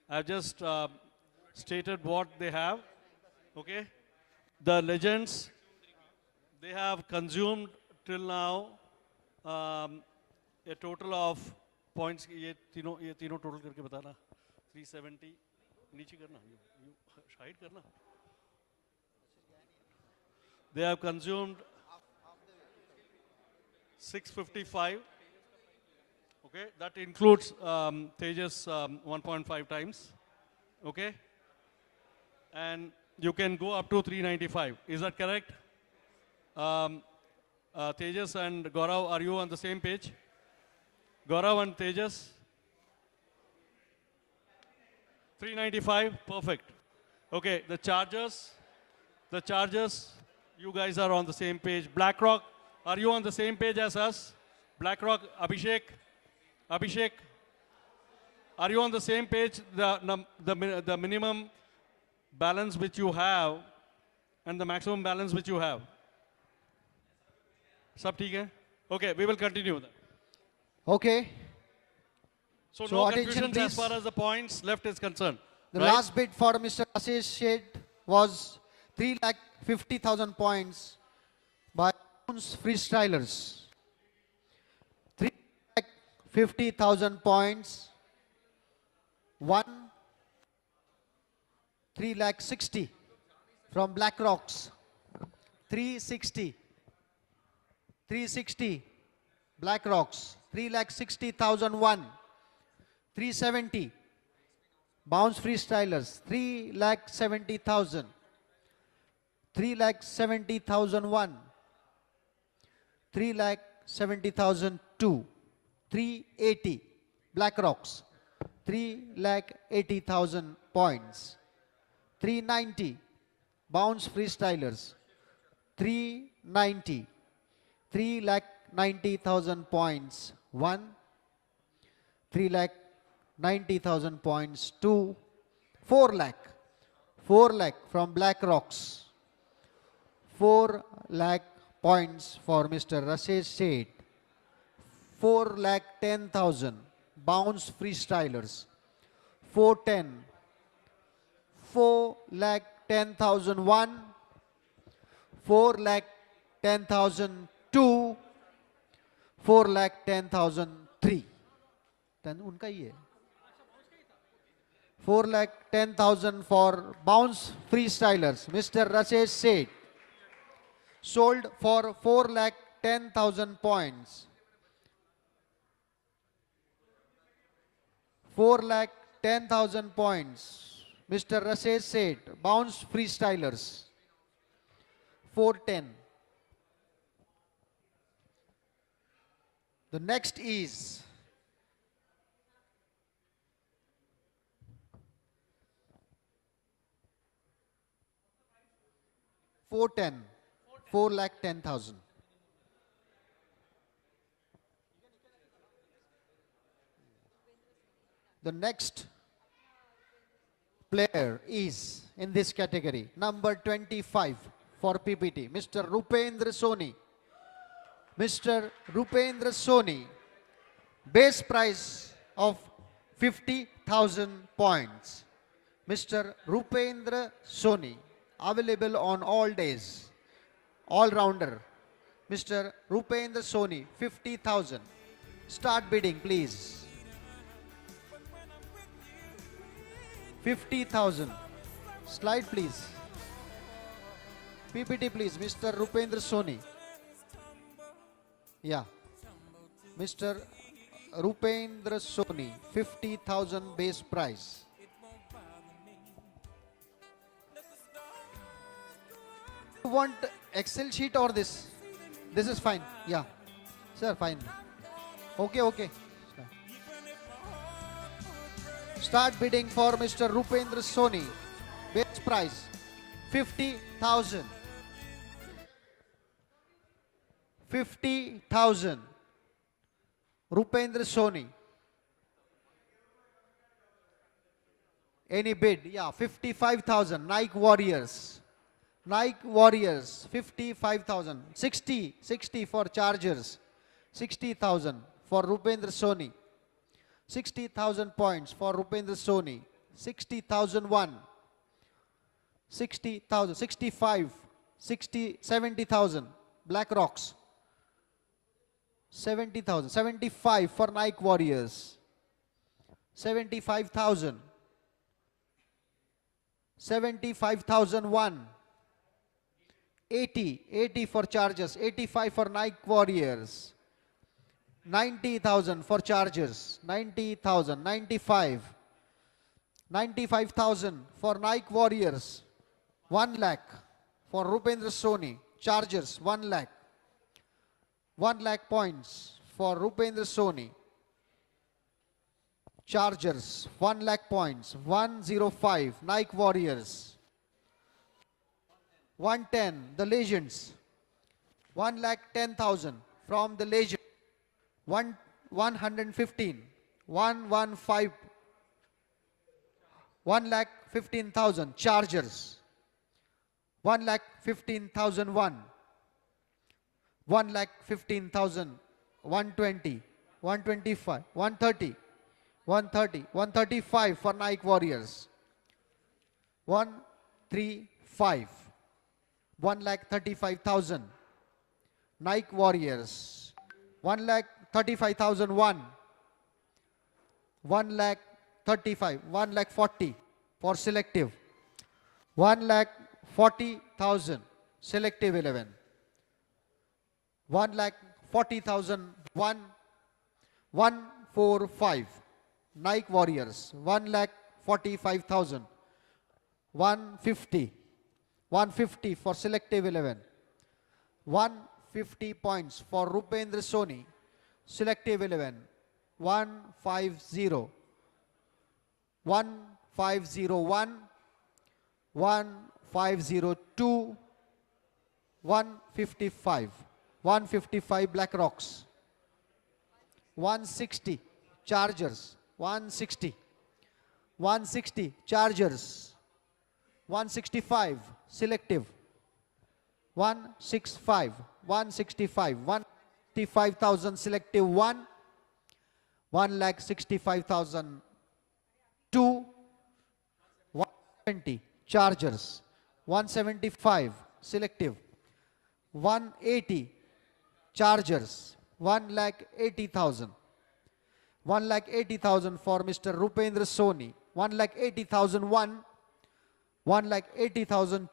I've just stated what they have. Okay. The Legends, they have consumed till now a total of points. ये तीनों total करके बताना. 370. नीचे करना. You hide करना. They have consumed 655. Okay, that includes Tejas 1.5 times. Okay, and you can go up to 395. Is that correct? Tejas and Gaurav, are you on the same page? Gaurav and Tejas? 395, perfect. Okay, the Chargers, you guys are on the same page. BlackRock, are you on the same page as us? BlackRock, Abhishek, are you on the same page? The minimum balance which you have and the maximum balance which you have. Sab theek hai? Okay, we will continue then. Okay. So So no attention, confusions as please. far as the points left is concerned. The right? last bid for Mr. Ashish Sheth was 3,50,000 points by freestylers. 3,50,000 points. 3,60,000 from BlackRocks. 360. BlackRocks. 3,60,001. 370. Bounce freestylers. 3,70,000. 3,70,001. 3,70,002. 380. BlackRocks. 3,80,000 points. 390. Bounce freestylers. 390. 3,90,000 points. 1. 3,90,000 points. 2. 4 lakh. 4 lakh from BlackRocks. 4 lakh points for Mr. Rashesh Sheth. 4,10,000 bounce freestylers. 410. 4,10,001. 4,10,002. 4,10,003. Then उनका ही है. 4,10,000 for bounce freestylers. Mr. Rashesh Sheth sold for 4,10,000 points. 4,10,000 points. Mr. Rashesh Sheth, bounce freestylers. 410. The next is $410,000. 4,10,000. The next player is in this category, number 25 for PPT, Mr. Rupendra Soni. Mr. Rupendra Soni, base price of 50,000 points. Mr. Rupendra Soni, available on all days, all-rounder. Mr. Rupendra Soni, 50,000. Start bidding, please. 50,000. Slide, please. PPT, please. Mr. Rupendra Soni. Yeah. Mr. Rupendra Soni, 50,000 base price. You want Excel sheet or this? This is fine. Yeah. Sir, fine. Okay, okay. Start bidding for Mr. Rupendra Soni. Base price 50,000. 50,000. Rupendra Soni. Any bid? Yeah, 55,000. Nike Warriors. Nike Warriors, 55,000. 60 for Chargers. 60,000 for Rupendra Soni. 60,000 points for Rupendra Soni. 60,001. 60,000, 65, 60, 70,000. Black Rocks. 70,000, 75 for Nike Warriors. 75,000. 75,001. 80 for Chargers. 85 for Nike Warriors. 90,000 for Chargers. 90,000, 95. 95,000 for Nike Warriors. 1 lakh for Rupendra Soni. Chargers, 1 lakh. 1 lakh points for Rupendra Soni. Chargers, 1 lakh points. 105, Nike Warriors. 110, the Legends. 1 lakh 10,000 from the Legends. 115, 115, 1 lakh 15,000, Chargers. 1 lakh 15,001. 1 lakh 15,000, 120, 125, 130, 130, 135 for Nike Warriors. 135, 1 lakh 35,000, Nike Warriors. 1 lakh 35,001. 1 lakh 35, 1 lakh 40 for selective. 1 lakh 40,000, selective 11. 1 lakh 40,000, 145, Nike Warriors. 1 lakh 45,000, 150, 150 for selective 11. 150 points for Rupendra Soni, selective 11. 150, 1501, 1502, 155, 155 Black Rocks. 160 Chargers, 160, 160 Chargers. 165 selective. 165, 165, 165,000 selective 1. 1 lakh 65,000 2. 170 Chargers. 175 selective. 180 Chargers. 1 lakh 80,000. 1 lakh 80,000 for Mr. Rupendra Soni. 1 lakh 80,001. 1 lakh 80,000.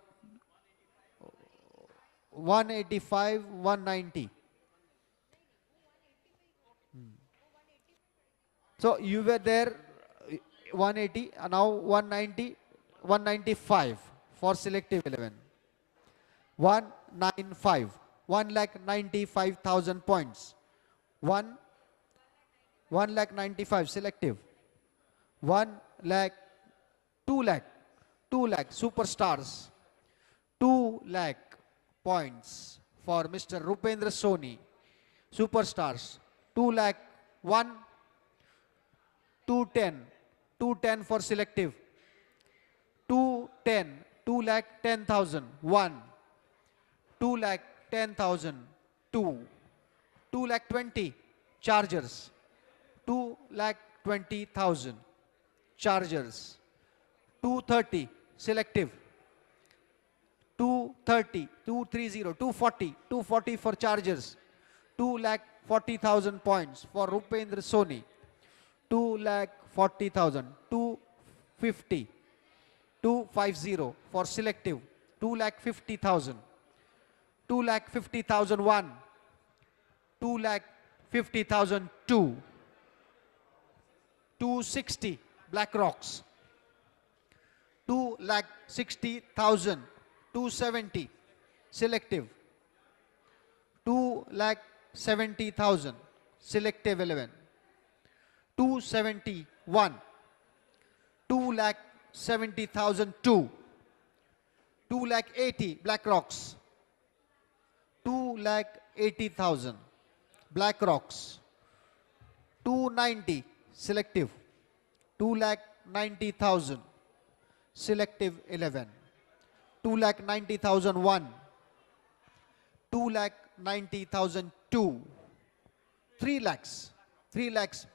185, 190. So you were there 180, now 190, 195 for selective 11. 195, 1 lakh 95,000 points. 1 lakh 95 selective. 1 lakh, 2 lakh, 2 lakh superstars. 2 lakh points for Mr. Rupendra Soni. Superstars. 2 lakh 1, 210, 210 for selective. 210, 2 lakh 10,000, 1. 2 lakh 10,000, 2. 2 lakh 20, Chargers. 2 lakh 20,000, Chargers. 230, selective. 230, 230, 240, 240 for Chargers. 2 lakh 40,000 points for Rupendra Soni. 2 lakh 40,000, 250, 250 for selective. 2 lakh 50,000. 2 lakh 50,001. 2 lakh 50,002. 260 Black Rocks. 2,60,000. 270 selective. 2,70,000 selective 11. 271. 2,70,002. 2,80,000 Black Rocks. 2,80,000 Black Rocks. 290 selective. 2,90,000 selective 11. 2,90,001. 2,90,002. 3 lakhs. 3 lakhs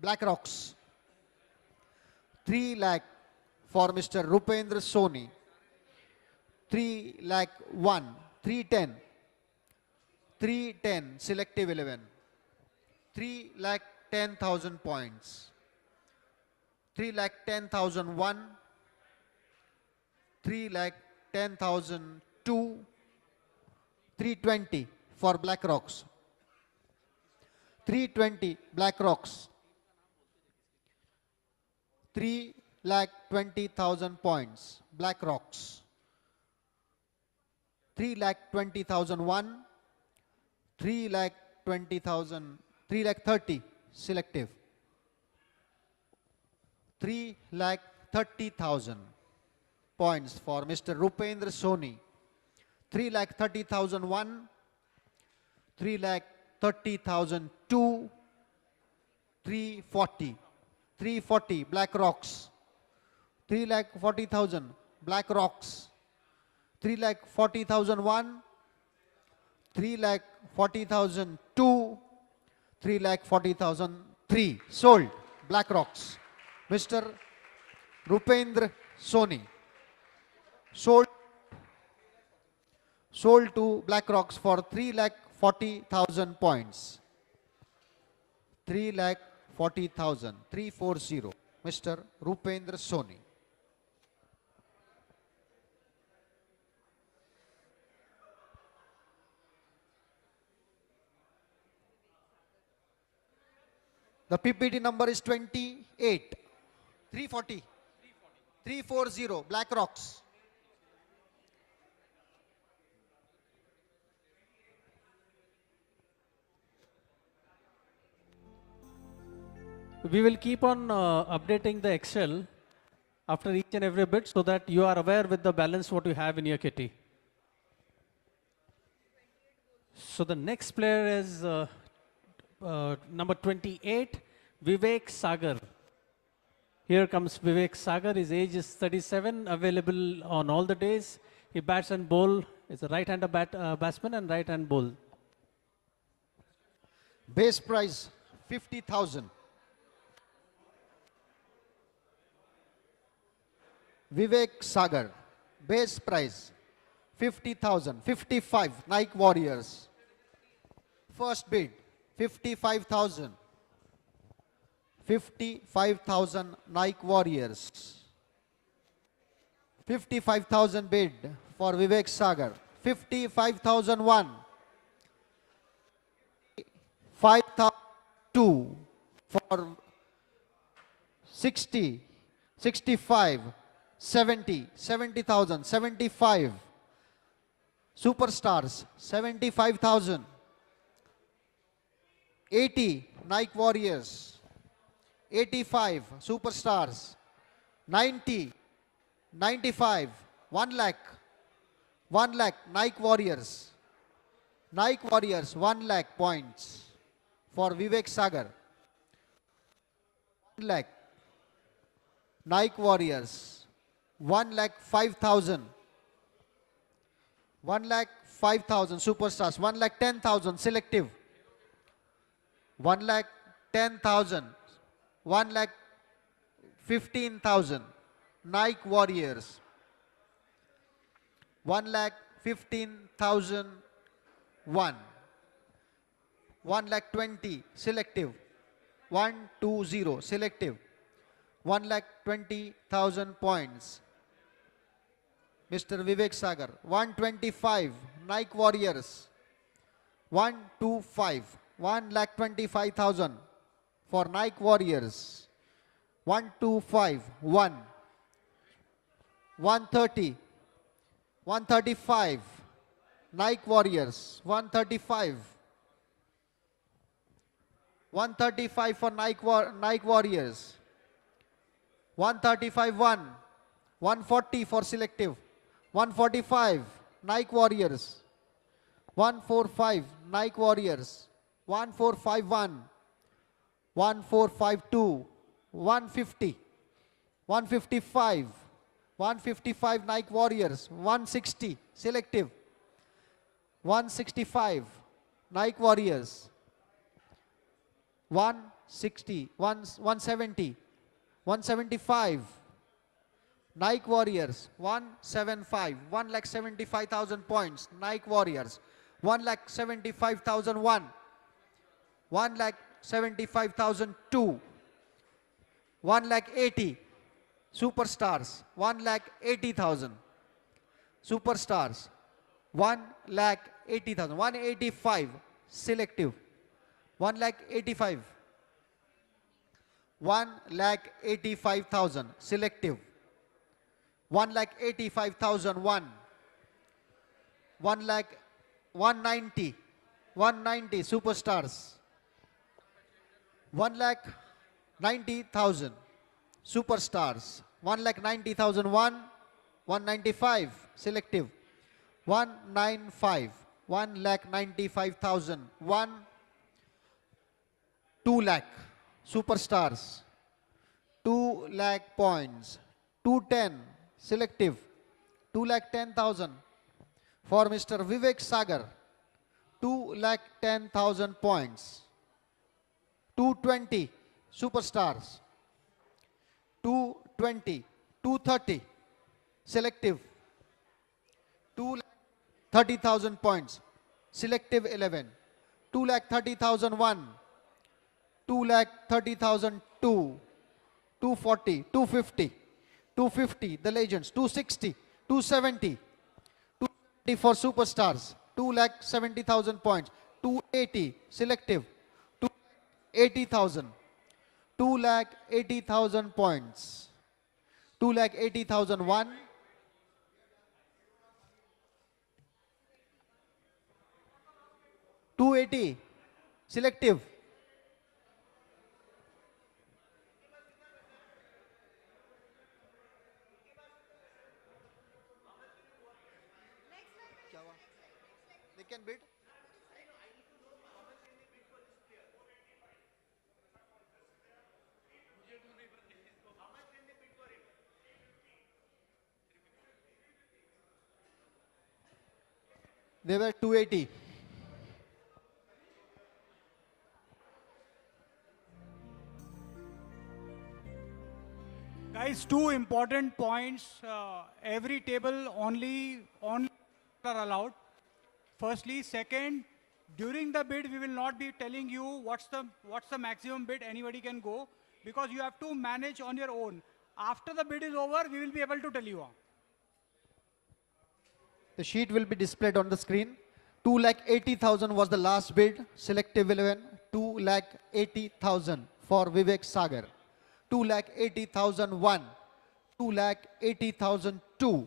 Black Rocks. 3 lakh for Mr. Rupendra Soni. 3 lakh 1. 310. 310 selective 11. 3 lakh 10,000 points. 3 lakh 10,001. 3 lakh 10,002. 320 for Black Rocks. 320 Black Rocks. 3 lakh 20,000 points. Black Rocks. 3 lakh 20,001. 3 lakh 20,000. 3 lakh 30 selective. 3 lakh 30,000 points for Mr. Rupendra Soni. 3 lakh 30,001. 3 lakh 30,002. 340. 340 Black Rocks. 3 lakh 40,000 Black Rocks. 3 lakh 40,001. 3 lakh 40,002. 3 lakh 40,003 sold Black Rocks. Mr. Rupendra Soni sold to Black Rocks for 3 lakh 40,000 points. 3 lakh 40,000. 340. Mr. Rupendra Soni. The PPT number is 28. 340. 340 Black Rocks. We will keep on updating the Excel after each and every bit so that you are aware with the balance what you have in your kitty. So the next player is number 28, Vivek Sagar. Here comes Vivek Sagar. His age is 37, available on all the days. He bats and bowl. Is a right-hander batsman and right-hand bowl. Base price 50,000. Vivek Sagar. Base price 50,000. 55 Nike Warriors. First bid 55,000. 55,000 Nike Warriors. 55,000 bid for Vivek Sagar. 55,001. 5,002 for 60, 65, 70, 70,000, 75. Superstars 75,000. 80 Nike Warriors. 85 Superstars. 90, 95, 1 lakh. 1 lakh Nike Warriors. Nike Warriors 1 lakh points for Vivek Sagar. 1 lakh. Nike Warriors 1 lakh 5,000. 1 lakh 5,000 Superstars. 1 lakh 10,000 selective. 1 lakh 10,000. 1 lakh 15,000 Nike Warriors. 1 lakh 15,000. 1 lakh 20 selective. 120 selective. 1 lakh 20,000 points. Mr. Vivek Sagar. 125 Nike Warriors. 125. 1 lakh 25,000 for Nike Warriors. 125, 1. 130, 135. Nike Warriors, 135. 135 for Nike Warriors. 135, 1. 140 for Selective. 145, Nike Warriors. 145, Nike Warriors. 1451. 1452. 150. 155. 155 Nike Warriors. 160 Selective. 165 Nike Warriors. 160. 170. 175 Nike Warriors. 175. 1,75,000 points. Nike Warriors. 1,75,001. 1,75,002. 1,80,000 Superstars. 1,80,000 Superstars. 1,80,000. 185 Selective. 1,85,000. 1,85,000 Selective. 1,85,001. 190. 190 Superstars. 1,90,000 Superstars. 1,90,001. 195 Selective. 195. 1,95,000. 2 lakh Superstars. 2 lakh points. 210 Selective. 2,10,000 for Mr. Vivek Sagar. 2,10,000 points. 220 Superstars. 220. 230 Selective. 2,30,000 points. Selective 11. 2,30,001. 2,30,002. 240. 250. 250 the Legends. 260. 270. 270 for Superstars. 2,70,000 points. 280 Selective. 280,000. 2,80,000 points. 2,80,001. 280 Selective. They can bid. They were 280. Guys, two important points. Every table only are allowed. Firstly, second, during the bid, we will not be telling you what's the maximum bid anybody can go, because you have to manage on your own. After the bid is over, we will be able to tell you. The sheet will be displayed on the screen. 2,80,000 was the last bid. Selective 11. 2,80,000 for Vivek Sagar. 2,80,001. 2,80,002.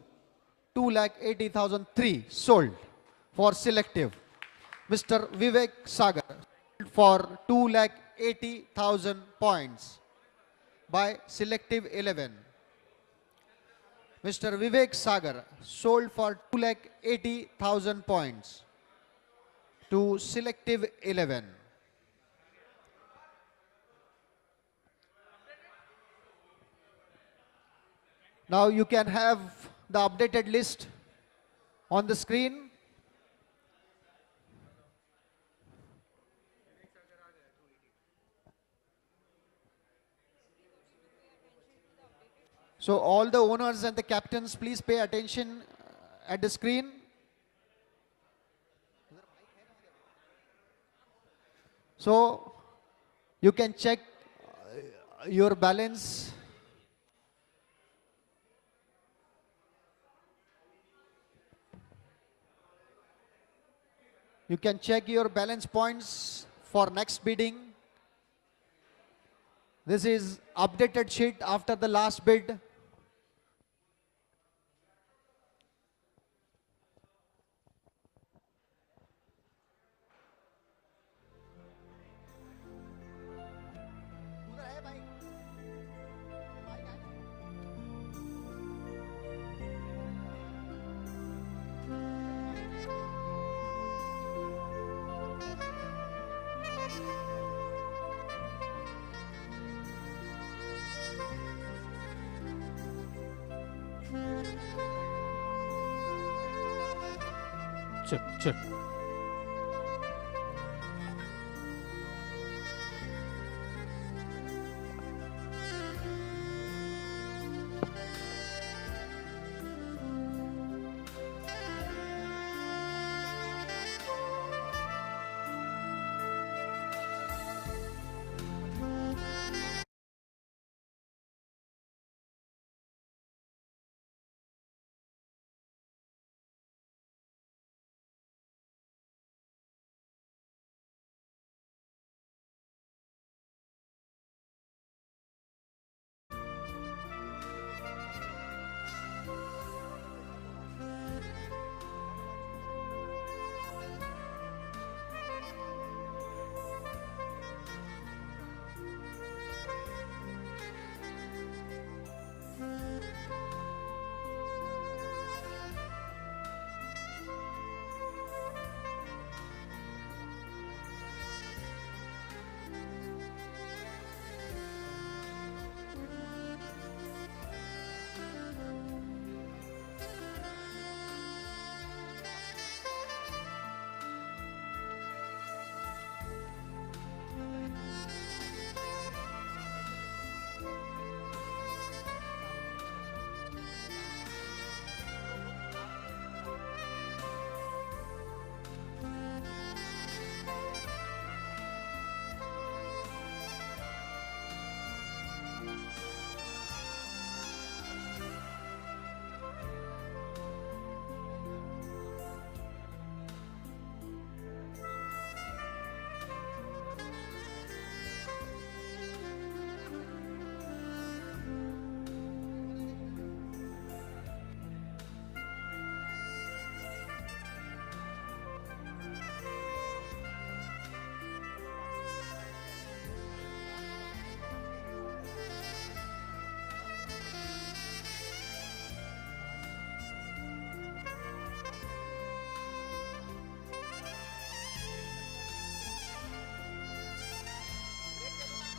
2,80,003 sold for Selective. Mr. Vivek Sagar for 2,80,000 points by Selective 11. Mr. Vivek Sagar sold for 2,80,000 points to Selective 11. Now you can have the updated list on the screen. So all the owners and the captains, please pay attention at the screen. So you can check your balance. You can check your balance points for next bidding. This is updated sheet after the last bid. Check, check.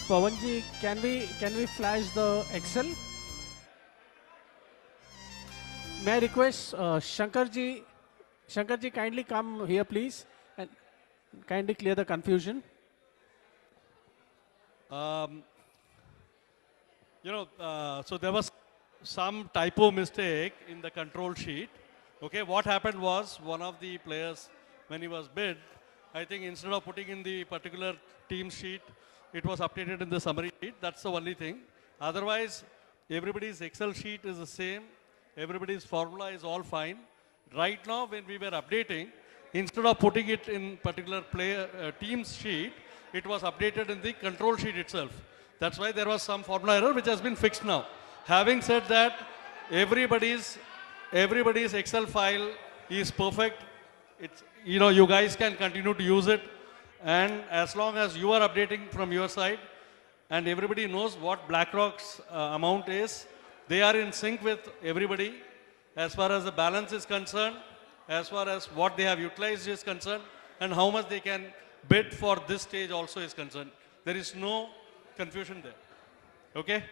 Pawanji, can we flash the Excel? May I request Shankarji, kindly come here, please, and kindly clear the confusion. So there was some typo mistake in the control sheet. Okay, what happened was one of the players, when he was bid, I think instead of putting in the particular team sheet, it was updated in the summary sheet. That's the only thing. Otherwise, everybody's Excel sheet is the same. Everybody's formula is all fine. Right now, when we were updating, instead of putting it in particular player team's sheet, it was updated in the control sheet itself. That's why there was some formula error which has been fixed now. Having said that, everybody's Excel file is perfect. It's, you guys can continue to use it. And as long as you are updating from your side and everybody knows what BlackRock's amount is, they are in sync with everybody as far as the balance is concerned, as far as what they have utilized is concerned, and how much they can bid for this stage also is concerned. There is no confusion there. Okay?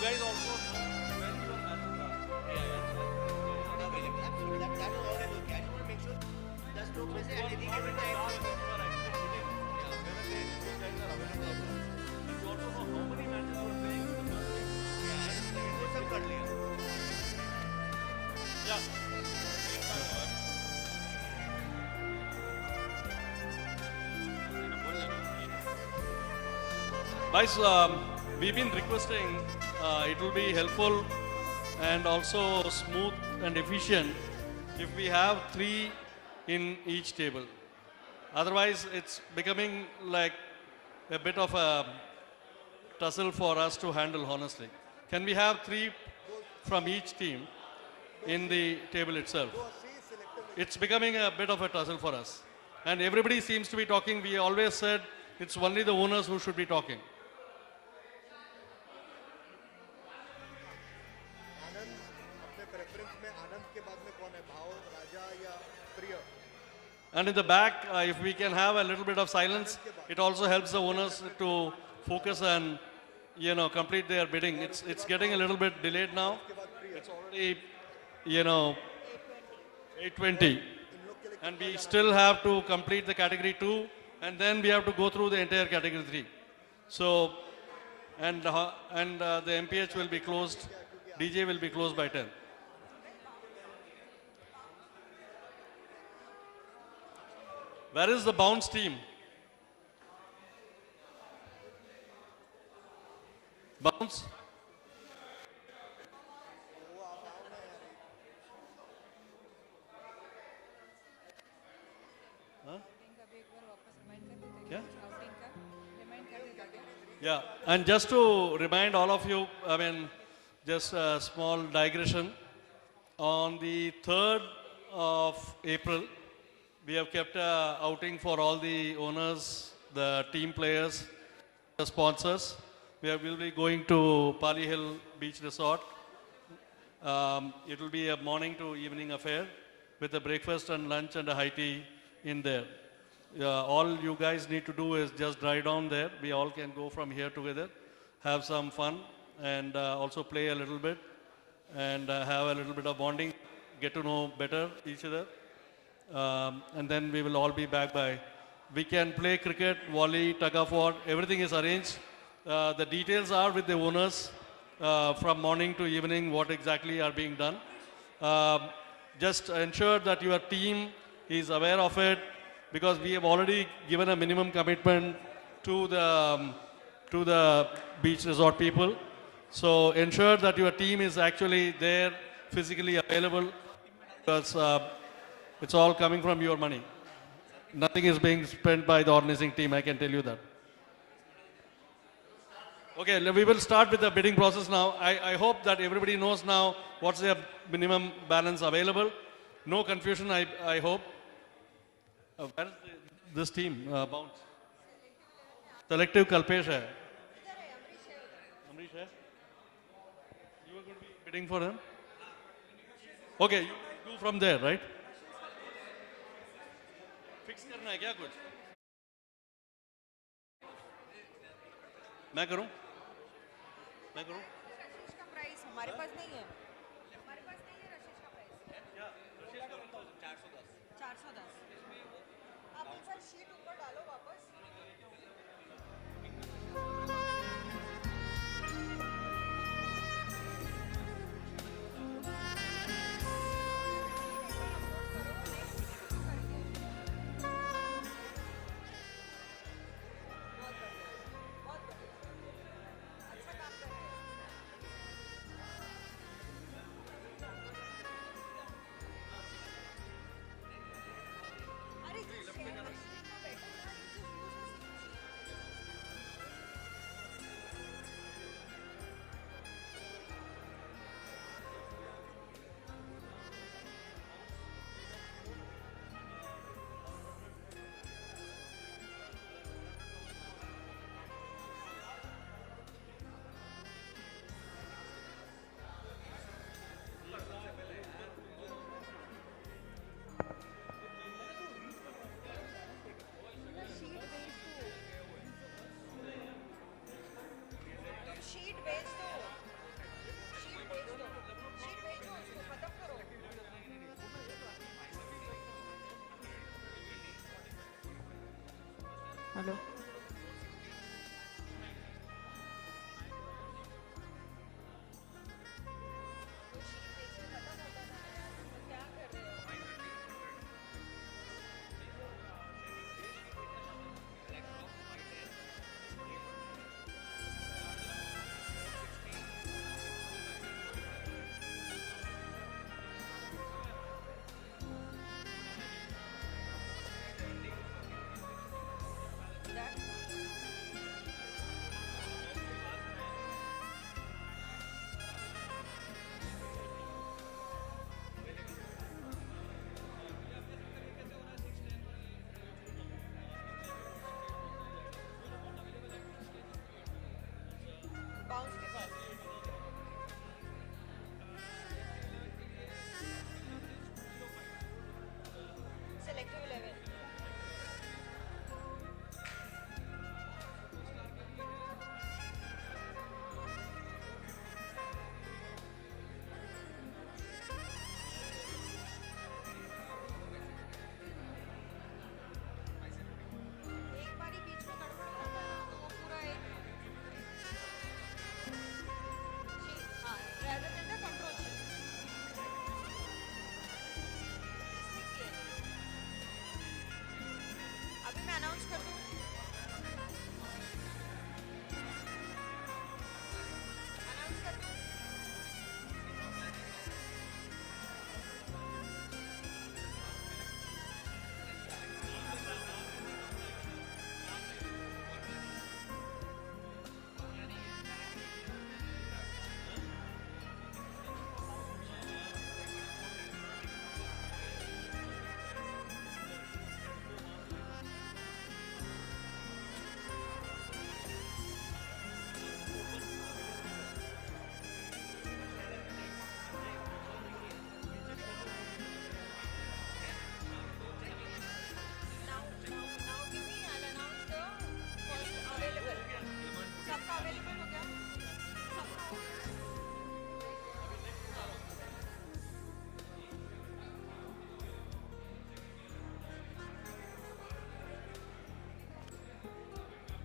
guys also know when your matches are. Available. Absolutely. That was always okay. I just want to make sure just don't miss it. And I think every time. Guys, we've been requesting it will be helpful and also smooth and efficient if we have 3 in each table. Otherwise, it's becoming like a bit of a tussle for us to handle, honestly. Can we have 3 from each team in the table itself? It's becoming a bit of a tussle for us. And everybody seems to be talking. We always said it's only the owners who should be talking. And in the back, if we can have a little bit of silence, it also helps the owners to focus and, you know, complete their bidding. It's getting a little bit delayed now. It's already, you know, 8:20, and we still have to complete the category 2, and then we have to go through the entire category 3. So, and the MPH will be closed. DJ will be closed by 10. Where is the bounce team? Bounce? Huh? Yeah? Yeah, and just to remind all of you, I mean, just a small digression. On the 3rd of April, we have kept a outing for all the owners, the team players, the sponsors. Will be going to Pali Hill Beach Resort. It will be a morning to evening affair with a breakfast and lunch and a high tea in there. All you guys need to do is just drive down there. We all can go from here together, have some fun, and also play a little bit, and have a little bit of bonding, get to know better each other. And then we will all be back by. We can play cricket, volley, tug of war, everything is arranged. The details are with the owners from morning to evening, what exactly are being done. Just ensure that your team is aware of it, because we have already given a minimum commitment to the beach resort people. So ensure that your team is actually there, physically available, because it's all coming from your money. Nothing is being spent by the organizing team, I can tell you that. Okay, we will start with the bidding process now. I hope that everybody knows now what's the minimum balance available. No confusion, I hope. Where is this team? Bounce. Selective Kalpesh hai. Amrish hai? You are going to be bidding for him? Okay, you do from there, right? Fix करना है क्या कुछ? मैं करूं? मैं करूं? रशिश का price हमारे पास नहीं है। हमारे पास नहीं है रशिश का प्राइस। 410। आप सर शीट ऊपर डालो वापस।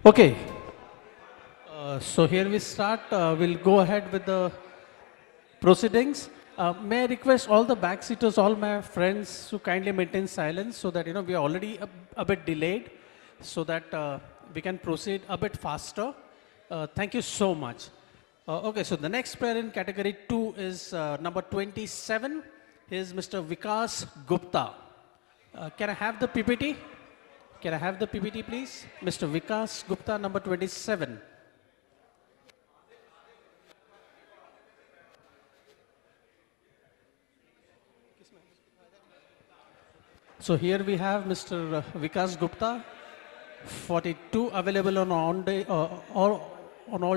Okay. So here we start. We'll go ahead with the proceedings. May I request all the backseaters, all my friends to kindly maintain silence so that, we are already a bit delayed so that we can proceed a bit faster. Thank you so much. Okay, so the next player in category 2 is number 27. He is Mr. Vikas Gupta. Can I have the PPT? Can I have the PPT, please? Mr. Vikas Gupta, number 27. So here we have Mr. Vikas Gupta, 42 available on all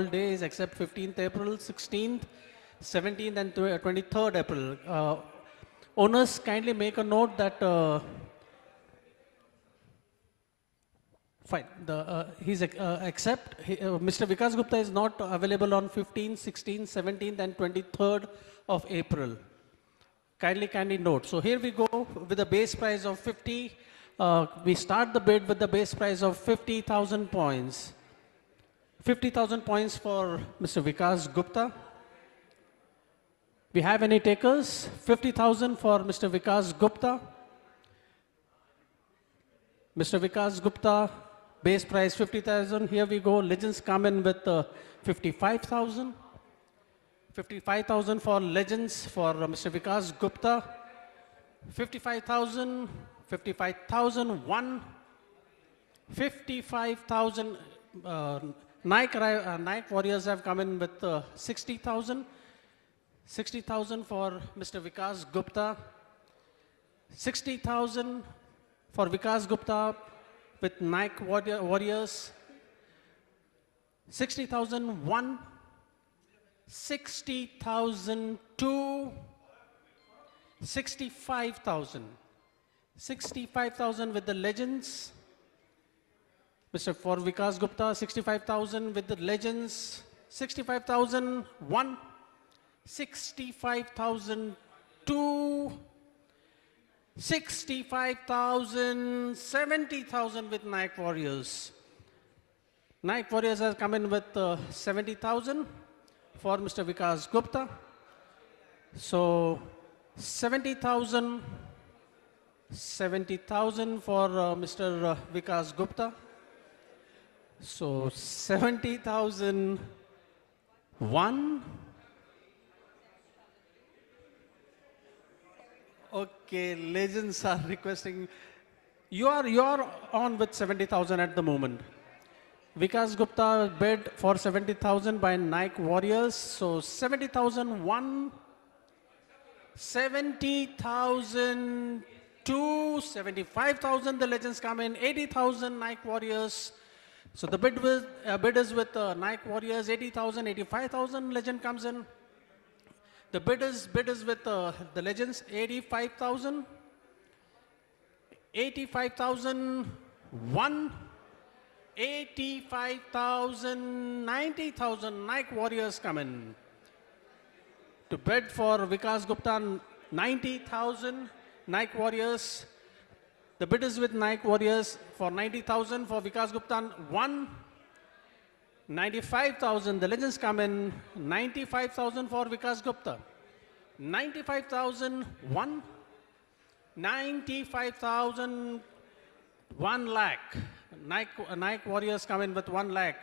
days except 15th April, 16th, 17th and 23rd April. Owners, kindly make a note that fine. Mr. Vikas Gupta is not available on 15th, 16th, 17th and 23rd of April. Kindly note. So here we go with a base price of 50. We start the bid with the base price of 50,000 points. 50,000 points for Mr. Vikas Gupta. We have any takers? 50,000 for Mr. Vikas Gupta. Mr. Vikas Gupta, base price 50,000. Here we go. Legends come in with 55,000. 55,000 for Legends for Mr. Vikas Gupta. 55,000. 55,000. 1. 55,000. Nike Warriors have come in with 60,000. 60,000 for Mr. Vikas Gupta. 60,000 for Vikas Gupta with Nike Warriors. 60,000. 1. 60,000. 2. 65,000. 65,000 with the Legends. For Vikas Gupta, 65,000 with the Legends. 65,000. 1. 65,000. 2. 65,000. 70,000 with Nike Warriors. Nike Warriors has come in with 70,000 for Mr. Vikas Gupta. So 70,000. 70,000 for Mr. Vikas Gupta. So 70,000. 1. Okay, Legends are requesting. You are on with 70,000 at the moment. Vikas Gupta bid for 70,000 by Nike Warriors. So 70,000. 1. 70,000. 2. 75,000. The Legends come in. 80,000 Nike Warriors. So the bid is with Nike Warriors. 80,000. 85,000 Legend comes in. The bid is with the Legends. 85,000. 85,000. 1. 85,000. 90,000 Nike Warriors come in. To bid for Vikas Gupta, 90,000 Nike Warriors. The bid is with Nike Warriors for 90,000 for Vikas Gupta. 1. 95,000. The Legends come in. 95,000 for Vikas Gupta. 95,000. 1. 95,000. 1 lakh. Nike Warriors come in with 1 lakh.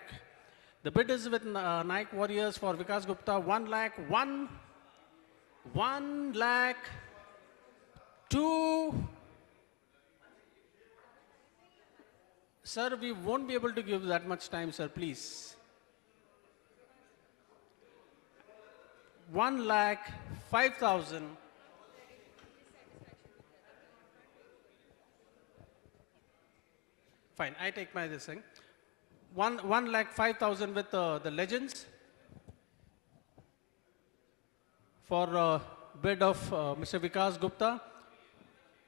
The bid is with Nike Warriors for Vikas Gupta. 1 lakh. 1. 1 lakh. 2. Sir, we won't be able to give that much time, sir, please. 1 lakh 5,000. Fine, I take my this thing. 1 lakh 5,000 with the Legends for bid of Mr. Vikas Gupta.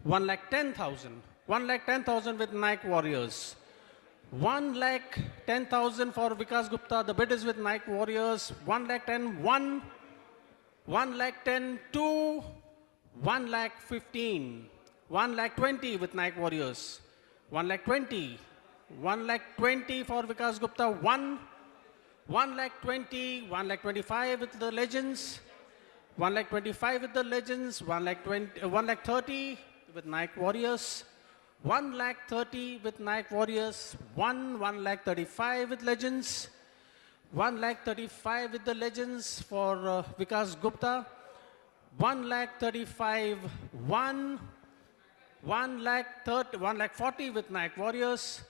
1 lakh 10,000. 1 lakh 10,000 with Nike Warriors. 1 lakh 10,000 for Vikas Gupta. The bid is with Nike Warriors. 1 lakh 10. 1. 1 lakh 10. 2. 1 lakh 15. 1 lakh 20 with Nike Warriors. 1 lakh 20. 1 lakh 20 for Vikas Gupta. 1 lakh 20, 1 lakh 25 with the legends. 1 lakh 25 with the legends. 1 lakh 20, 1 lakh 30 with Nike Warriors. 1 lakh 30 with Nike Warriors. 1 lakh 35 with legends. 1 lakh 35 with the legends for Vikas Gupta. 1 lakh 35, 1 lakh 40 with Nike Warriors.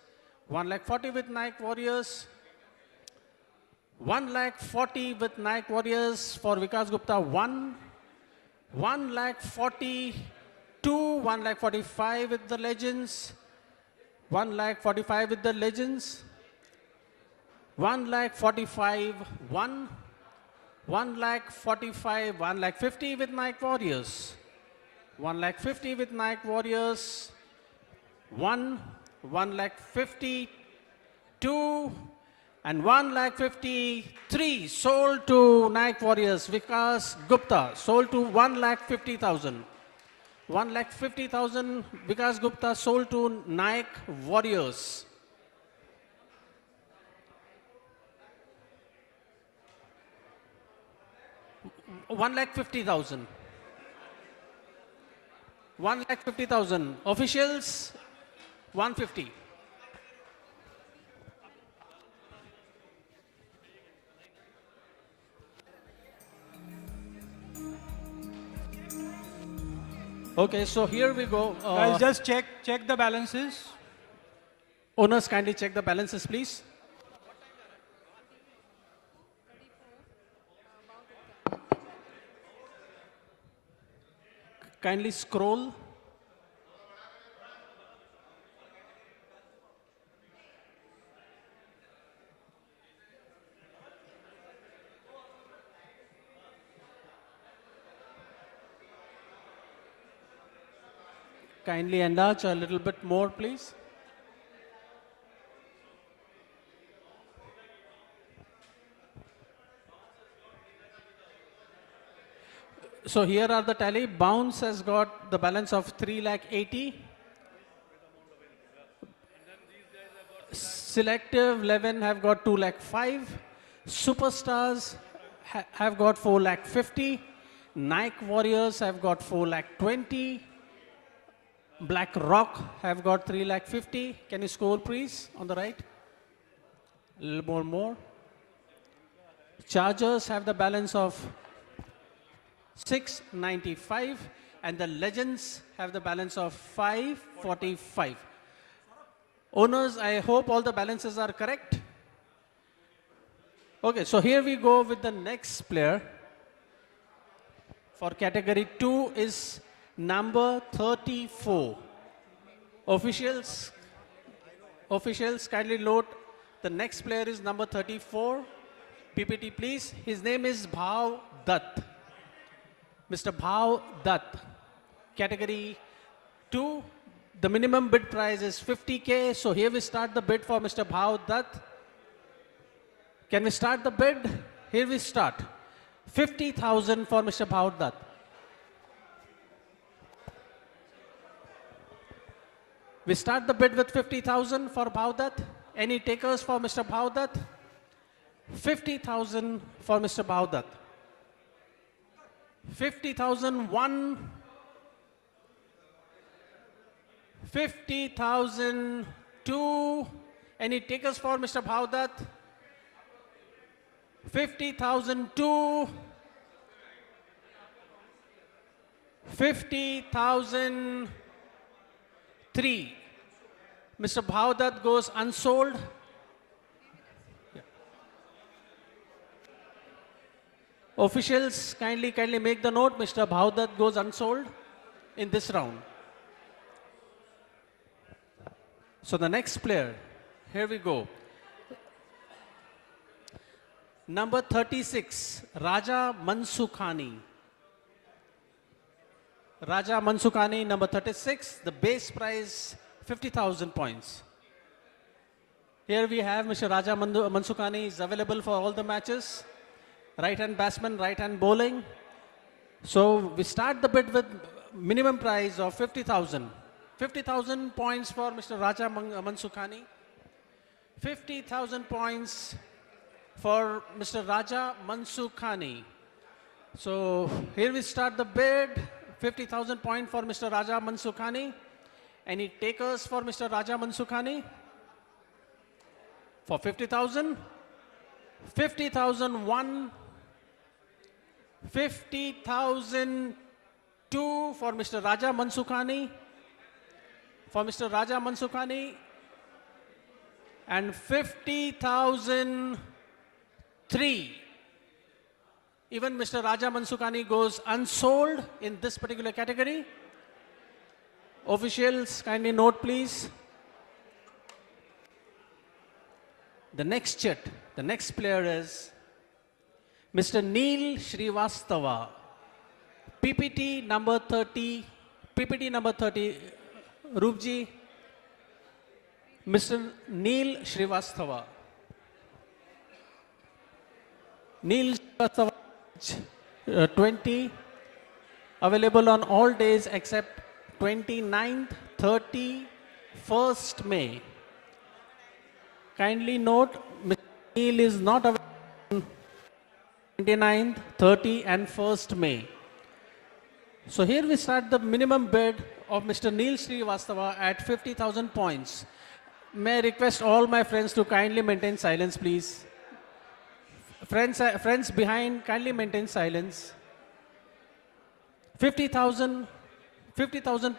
1 lakh 40 with Nike Warriors. 1 lakh 40 with Nike Warriors for Vikas Gupta. 1 lakh 42, 1 lakh 45 with the legends. 1 lakh 45 with the legends. 1 lakh 45, 1 lakh 45, 1 lakh 50 with Nike Warriors. 1 lakh 50 with Nike Warriors. 1 lakh 52 and 1 lakh 53 sold to Nike Warriors. Vikas Gupta sold to 1 lakh 50,000. 1 lakh 50,000 Vikas Gupta sold to Nike Warriors. One lakh 50,000. 1 lakh 50,000. Officials 150. Okay, so here we go. Guys, just check the balances. Owners, kindly check the balances, please. Kindly scroll. Kindly enlarge a little bit more, please. So here are the tally. Bounce has got the balance of 3 lakh 80. Selective 11 have got 2 lakh 5. Superstars have got 4 lakh 50. Nike Warriors have got 4 lakh 20. Black Rock have got 3 lakh 50. Can you scroll, please, on the right? A little more. Chargers have the balance of 695 and the legends have the balance of 545. Owners, I hope all the balances are correct. Okay, so here we go with the next player. For category 2 is number 34. Officials, kindly load. The next player is number 34. PPT, please. His name is Bhav Dutt. Mr. Bhav Dutt. Category 2, the minimum bid price is 50K. So here we start the bid for Mr. Bhav Dutt. Can we start the bid? Here we start. 50,000 for Mr. Bhav Dutt. We start the bid with 50,000 for Bhav Dutt. Any takers for Mr. Bhav Dutt? 50,000 for Mr. Bhav Dutt. 50,000, 1. 50,000, 2. Any takers for Mr. Bhav Dutt? 50,000, 2. 50,000, 3. Mr. Bhav Dutt goes unsold. Officials, kindly make the note. Mr. Bhav Dutt goes unsold in this round. So the next player, here we go. Number 36, Raja Mansukhani. Raja Mansukhani, number 36. The base price, 50,000 points. Here we have Mr. Raja Mansukhani is available for all the matches. Right-hand batsman, right-hand bowling. So we start the bid with minimum price of 50,000. 50,000 points for Mr. Raja Mansukhani. 50,000 points for Mr. Raja Mansukhani. So here we start the bid. 50,000 point for Mr. Raja Mansukhani. Any takers for Mr. Raja Mansukhani? For 50,000? 50,001. 50,002 for Mr. Raja Mansukhani. For Mr. Raja Mansukhani. And 50,003. Even Mr. Raja Mansukhani goes unsold in this particular category. Officials, kindly note please. The next chit, the next player is Mr. Neil Srivastava. PPT number 30, Roopji. Mr. Neil Srivastava. Neil Srivastava, 20, available on all days except 29th, 30, 1st May. Kindly note, Mr. Neil is not available on 29th, 30 and 1st May. So here we start the minimum bid of Mr. Neil Srivastava at 50,000 points. May I request all my friends to kindly maintain silence, please. Friends behind, kindly maintain silence. 50,000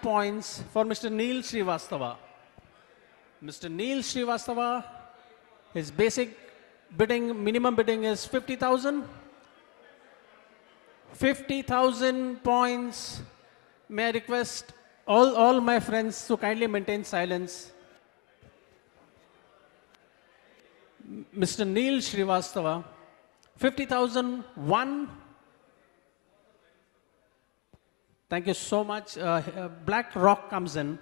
points for Mr. Neil Srivastava. Mr. Neil Srivastava, his basic bidding, minimum bidding is 50,000. 50,000 points. May I request all my friends to kindly maintain silence. Mr. Neil Srivastava, 50,001. Thank you so much. Black Rock comes in.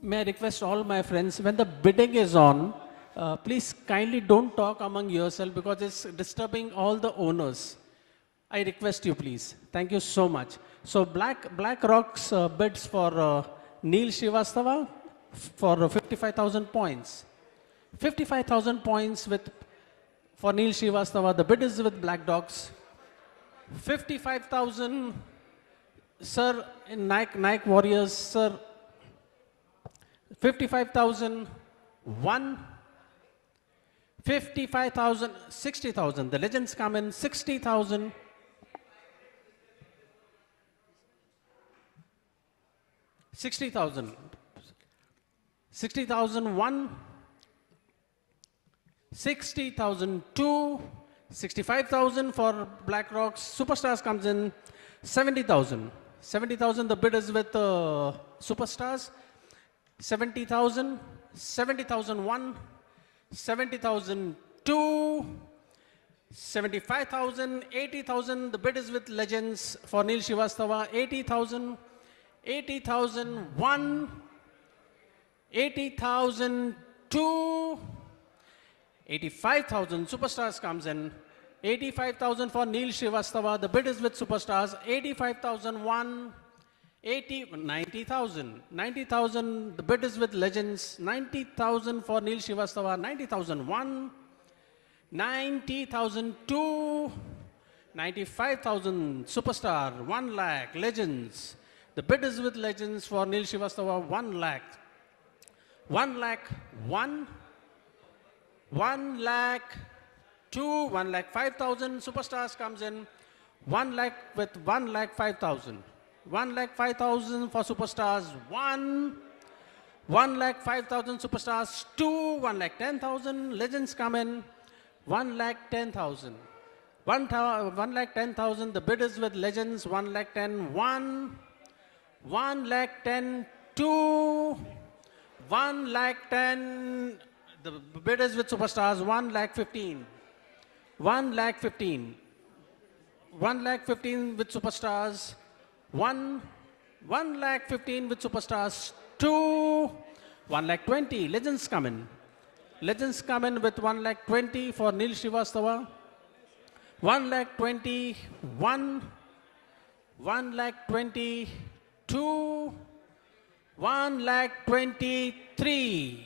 May I request all my friends, when the bidding is on, please kindly don't talk among yourself because it's disturbing all the owners. I request you, please. Thank you so much. So Black Rock's bids for Neil Srivastava for 55,000 points. 55,000 points for Neil Srivastava. The bid is with Black Dogs. 55,000, sir, in Nike Warriors, sir. 55,001. 55,000, 60,000. The legends come in 60,000. 60,000. 60,001. 60,002. 65,000 for Black Rocks. Superstars comes in 70,000. 70,000, the bid is with Superstars. 70,000. 70,001. 70,002. 75,000. 80,000, the bid is with Legends for Neil Srivastava. 80,000. 80,001. 80,002. 85,000, Superstars comes in. 85,000 for Neil Srivastava. The bid is with Superstars. 85,001. 90,000. 90,000, the bid is with Legends. 90,000 for Neil Srivastava. 90,001. 90,002. 95,000, Superstar. 1 lakh, Legends. The bid is with Legends for Neil Srivastava. 1 lakh. 1 lakh 1. 1 lakh 2. 1 lakh 5,000. Superstars comes in. 1 lakh with 1 lakh 5,000. 1 lakh 5,000 for Superstars. 1. 1 lakh 5,000 Superstars. 2. 1 lakh 10,000. Legends come in. 1 lakh 10,000. 1 lakh 10,000. The bid is with Legends. 1 lakh 10. 1. 1 lakh 10. 2. 1 lakh 10. The bid is with Superstars. 1 lakh 15. 1 lakh 15. 1 lakh 15 with Superstars. 1 lakh 15 with Superstars. 2. 1 lakh 20. Legends come in. Legends come in with 1 lakh 20 for Neil Srivastava. 1 lakh 20. 1 lakh 20. 2. 1,23,000.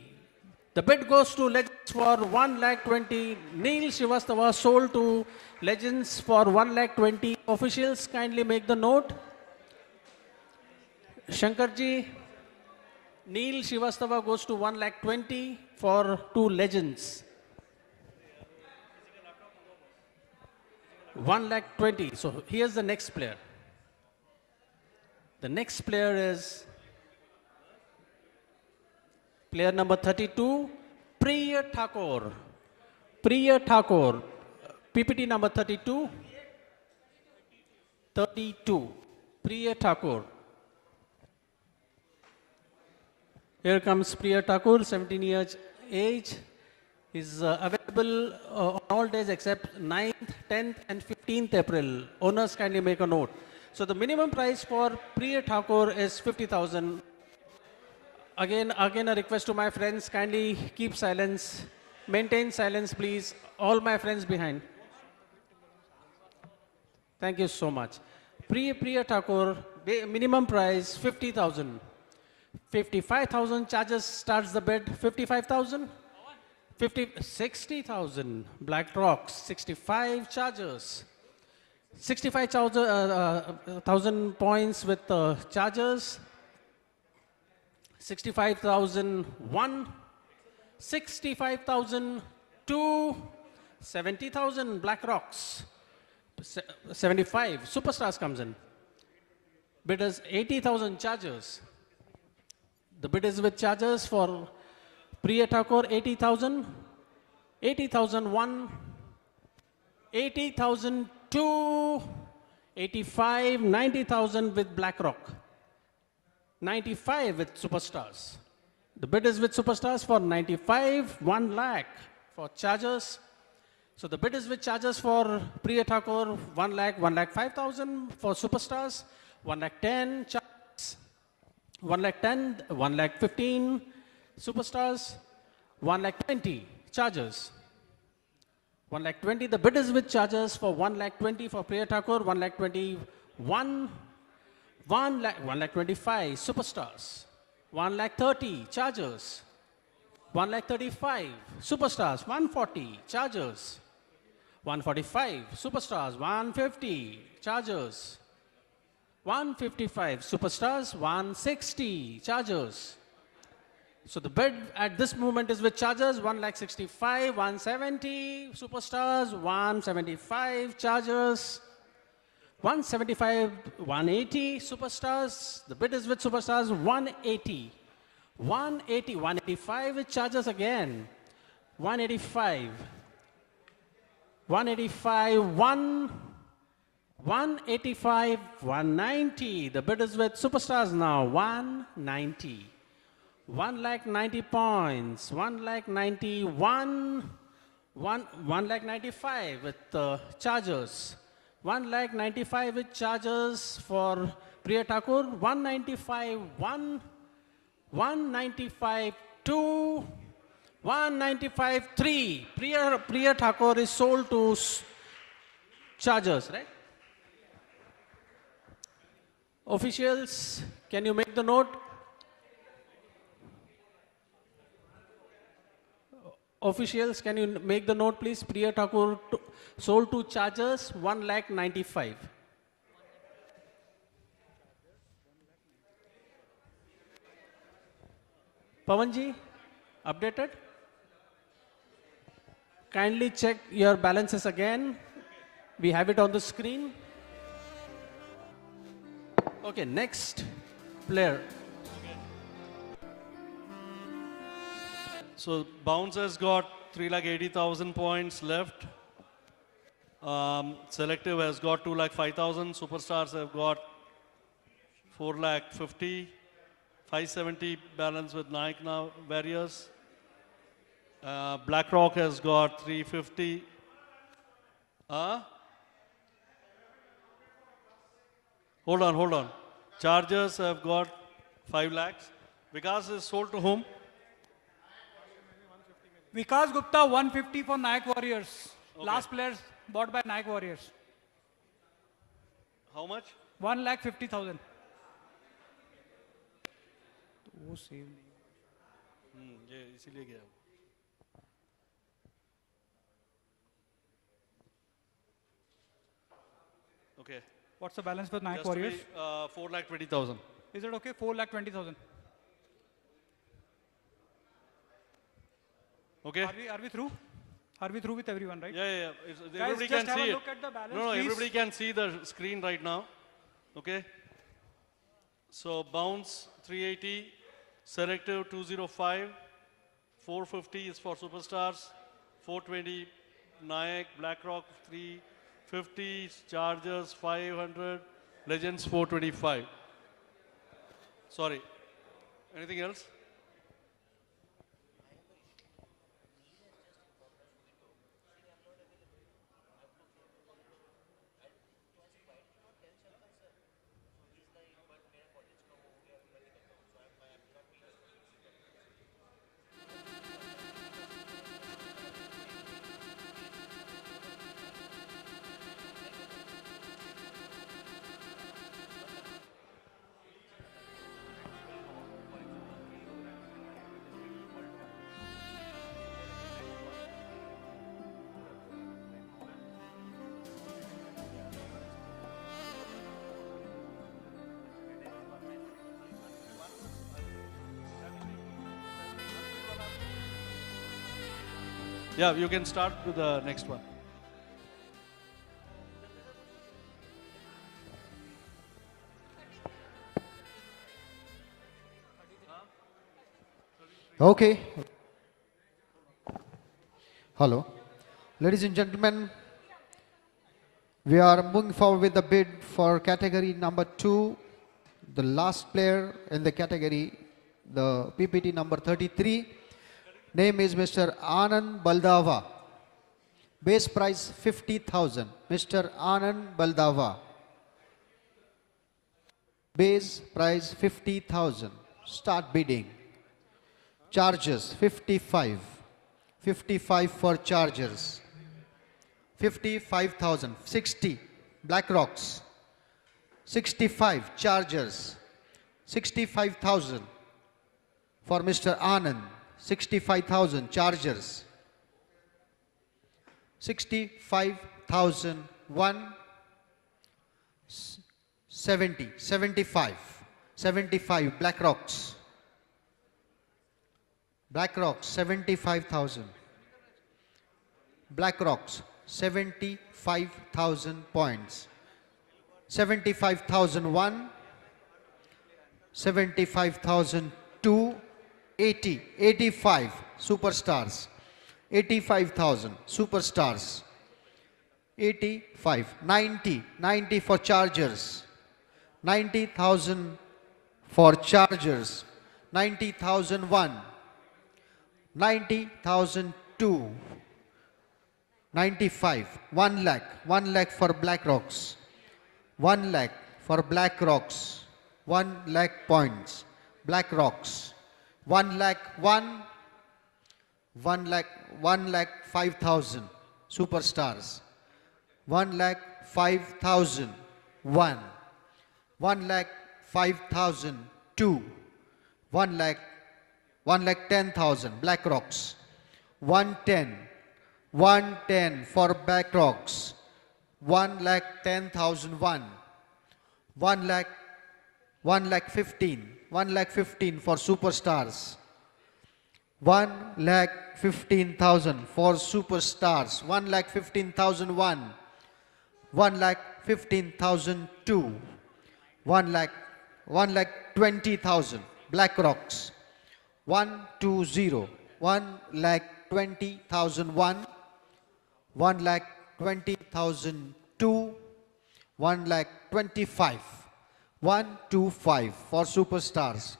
The bid goes to Legends for 1,20,000. Neil Srivastava sold to Legends for 1,20,000. Officials kindly make the note. Shankarji, Neil Srivastava goes to 1,20,000 for 2 Legends. 1,20,000. So here's the next player. The next player is player number 32, Priya Thakur. Priya Thakur, PPT number 32. 32, Priya Thakur. Here comes Priya Thakur, 17 years age. Is available on all days except 9th, 10th and 15th April. Owners kindly make a note. So the minimum price for Priya Thakur is 50,000. Again a request to my friends, kindly keep silence. Maintain silence, please. All my friends behind. Thank you so much. Priya Thakur, minimum price 50,000. 55,000 charges starts the bid. 55,000. 60,000 Black Rocks, 65 chargers, 65,000 points with chargers, 65,001, 65,002, 70,000 Black Rocks, 75 Superstars comes in. Bidders 80,000 chargers. The bid is with chargers for Priya Thakur 80,000, 80,001, 80,002, 85, 90,000 with BlackRock, 95 with Superstars. The bid is with Superstars for 95, 1 lakh for chargers. So the bid is with chargers for Priya Thakur 1 lakh, 1,05,000 for Superstars, 1,10,000 chargers, 1,10,000, 1,15,000 Superstars, 1,20,000 chargers. 1,20,000, the bid is with chargers for 1,20,000 for Priya Thakur, 1,21,000, 1,25,000 Superstars, 1,30,000 chargers, 1,35,000 Superstars, 140 chargers, 145 Superstars, 150 chargers, 155 Superstars, 160 chargers. So the bid at this moment is with chargers 1,65,000, 170 Superstars, 175 chargers, 175, 180 Superstars. The bid is with Superstars 180, 180, 185 with chargers again, 185, 185, 185, 190. The bid is with Superstars now 190. 1,90,000 points, 1,91,000, 1,95,000 with chargers, 1,95,000 with chargers for Priya Thakur, 195,1, 195,2, 195,3. Priya Thakur is sold to chargers, right? Officials, can you make the note? Officials, can you make the note, please? Priya Thakur sold to chargers 1,95,000. Pavanji, updated? Kindly check your balances again. We have it on the screen. Okay, next player. So Bounce has got 3,80,000 points left. Selective has got 2,05,000. Superstars have got 4,50,000. 570 balance with Nike now Warriors. BlackRock has got 350. Hold on. Chargers have got 5 lakhs. Vikas is sold to whom? Vikas Gupta 150 for Nike Warriors. Okay. Last players bought by Nike Warriors. How much? 1,50,000. save name. ये इसीलिए गया वो. Okay. What's the balance for Nayak Just to be, Warriors? 4,20,000. Is it okay? 4,20,000. Okay. Are we through? Are we through with everyone, right? Yeah. Guys, Everybody just can have see a it. look at the balance, No, please. everybody can see the screen right now. Okay. So bounce 380, selective 205, 450 is for superstars, 420 Nayak, BlackRock 350, Chargers 500, Legends 425. Sorry. Anything else? Yeah, you can start with the next one. Okay. Hello. Ladies and gentlemen, we are moving forward with the bid for category number 2. The last player in the category, the PPT number 33. Name is Mr. Anand Baldava. Base price 50,000. Mr. Anand Baldava. Base price 50,000. Start bidding. Charges 55. 55 for chargers. 55,000. 60 BlackRocks. 65 chargers. 65,000 for Mr. Anand. 65,000 chargers. 65,000 75 BlackRocks. BlackRocks 75,000. BlackRocks 75,000 points. 75,001, 75,002, 80, 85 superstars. 85,000 superstars. 85, 90, 90 for chargers. 90,000 for chargers. 90,001, 90,002, 95, 1 lakh for BlackRocks. 1 lakh for BlackRocks. 1 lakh points. BlackRocks. 1 lakh 1 lakh 5,000 superstars. 1 lakh 5,000 1. 1 lakh 5,000 2. 1 lakh 10,000 BlackRocks. 110 for BlackRocks. 1 lakh 10,001. 1 lakh 15. 1 lakh 15 for superstars. 1 lakh 15,000 for superstars. 1 lakh 15,001. 1 lakh 15,002. 1 lakh 20,000 BlackRocks. 120. 1 lakh 20,001. 1 lakh 20,002. 1 lakh 25. 125 for superstars.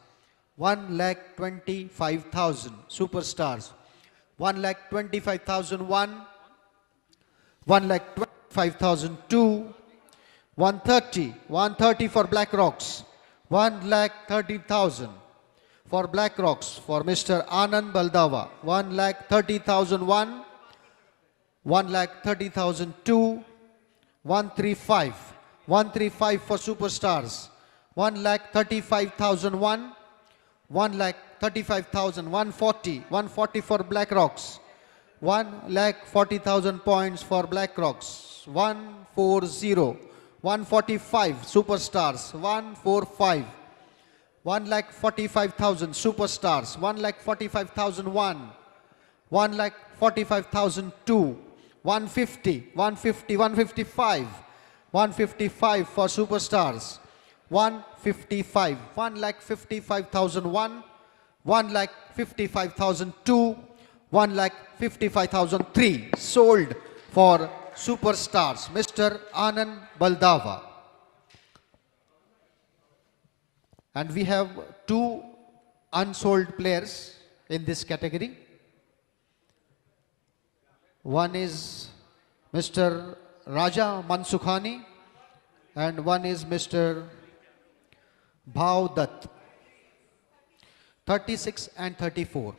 1 lakh 25,000 superstars. 1 lakh 25,001. 1 lakh 25,002. 130 for BlackRocks. 1 lakh 30,000 for BlackRocks for Mr. Anand Baldava. 1 lakh 30,001. 1 lakh 30,002. 135 for superstars. 1 lakh 35,001. 1,35,000, 140, 140 for BlackRocks. 1,40,000 points for BlackRocks. 140, 145 superstars. 145. 1,45,000 superstars. 1,45,001. 1,45,002. 150, 150, 155. 155 for superstars. 155, 1,55,001, 1,55,002, 1,55,003 sold for superstars. Mr. Anand Baldava. And we have two unsold players in this category. One is Mr. Raja Mansukhani and one is Mr. Bhav Dutt, 36 and 34.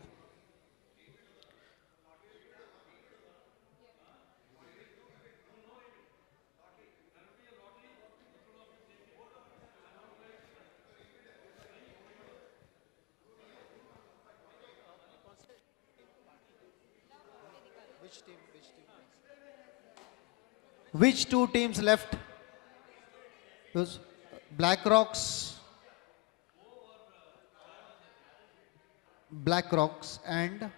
Which two teams left? Those BlackRocks and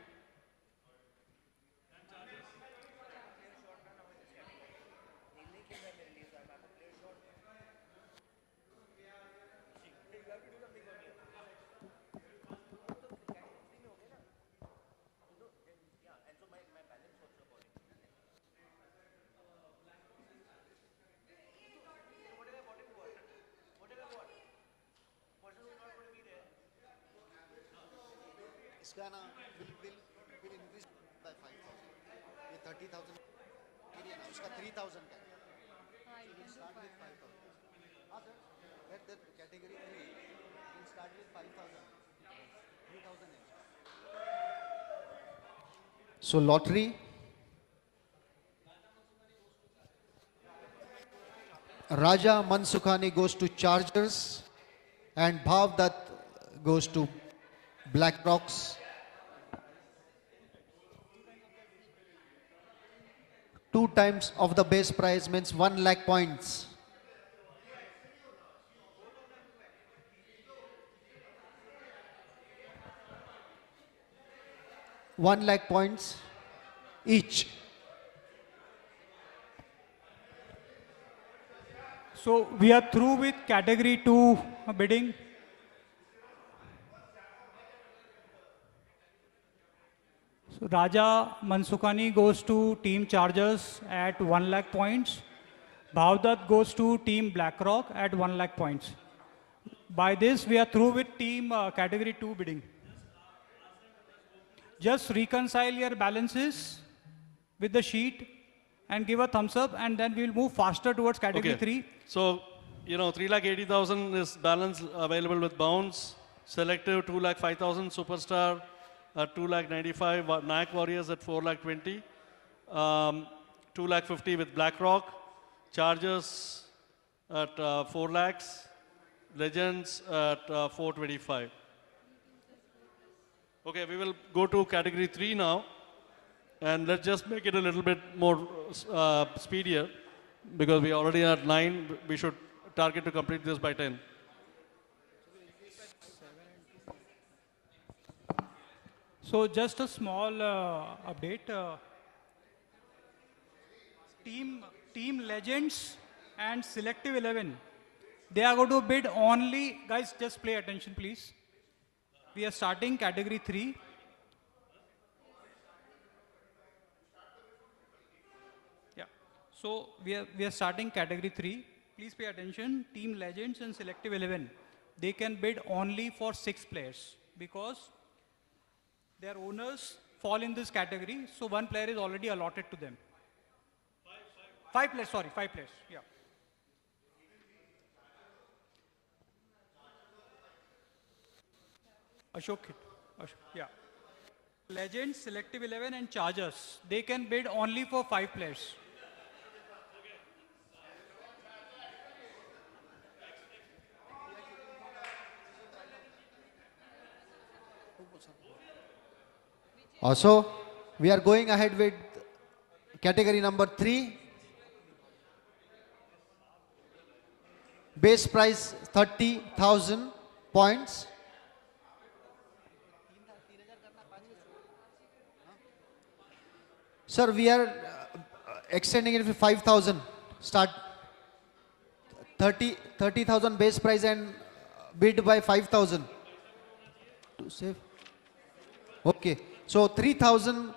will increase by 5,000. ये 30,000 area ना उसका 3,000 का है. So we'll start with 5,000. हाँ sir, let the category 3 will start with 5,000. 3,000 है. So lottery. Raja Mansukhani goes to Chargers and Bhav Dutt goes to BlackRocks. Two times of the base price means 1 lakh points. One lakh points each. So we are through with category 2 bidding. So Raja Mansukhani goes to Team Chargers at 1 lakh points. Bhav Dutt goes to Team BlackRock at 1 lakh points. By this, we are through with Team Category 2 bidding. Just reconcile your balances with the sheet and give a thumbs up, and then we will move faster towards Category 3. So, 3,80,000 is balance available with bounce. Selective 2,05,000, Superstar at 2,95,000, NAC Warriors at 4,20,000, 2,50,000 with BlackRock, Chargers at 4 lakhs, Legends at 425. Okay, we will go to category 3 now, and let's just make it a little bit more speedier, because we already are at 9. We should target to complete this by 10. So just a small update. Team Legends and Selective 11, they are going to bid only, guys, just pay attention please. We are starting category 3. Yeah, so we are starting category 3. Please pay attention. Team Legends and Selective 11, they can bid only for 6 players because their owners fall in this category, so 1 player is already allotted to them. 5 players, sorry, 5 players, yeah. Ashok, yeah. Legends, Selective 11 and Chargers, they can bid only for 5 players. Also, we are going ahead with category number 3. Base price 30,000 points. Sir, we are extending it to 5,000. Start 30,000 base price and bid by 5,000. To save. Okay. So 3,000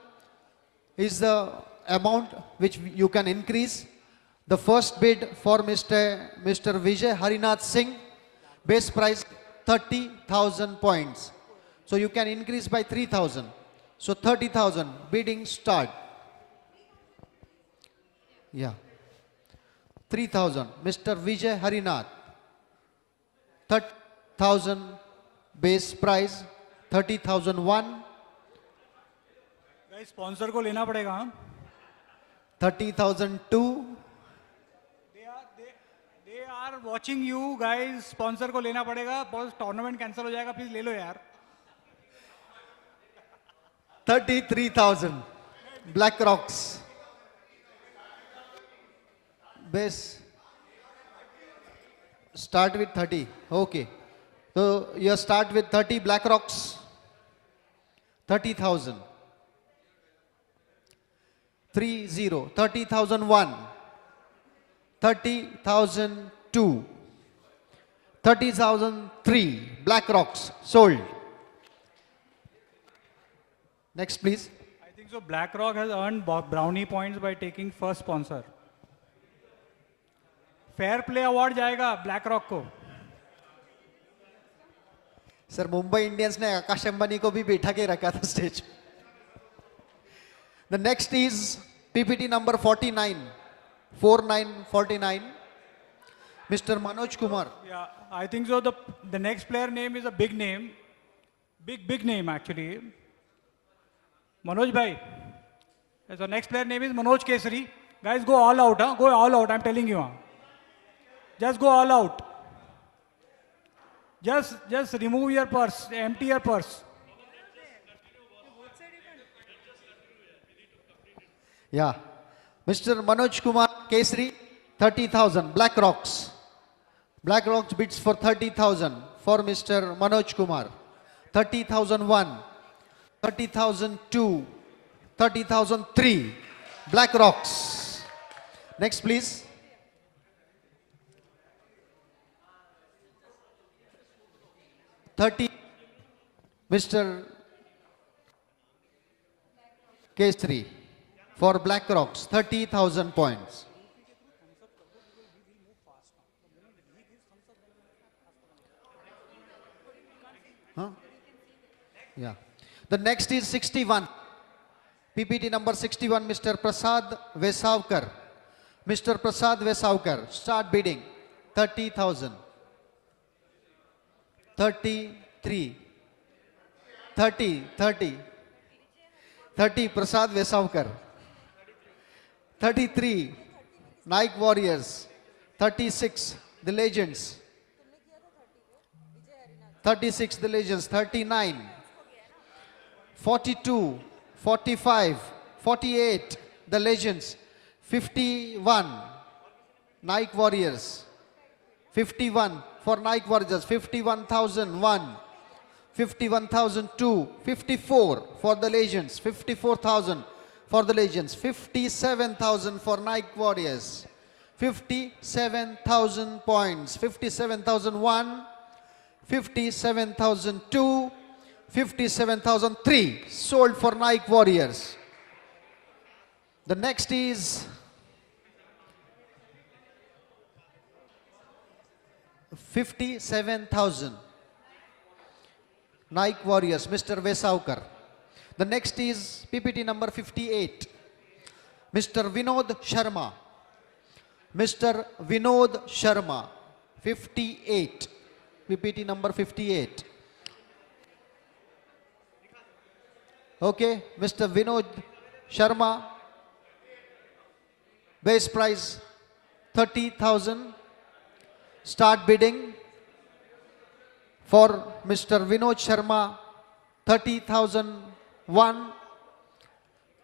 is the amount which you can increase. The first bid for Mr. Vijay Harinath Singh, base price 30,000 points. So you can increase by 3,000. So 30,000, bidding start. Yeah. 3,000, Mr. Vijay Harinath. 30,000 base price, 30,001. Guys sponsor को लेना पड़ेगा. 30,002. They are watching you guys. Sponsor को लेना पड़ेगा. बस tournament cancel हो जाएगा. Please ले लो यार. 33,000. Black Rocks. Base. Start with 30. Okay. So you start with 30 Black Rocks. 30,000. 30. 30,001. 30,002. 30,003. Black Rocks. Sold. Next, please. I think so. BlackRock has earned brownie points by taking first sponsor. Fair play award जाएगा black rock को. Sir Mumbai Indians ने आकाश अंबानी को भी बैठा के रखा था stage. The next is PPT number 49. 4949. Mr. Manoj Kumar. Yeah, I think so. The next player name is a big name. Big name actually. Manoj bhai. So next player name is Manoj Kesari. Guys, go all out, huh? Go all out, I'm telling you. Just go all out. Just remove your purse, empty your purse. Yeah. Mr. Manoj Kumar Kesari, 30,000. Black Rocks. Black Rocks bids for 30,000 for Mr. Manoj Kumar. 30,001. 30,002. 30,003. Black Rocks. Next, please. Mr. Kesari for Black Rocks, 30,000 points. Huh? Yeah. The next is 61. PPT number 61, Mr. Prasad Vesavkar. Mr. Prasad Vesavkar, start bidding, 30,000. 33. 30. 30, Prasad Vesavkar. 33, Nike Warriors. 36, The Legends. 36, The Legends. 39, 42, 45, 48, The Legends. 51, Nike Warriors. 51 for Nike Warriors. 51,001. 51,002. 54 for the Legends. 54,000 for the Legends. 57,000 for Nike Warriors. 57,000 points. 57,001. 57,002. 57,003 sold for Nike Warriors. The next is 57,000. Nike Warriors, Mr. Vesavkar. The next is PPT number 58. Mr. Vinod Sharma. Mr. Vinod Sharma, 58. PPT number 58. Okay, Mr. Vinod Sharma. Base price 30,000. Start bidding for Mr. Vinod Sharma, 30,001,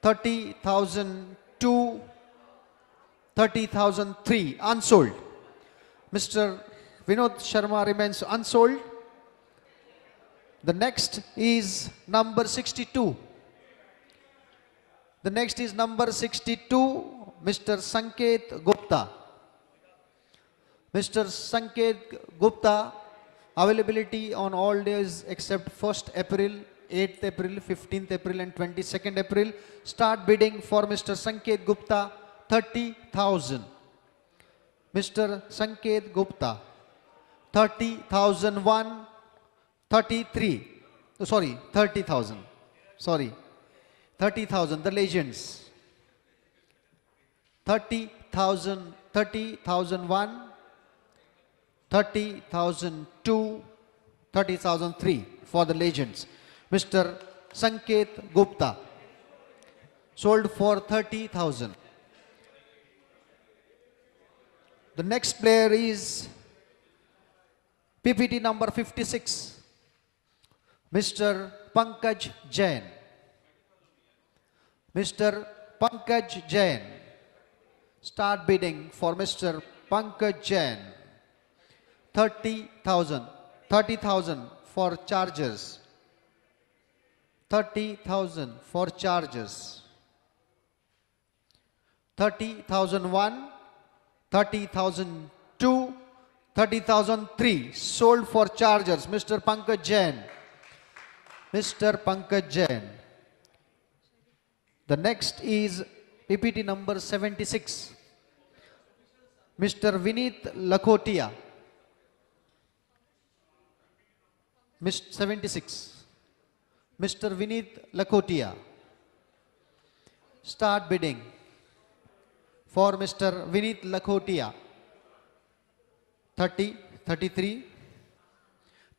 30,002, 30,003 unsold. Mr. Vinod Sharma remains unsold. The next is number 62. The next is number 62, Mr. Sanket Gupta. Mr. Sanket Gupta, availability on all days except 1st April, 8th April, 15th April and 22nd April. Start bidding for Mr. Sanket Gupta, 30,000. Mr. Sanket Gupta, 30,001, 33. Oh, sorry, 30,000. Sorry, 30,000, the legends. 30,000, 30,001, 30,002, 30,003 for the legends. Mr. Sanket Gupta, sold for 30,000. The next player is PPT number 56, Mr. Pankaj Jain. Mr. Pankaj Jain. Start bidding for Mr. Pankaj Jain. 30,000. 30,000 for charges. 30,000 for charges. 30,001, 30,002, 30,003 sold for chargers. Mr. Pankaj Jain. Mr. Pankaj Jain. The next is PPT number 76. Mr. Vineet Lakhotia. 76. Mr. Vineet Lakhotia. Start bidding for Mr. Vineet Lakhotia. 30, 33,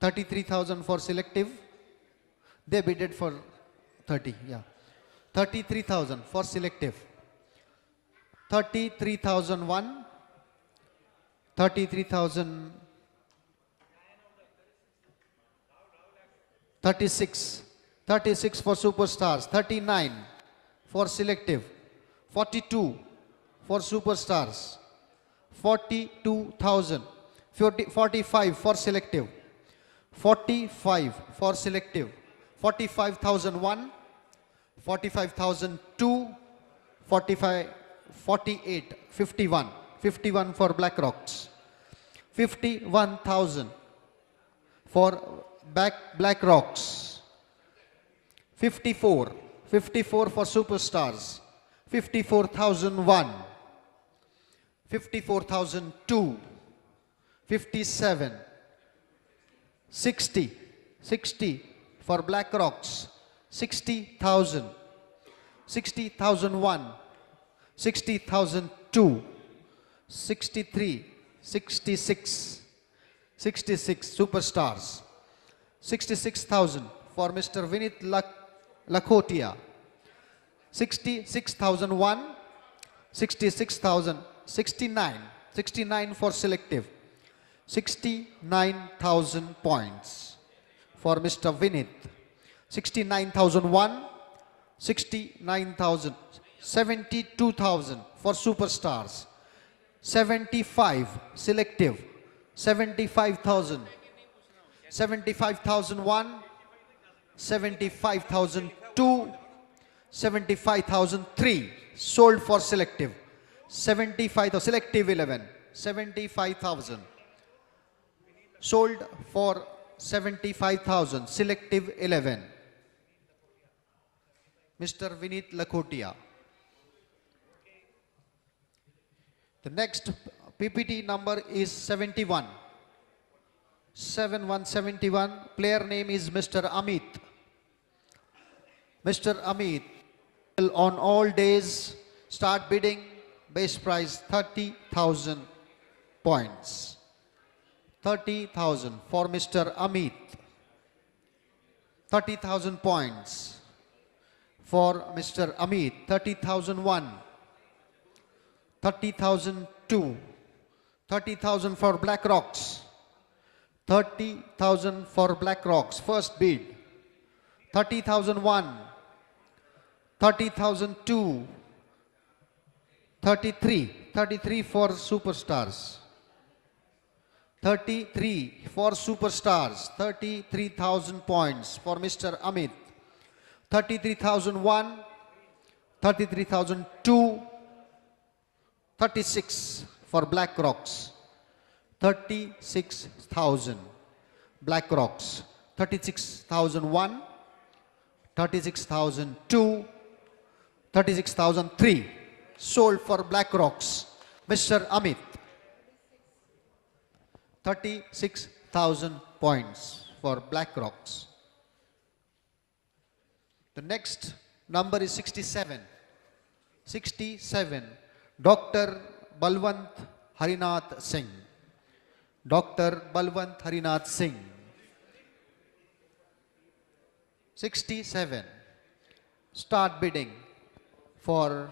33,000 for selective. They bidded for 30, yeah. 33,000 for selective. 33,001, 33,000, 36, 36 for superstars, 39 for selective, 42 for superstars, 42,000, 45 for selective, 45 for selective, 45,001, 45,002, 45, 48, 51, 51 for Black Rocks, 51,000 for Black Rocks, 54, 54 for superstars, 54,001, 54,002, 57, 60, 60 for Black Rocks, 60,000, 60,001, 60,002, 63, 66, 66 superstars, 66,000 for Mr. Vineet Lakhotia, 66,001, 66,000, 69, 69 for selective, 69,000 points for Mr. Vineet, 69,001, 69,000, 72,000 for superstars, 75 selective, 75,000, 75,001, 75,002, 75,003 sold for selective, 75,000 selective 11, 75,000 sold for 75,000 selective 11. Mr. Vineet Lakhotia. The next PPT number is 71. 7171. Player name is Mr. Amit. Mr. Amit. On all days, start bidding. Base price 30,000 points. 30,000 for Mr. Amit. 30,000 points for Mr. Amit. 30,001. 30,002. 30,000 for Black Rocks. 30,000 for Black Rocks. First bid. 30,001. 30,002, 33 for superstars. 33 for superstars, 33,000 points for Mr. Amit. 33,001, 33,002, 36 for Black Rocks. 36,000 Black Rocks. 36,001, 36,002, 36,003 sold for Black Rocks. Mr. Amit. 36,000 points for Black Rocks. The next number is 67. 67. Dr. Balwant Harinath Singh. Dr. Balwant Harinath Singh. 67. Start bidding for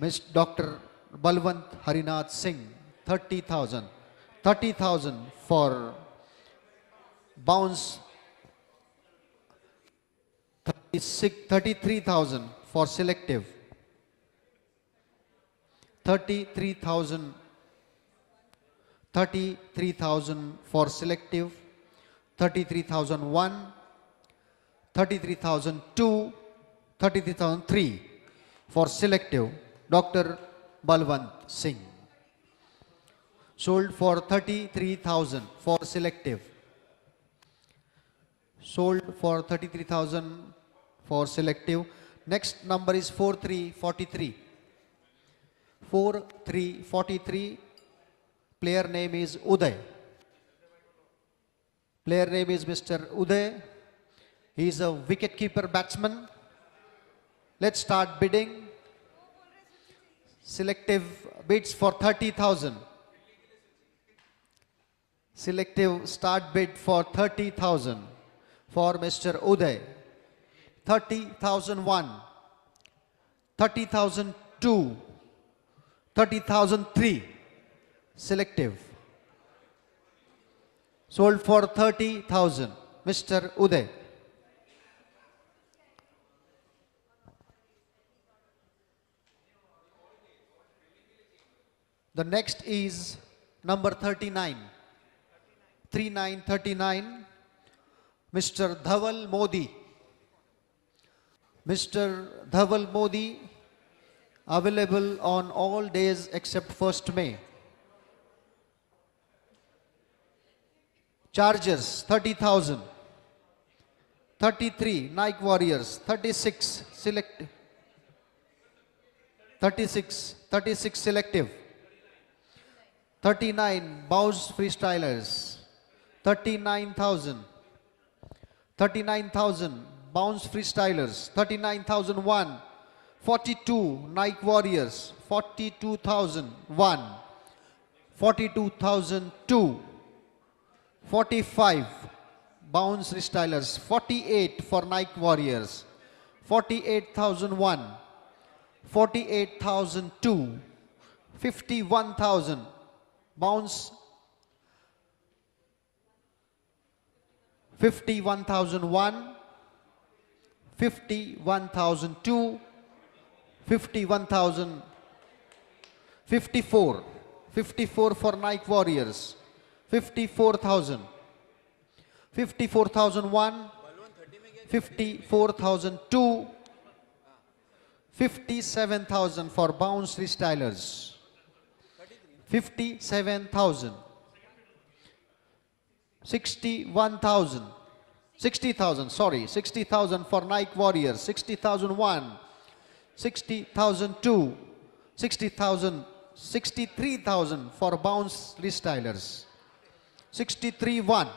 Ms. Dr. Balwant Harinath Singh. 30,000. 30,000 for bounce. 33,000 for selective. 33,000. 33,000 for selective. 33,001. 33,002. 33,003 for selective. Dr. Balwant Singh. Sold for 33,000 for selective. Sold for 33,000 for selective. Next number is 4343. 4343. Player name is Uday. Player name is Mr. Uday. He is a wicket-keeper batsman. Let's start bidding. Selective bids for 30,000. Selective start bid for 30,000 for Mr. Uday. 30,001, 30,002, 30,003 selective. Sold for 30,000. Mr. Uday. The next is number 39. 3939. Mr. Dhaval Modi. Mr. Dhaval Modi, available on all days except 1st May. Chargers 30,000. 33 Nike Warriors. 36 select. 36 selective. 39 Bows Freestylers. 39,000. 39,000 Bounce Freestylers. 39,001. 42 Nike Warriors. 42,001. 42,002. 45 Bounce Freestylers. 48 for Nike Warriors. 48,001. 48,002. 51,000 Bounce. 51,001, 51,002, 51,000, 54, 54 for Nike Warriors, 54,000, 54,001, 54,002, 57,000 for Bounce Freestylers, 57,000. 60,000 for Nike Warriors, 60,001, 60,002, 60,000, 63,000 for Bounce Freestylers, 63,1,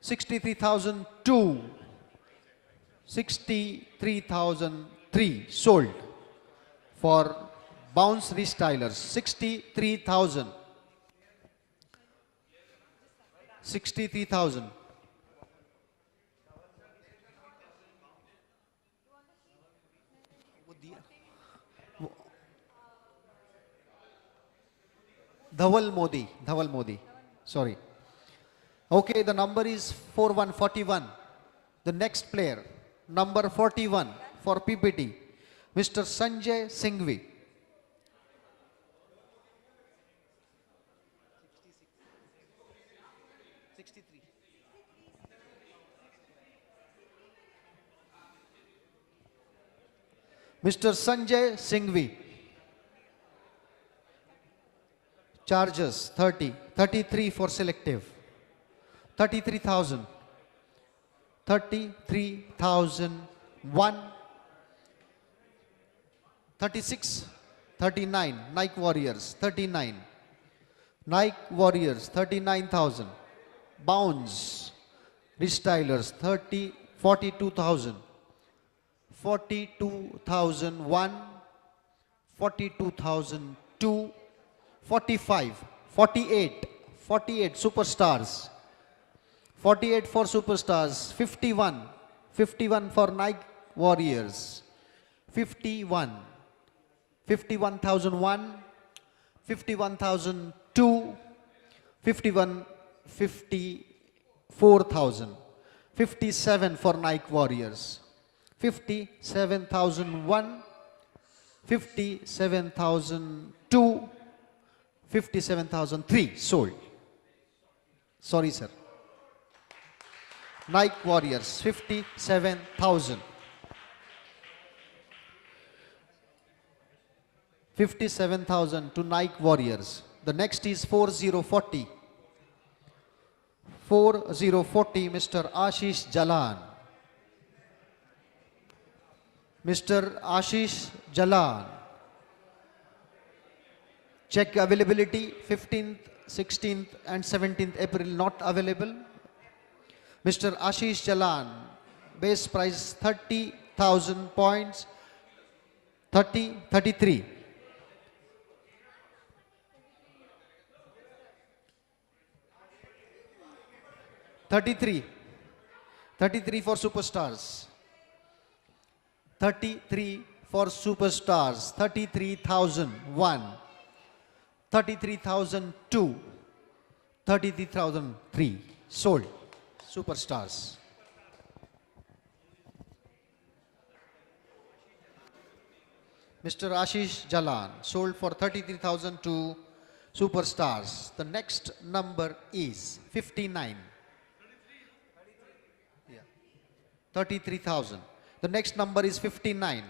63,002, 63,003 sold for Bounce Freestylers, 63,000. 63,000. Dhaval Modi. Sorry. Okay, the number is 4141. The next player, number 41. for PPT, Mr. Sanjay Singhvi. Mr. Sanjay Singhvi. Charges 30, 33 for selective, 33,000, 33,001, 36, 39, Nike Warriors 39, Nike Warriors 39,000, Bounce, Restylers 30, 42,000, 42,001, 42,002, 45, 48, 48 superstars, 48 for superstars, 51, 51 for Nike Warriors, 51, 51,001, 51,002, 51, 54,000, 57 for Nike Warriors, 57,001, 57,002, 57,003 sold. Sorry, sir. Nike Warriors, 57,000. 57,000 to Nike Warriors. The next is 4040. 4040, Mr. Ashish Jalan. Mr. Ashish Jalan. Check availability, 15th, 16th and 17th April not available. Mr. Ashish Jalan, base price 30,000 points, 30, 33. 33, 33 for superstars, 33 for superstars, 33,001, 33,002, 33,003 sold superstars. Mr. Ashish Jalan sold for 33,002 superstars. The next number is 59. 33,000. The next number is 59.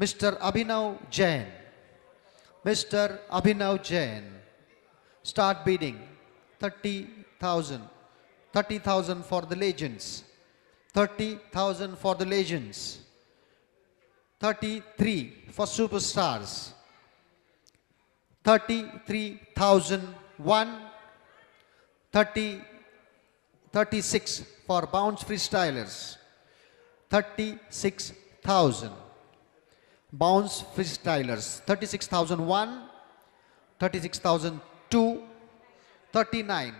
Mr. Abhinav Jain. Mr. Abhinav Jain. Start bidding. 30,000. 30,000 for the legends. 30,000 for the legends. 33 for superstars. 33,001. 36 for bounce freestylers. 36,000. Bounce freestylers. 36,001, 36,002, 39,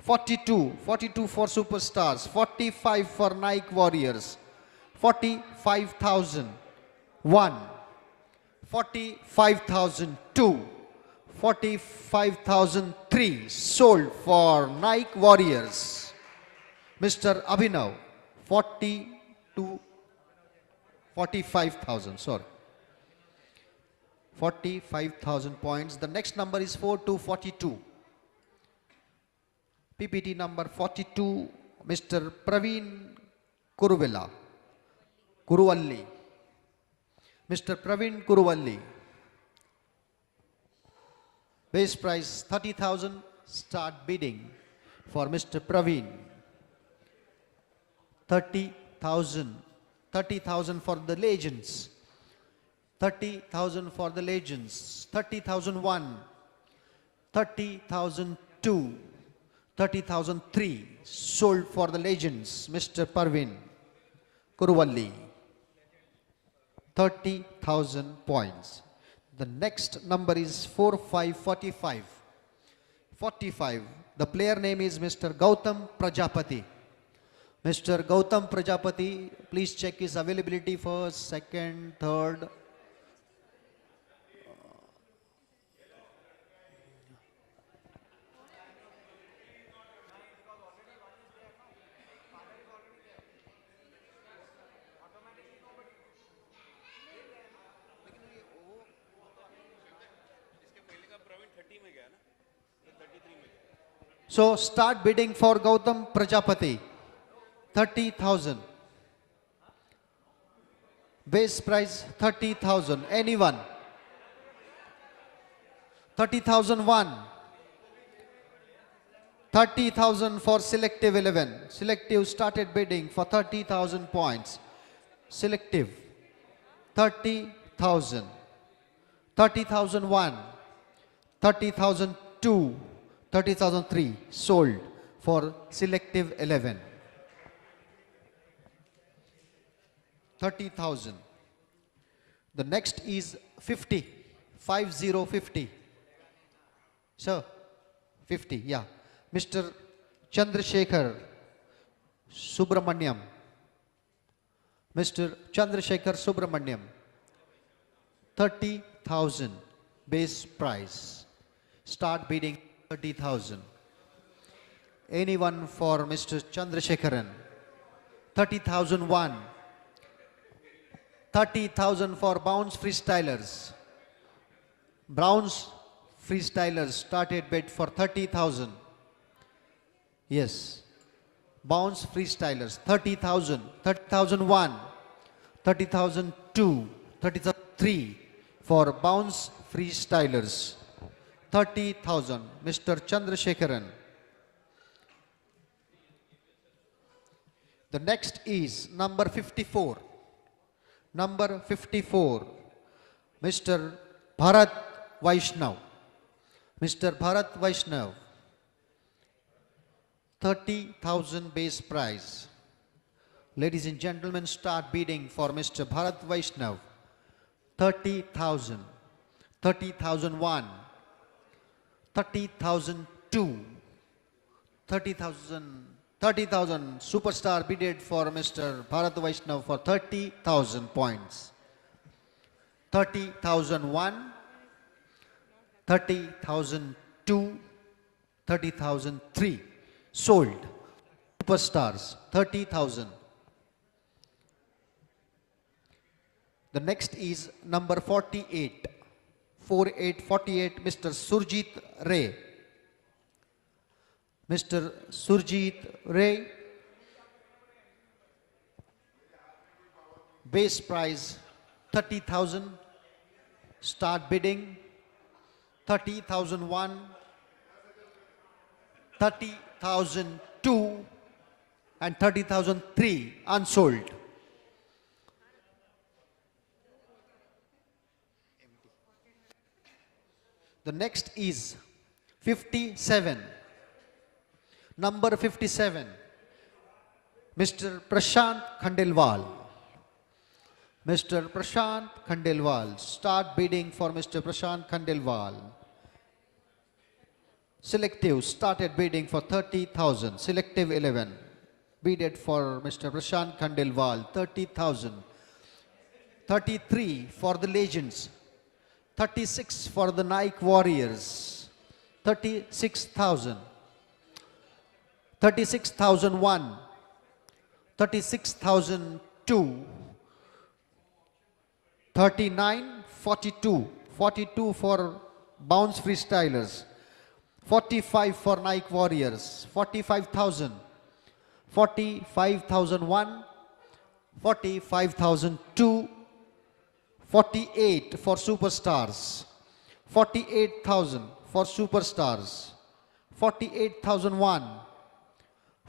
42, 42 for superstars, 45 for Nike Warriors, 45,001, 45,002, 45,003 sold for Nike Warriors. Mr. Abhinav, 45,000, sorry. 45,000 points. The next number is 4242. PPT number 42, Mr. Praveen Kuruvalli. Mr. Praveen Kuruvalli. Base price 30,000. Start bidding for Mr. Praveen. 30,000. 30,000 for the legends. 30,000 for the legends. 30,001. 30,002. 30,003 sold for the legends. Mr. Parveen Kuruvalli. 30,000 points. The next number is 4545. 45. The player name is Mr. Gautam Prajapati. Mr. Gautam Prajapati, please check his availability first, second, third. So start bidding for Gautam Prajapati. 30,000. Base price 30,000. Anyone? 30,001. 30,000 for selective 11. Selective started bidding for 30,000 points. Selective 30,000. 30,001. 30,002. 30,003 sold for selective 11. 30,000. The next is 50. 5050. Sir, 50, yeah. Mr. Chandrasekhar Subramaniam. Mr. Chandrasekhar Subramaniam. 30,000 base price. Start bidding 30,000. Anyone for Mr. Chandrasekharan? 30,001. 30,000 for Bounce Freestylers. Bounce Freestylers started bid for 30,000. Yes. Bounce Freestylers 30,000. 30,001. 30,002. 30,003 for Bounce Freestylers. 30,000. Mr. Chandrasekharan. The next is number 54. Number 54. Mr. Bharat Vaishnav. Mr. Bharat Vaishnav. 30,000 base price. Ladies and gentlemen, start bidding for Mr. Bharat Vaishnav. 30,000. 30,001. 30,002. 30,000 superstar bidded for Mr. Bharat Vaishnav for 30,000 points. 30,001. 30,002. 30,003 sold. Superstars 30,000. The next is number 48. 4848, Mr. Surjit Ray. Mr. Surjit Ray. Base price 30,000. Start bidding 30,001. 30,002 and 30,003 unsold. The next is 57. Number 57. Mr. Prashant Khandelwal. Mr. Prashant Khandelwal. Start bidding for Mr. Prashant Khandelwal. Selective started bidding for 30,000. Selective 11. Bidded for Mr. Prashant Khandelwal. 30,000. 33 for the Legends. 36 for the Nike Warriors. 36,000. 36,001. 36,002. 39,42. 42 for Bounce Freestylers. 45 for Nike Warriors. 45,000. 45,001. 45,002. 48 for Superstars. 48,000 for Superstars. 48,001.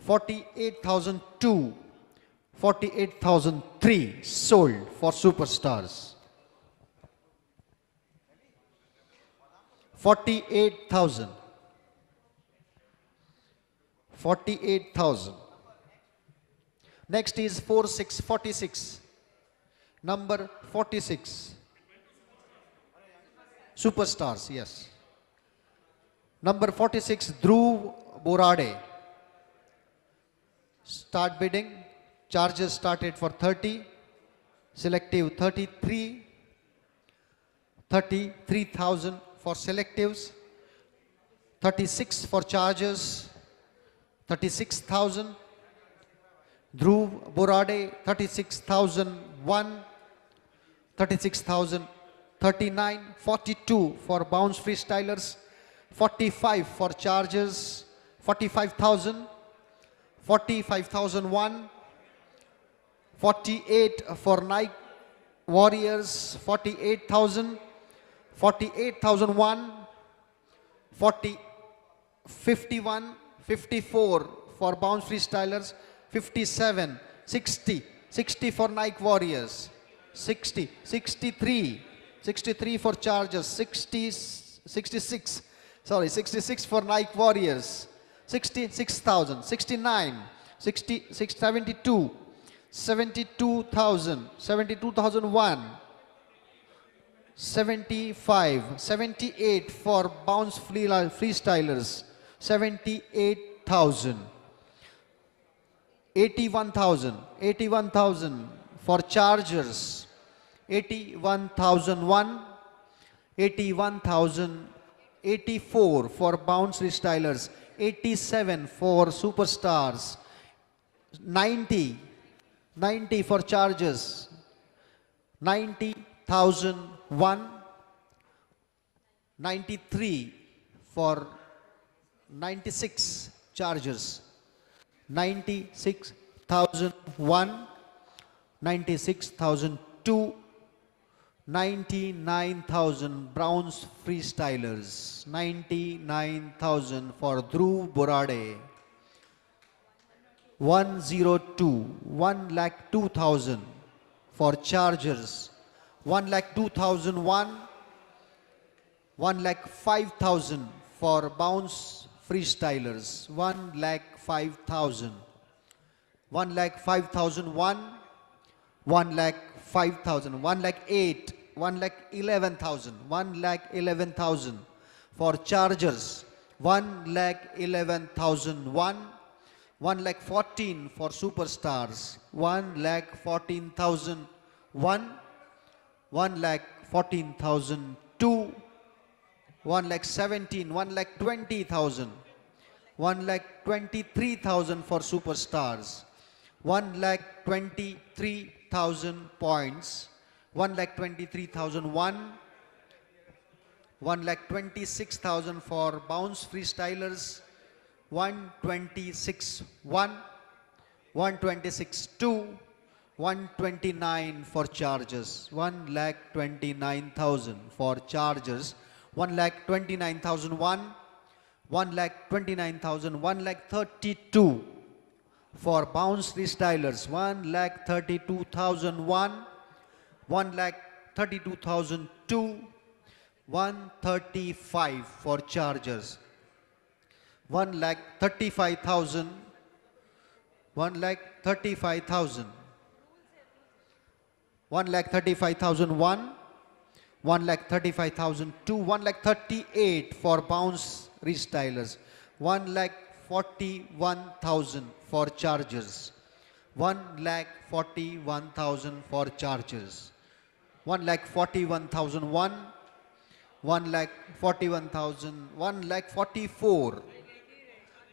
48,002. 48,003 sold for Superstars. 48,000. 48,000. Next is 4646. Number 46. Superstars, yes. Number 46, Dhruv Borade. Start bidding. Charges started for 30. Selective 33. 33,000 for selectives. 36 for charges. 36,000. Dhruv Borade 36,001. 36,000. 39, 42 for Bounce Freestylers. 45 for charges. 45,000, 45,001, 48 for Nike Warriors, 48,000, 48,001, 40, 51, 54 for Bounce Freestylers, 57, 60, 60 for Nike Warriors, 60, 63, 63 for Chargers, 60, 66, sorry, 66 for Nike Warriors, 66,000, 69, 66, 72, 72,000, 72,001, 75, 78 for Bounce Freestylers, 78,000, 81,000, 81,000 for Chargers, 81,001, 81,000, 84 for Bounce Freestylers, 87 for Superstars, 90, 90 for Chargers, 90,001, 93 for 96 Chargers, 96,001, 96,002, 99,000 Browns Freestylers, 99,000 for Dhruv Borade, 102, 1,02,000 for Chargers, 1,02,001, 1,05,000 for Bounce Freestylers, 1,05,000, 1,05,001, 1,05,000, 1,08,000, 1,11,000, 1,11,000 for Chargers, 1,11,001, 1,14,000 for Superstars, 1,14,001, 1,14,002, 1,17,000, 1,20,000, 1,23,000 for Superstars, 1,23,000 points, 1,23,001, 1,26,000 for Bounce Freestylers, 126,1, 126,2, 129 for Chargers, 1,29,000 for Chargers, 1,29,001, 1,29,000, 1,32 for Bounce Freestylers, 1,32,001, 1,32,002, 135 for Chargers, 1,35,000, 1,35,000, 1,35,001, 1,35,002, 1,38 for Bounce Restylers, 1,41,000 for Chargers, 1,41,000 for Chargers, 1,41,001, 1,41,000, 1,44,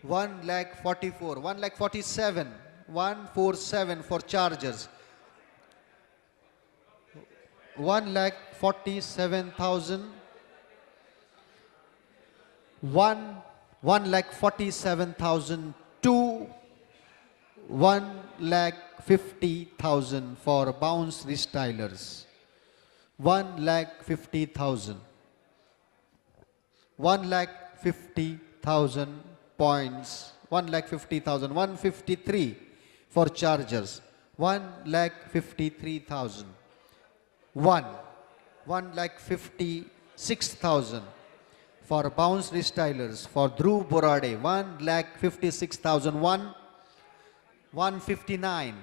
1,44, 1,47, 147 for Chargers, 1,47,000, 1,47,002, 1,50,000 for Bounce Restylers, 1,50,000, 1,50,000 points, 1,50,000, 153 for Chargers, 1,53,000, 1,56,000 for Bounce Restylers, for Dhruv Borade, 1,56,001, 159,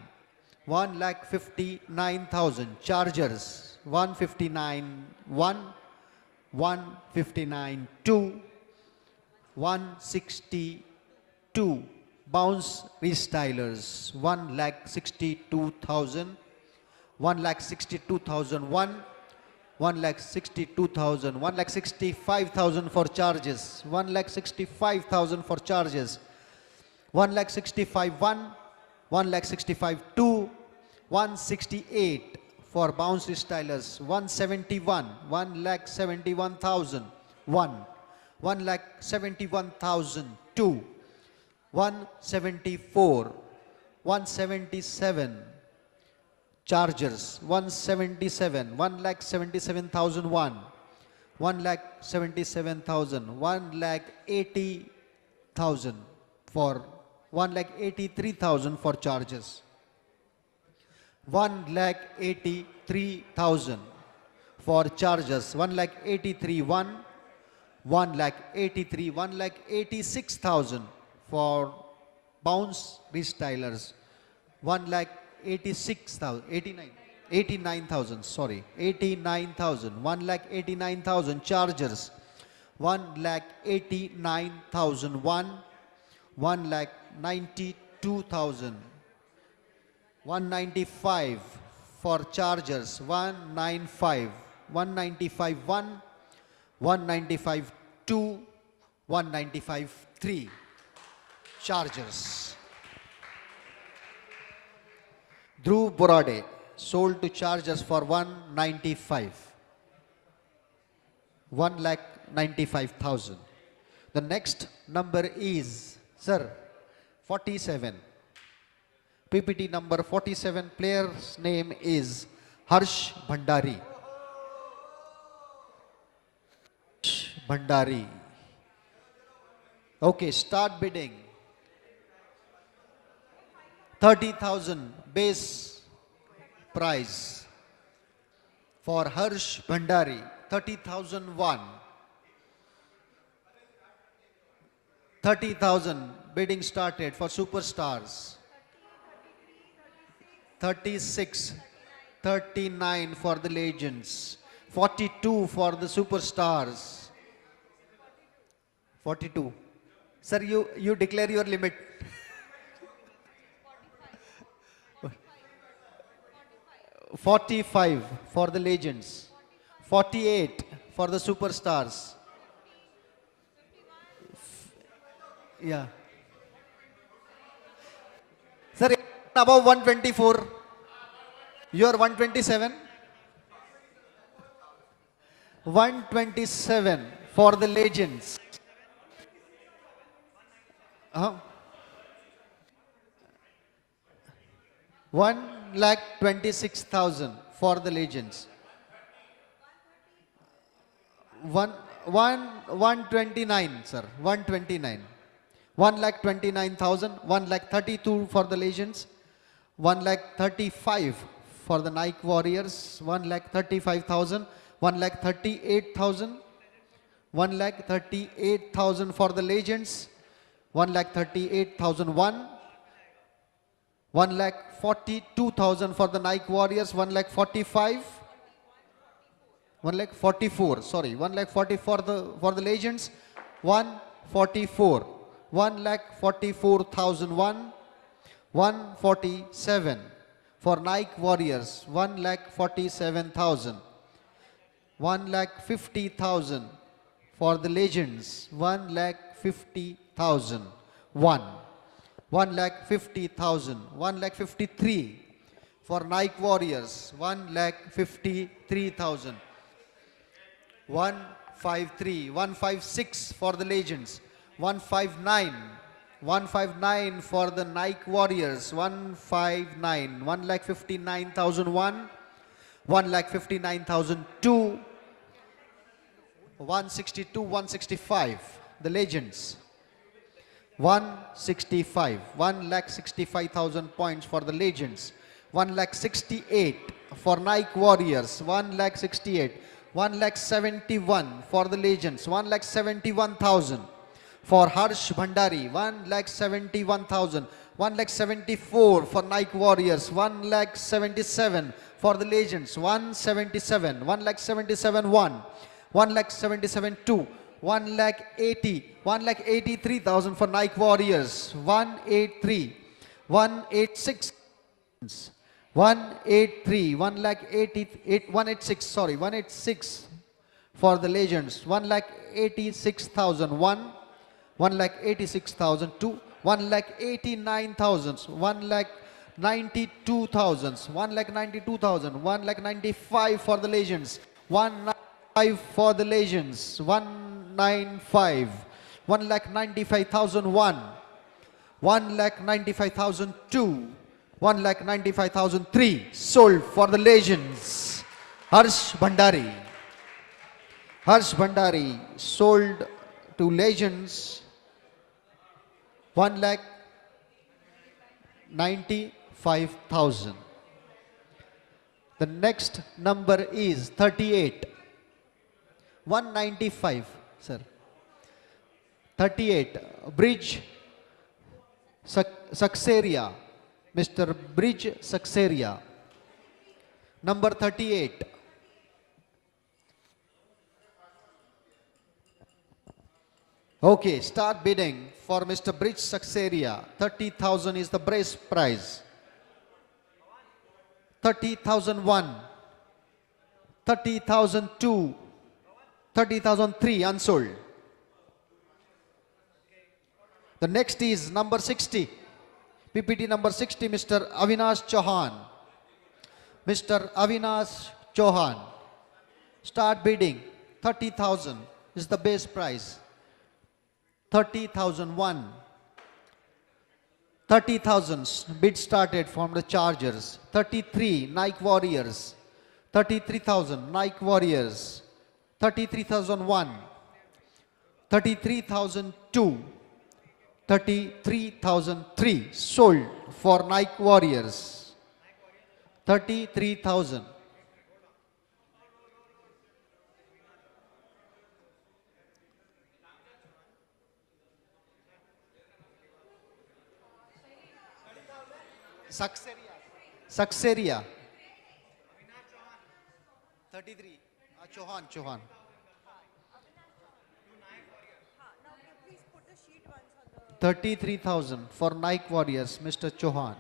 1,59,000 Chargers, 159, 159,2, 162 Bounce Restylers, 1,62,000, 1,62,001, 1,62,000, 1,65,000 for Charges, 1,65,000 for Charges, 1,65,1, 1,65,2, 168 for Bounce Restylers, 171, 1,71,000, 1, 1,71,002, 174, 177. Chargers, 177, 1,77,001, 1,77,000, 1,80,000 for 1,83,000 for chargers. 1,83,000 for chargers. 1,83,000, 1,83,000, 1,86,000 for bounce restylers. 1,86,000, 89,000, sorry, 89,000, 1,89,000 chargers. 1,89,001, 1,92,000. 195 for chargers, 195, 195 1, 195 2, 195 3 chargers. Dhruv Borade sold to chargers for 195, 1,95,000. The next number is, sir, 47. PPT number 47, player's name is Harsh Bhandari. Harsh Bhandari. Okay, start bidding. 30,000 base prize for Harsh Bhandari. 30,001. 30,000 bidding started for superstars. 36, 39 for the legends, 42 for the superstars. 42. Sir, you declare your limit. 45 for the legends, 48 for the superstars. Yeah. Sir, above 124, you are 127. 127 for the legends. 1,26,000 for the legends. 129, sir. 129. 1,29,000. 1,32 for the legends. 1,35 for the Nike Warriors. 1,35,000. 1,38,000. 1,38,000 for the legends. 1,38,001. 1,42,000 for the Nike Warriors. 1,45. 1,44. Sorry, 1,44 for the legends. 144. 1,44,001. 147 for Nike Warriors. 1,47,000. 1,50,000 for the legends. 1,50,000. 1,50,000. 1,53 for Nike Warriors. 1,53,000. 153. 156 for the legends. 159. 159 for the Nike Warriors. 159. 1,59,001. 1,59,002. 162. 165. The legends. 165. 1,65,000 points for the legends. 1,68 for Nike Warriors. 1,68. 1,71 for the legends. 1,71,000 for Harsh Bhandari. 1,71,000. 1,74 for Nike Warriors. 1,77 for the legends. 177. 1,77,1. 1,77,2. 1,80. 1,83,000 for Nike Warriors. 183. 186. 183. 186. Sorry, 186 for the legends. 1,86,001. 1,86,002. 1,89,000. 1,92,000. 1,92,000. 1,95 for the legends. 195 for the legends. 195. 1,95,001. 1,95,002, 1,95,003 sold for the legends. Harsh Bhandari. Harsh Bhandari sold to legends 1,95,000. The next number is 38. 195, sir. 38. Bridge Saxeria. Mr. Bridge Saxeria. Number 38. Okay, start bidding for Mr. Bridge Saxeria. 30,000 is the brace prize. 30,001. 30,002. 30,003 unsold. The next is number 60. PPT number 60, Mr. Avinash Chauhan. Mr. Avinash Chauhan. Start bidding. 30,000 is the base price. 30,001. 30,000 bid started from the Chargers. 33 Nike Warriors. 33,000 Nike Warriors. 33,001. 33,002. 33,003 sold for Nike Warriors. 33,000. Saxeria. Saxeria. 33. Chauhan, Chauhan. 33,000 for Nike Warriors, Mr. Chauhan.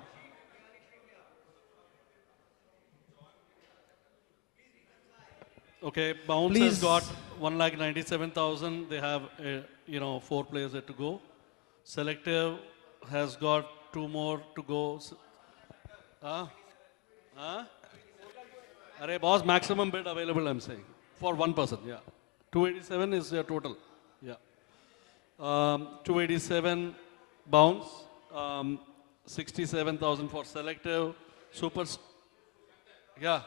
Okay, Bounce Please. has got 1,97,000. They have, 4 players yet to go. Selective has got 2 more to go. Array boss, maximum bid available, I'm saying. For one person, yeah. 287 is your total. Yeah. 287 Bounce. 67,000 for Selective. Super. Yeah.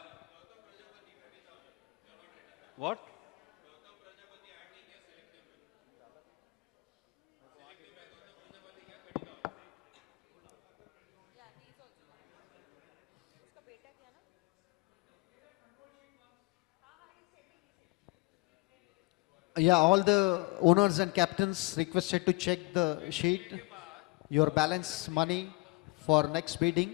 What? Yeah, all the owners and captains requested to check the sheet, your balance money for next bidding.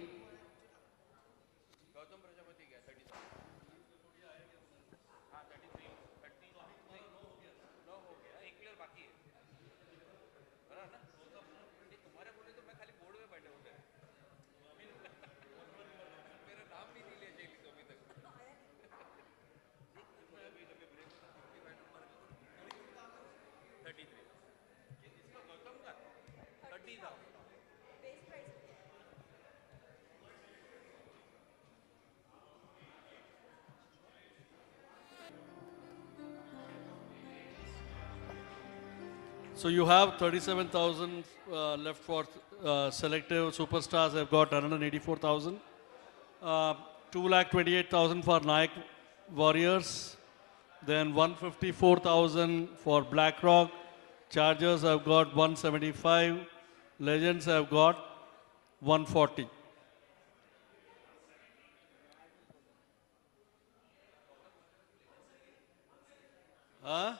So you have 37,000 left for Selective. Superstars have got 184,000. 2,28,000 for Nike Warriors. Then 154,000 for BlackRock. Chargers have got 175. Legends have got 140. Huh?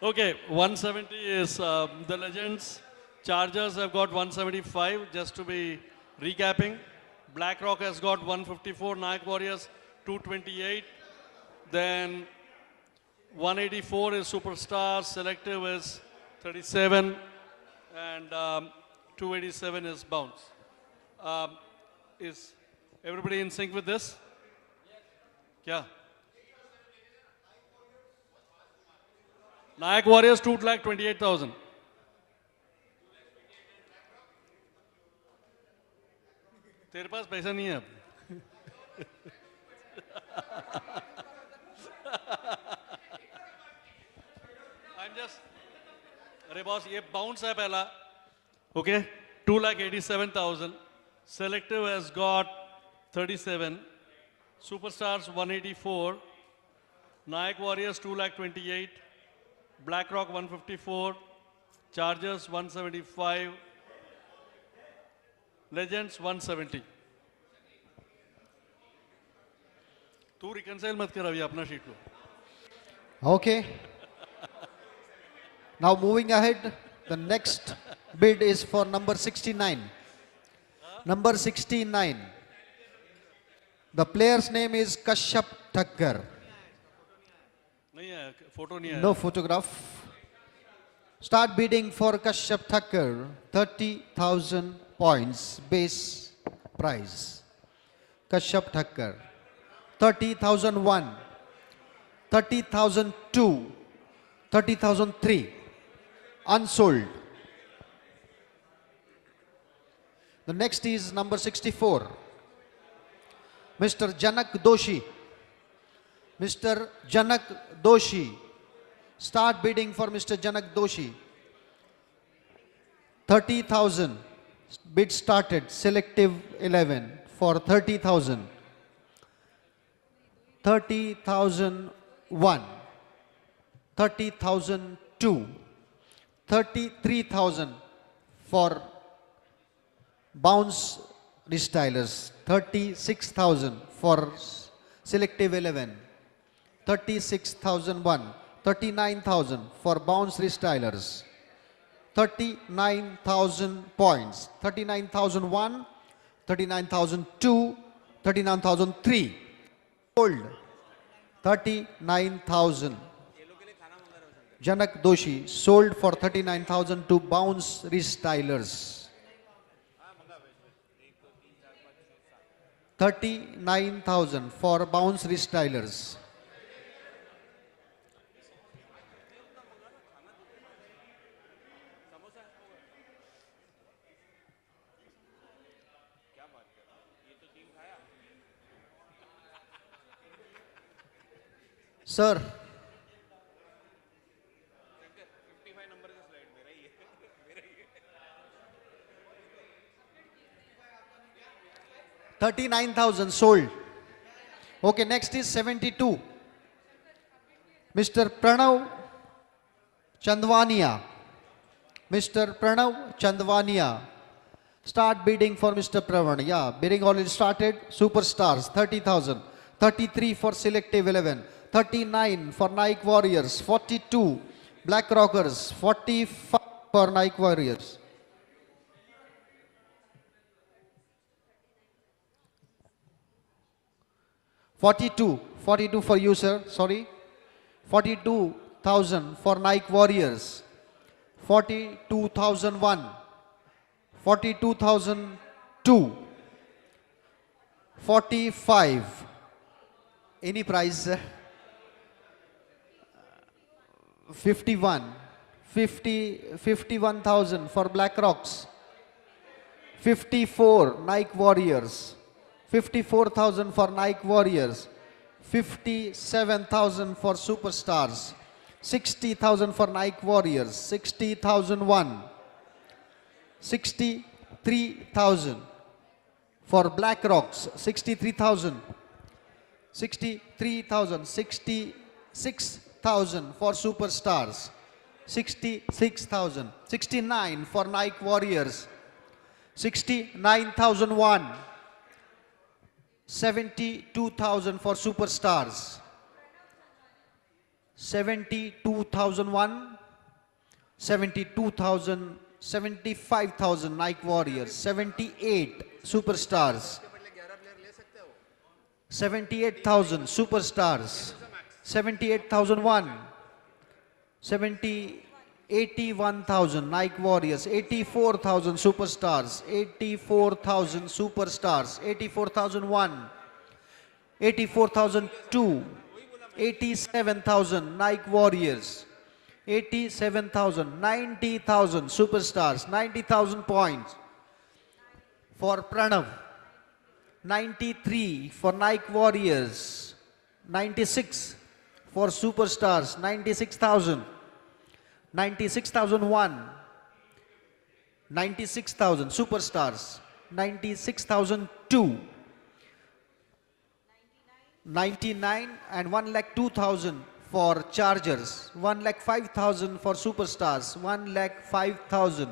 Okay, 170 is the Legends. Chargers have got 175, just to be recapping. BlackRock has got 154, Nike Warriors 228. Then 184 is Superstars, Selective is 37. And 287 is bounce. Is everybody in sync with this? Yeah. Nayak Warriors 2,28,000. तेरे पास पैसा नहीं है अब. I'm just. अरे boss ये bounce है पहला. Okay. 2,87,000. Selective has got 37. Superstars 184. Nayak Warriors 2,28,000. BlackRock 154. Chargers 175. Legends 170. तू reconcile मत कर अभी अपना sheet को. Okay. Now moving ahead, the next bid is for number 69. Number 69. The player's name is Kashyap Thakkar. नहीं है, photo नहीं है. No photograph. Start bidding for Kashyap Thakkar, 30,000 points base price. Kashyap Thakkar, 30,001, 30,002, 30,003, unsold. The next is number 64, Mr. Janak Doshi. Mr. Janak Doshi. Start bidding for Mr. Janak Doshi. 30,000. Bid started. Selective 11 for 30,000. 30,001. 30,002. 33,000 for bounce restylers. 36,000 for selective 11. 36,001. 39,000 for bounce restylers. 39,000 points. 39,001, 39,002, 39,003. Sold. 39,000. Janak Doshi sold for 39,000 to bounce restylers. 39,000 for bounce restylers. Sir, $39,000 sold. Okay, next is 72. Mr. Pranav Chandwania. Mr. Pranav Chandwania. Start bidding for Mr. Pravan. Yeah, bidding already started. Superstars, 30,000. 33 for selective 11. 39 for Nike Warriors. 42 Black Rockers. 45 for Nike Warriors. $42 for you, sir. Sorry. 42,000 for Nike Warriors. 42,001. 42,002. 45. Any price, sir? 51. 51,000 for Black Rocks. 54 Nike Warriors. 54,000 for Nike Warriors. 57,000 for Superstars. 60,000 for Nike Warriors. 60,001. 63,000 for Black Rocks. 63,000. 63,000. 66,000 for Superstars. 66,000. 69 for Nike Warriors. 69,001. 72,000 for Superstars. 72,001. 72,000. 75,000 Nike Warriors. 78 Superstars. 78,000 Superstars. 78,001. 78,002. 81,000 Nike Warriors, 84,000 Superstars, 84,000 Superstars, 84,001, 84,002, 87,000 Nike Warriors, 87,000, 90,000 Superstars, 90,000 points for Pranav, 93 for Nike Warriors, 96 for Superstars, 96,000, 96,001, 96,000 Superstars, 96,002, 99 and 1,02,000 for Chargers, 1,05,000 for Superstars, 1,05,000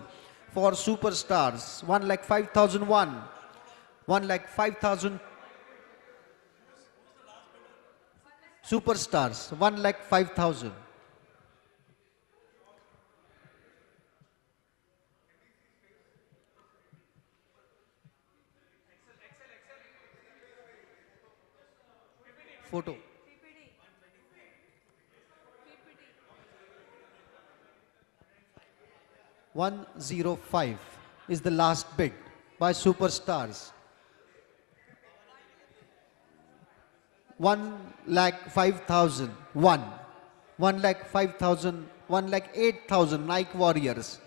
for Superstars, 1,05,001, 1,05,000 Superstars, 1,05,000. Photo. 105 is the last bid by Superstars. 1,05,000, 1,05,000, 1,08,000 Nike Warriors.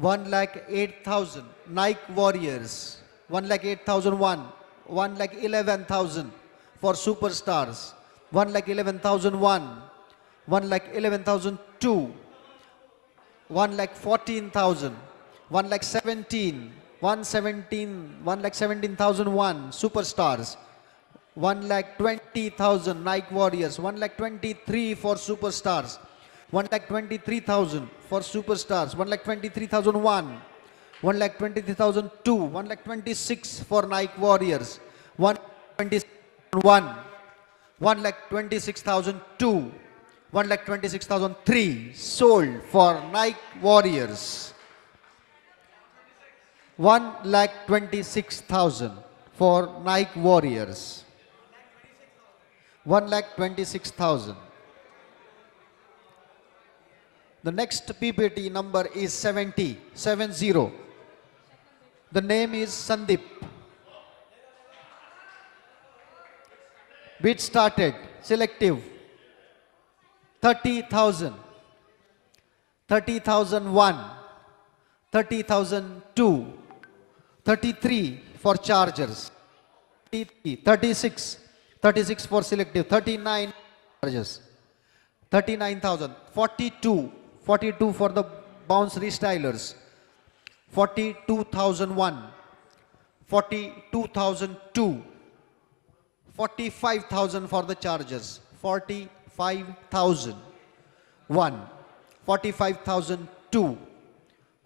1,08,000 Nike Warriors. 1,08,001, 1,11,000 for Superstars. 1,11,001, 1,11,002, 1,14,000, 1,17,000, 1,17,001 Superstars. 1,20,000 Nike Warriors, 1,23,000 for Superstars, 1,23,000 for Superstars, 1,23,001, 1,23,002, 1,26,000 for Nike Warriors, 1,26,001, 1,26,002, 1,26,003 sold for Nike Warriors. 1,26,000 for Nike Warriors. 1,26,000. The next PPT number is 70. The name is Sandeep. Bid started. Selective. 30,000. 30,001. 30,002. 33 for Chargers. 36. 36 for selective, 39 charges, 39,000, 42, 42 for the bounce restylers, 42,001, 42,002, 45,000 for the charges, 45,001, 45,002,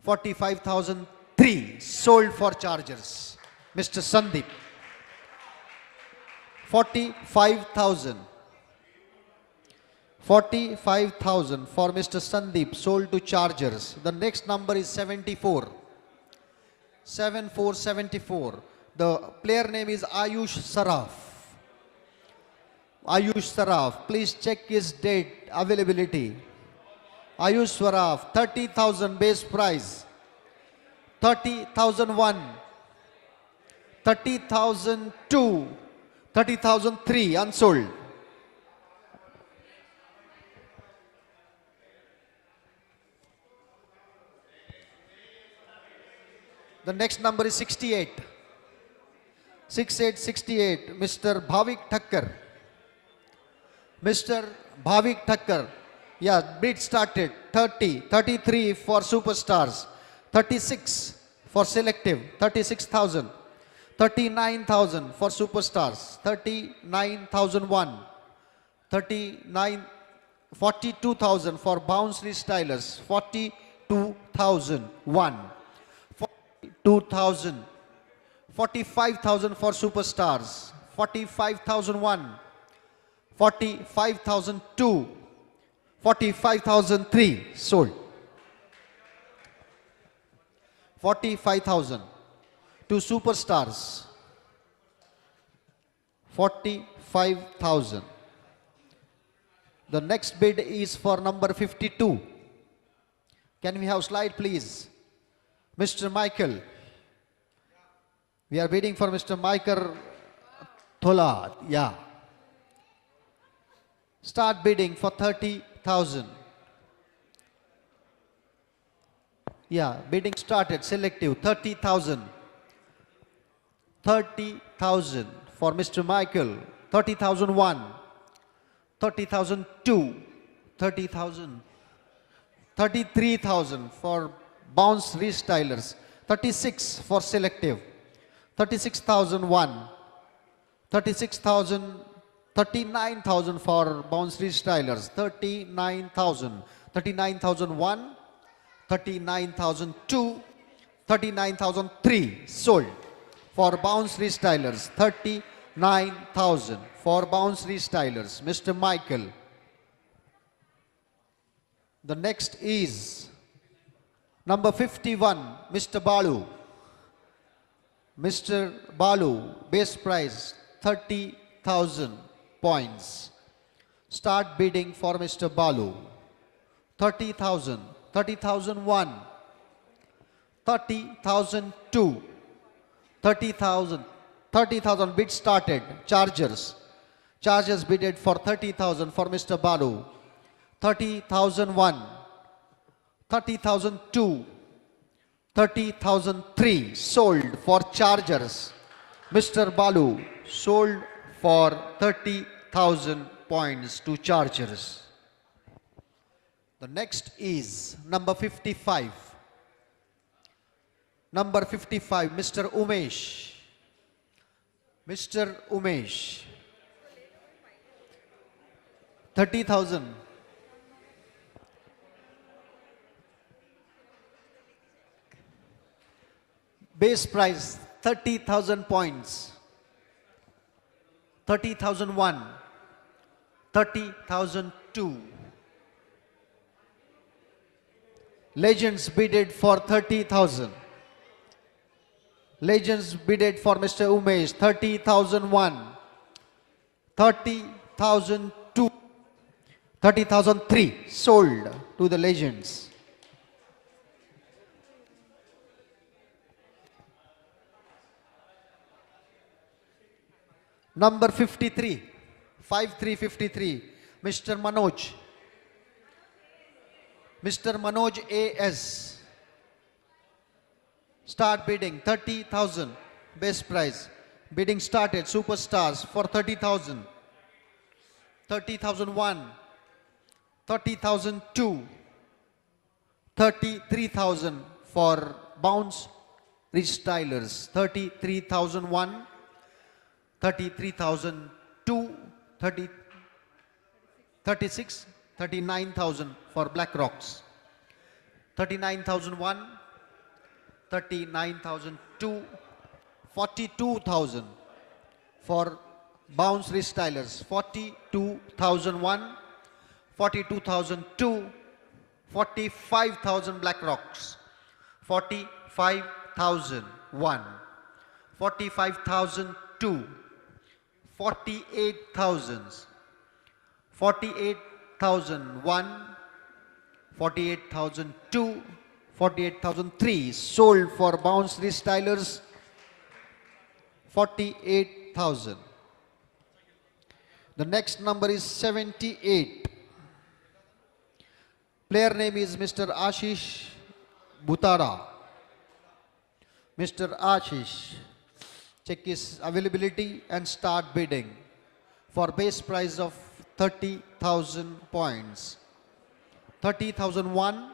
45,003 sold for chargers. Mr. Sandeep. 45,000. 45,000 for Mr. Sandeep sold to Chargers. The next number is 74. 7474. The player name is Ayush Saraf. Ayush Saraf. Please check his date availability. Ayush Saraf. 30,000 base price. 30,001. 30,002. 30,003 unsold. The next number is 68. 6868. Mr. Bhavik Thakkar. Mr. Bhavik Thakkar. Yeah, bid started. 30. 33 for Superstars. 36 for selective. 36,000. 39,000 for Superstars, 39,001, 42,000 for bounce restylers, 42,001, 42,000, 45,000 for Superstars, 45,001, 45,002, 45,003 sold, 45,000. To Superstars, 45,000. The next bid is for number 52. Can we have slide, please? Mr. Michael. We are waiting for Mr. Michael Thola. Yeah. Start bidding for 30,000. Yeah, bidding started. Selective 30,000. 30,000 for Mr. Michael. 30,001. 30,002. 30,000. 33,000 for bounce restylers. 36 for selective. 36,001. 36,000. 39,000 for bounce restylers. 39,000. 39,001. 39,002. 39,003 sold for bounce restylers. 39,000 for bounce restylers. Mr. Michael. The next is number 51, Mr. Balu. Mr. Balu, base price 30,000 points. Start bidding for Mr. Balu. 30,000, 30,001, 30,002, 30,000, 30,000 bid started. Chargers. Chargers bidded for 30,000 for Mr. Balu. 30,001, 30,002, 30,003 sold for chargers. Mr. Balu sold for 30,000 points to chargers. The next is number 55. Number 55, Mr. Umesh. Mr. Umesh. 30,000. Base price 30,000 points. 30,001. 30,002. Legends bidded for 30,000. Legends bidded for Mr. Umesh 30,001. 30,002. 30,003 sold to the legends. Number 53, 5353, Mr. Manoj. Mr. Manoj AS. Start bidding 30,000 base price. Bidding started. Superstars for 30,000. 30,001. 30,002. 33,000 for bounce restylers. 33,001. 33,002, 36, 39,000 for Black Rocks. 39,001, 39,002, 42,000 for bounce restylers. 42,001, 42,002, 45,000 Black Rocks. 45,001, 45,002, 48,000, 48,001, 48,002, 48,003 sold for bounce restylers. 48,000. The next number is 78. Player name is Mr. Ashish Butara. Mr. Ashish. Check his availability and start bidding for base price of 30,000 points. 30,001,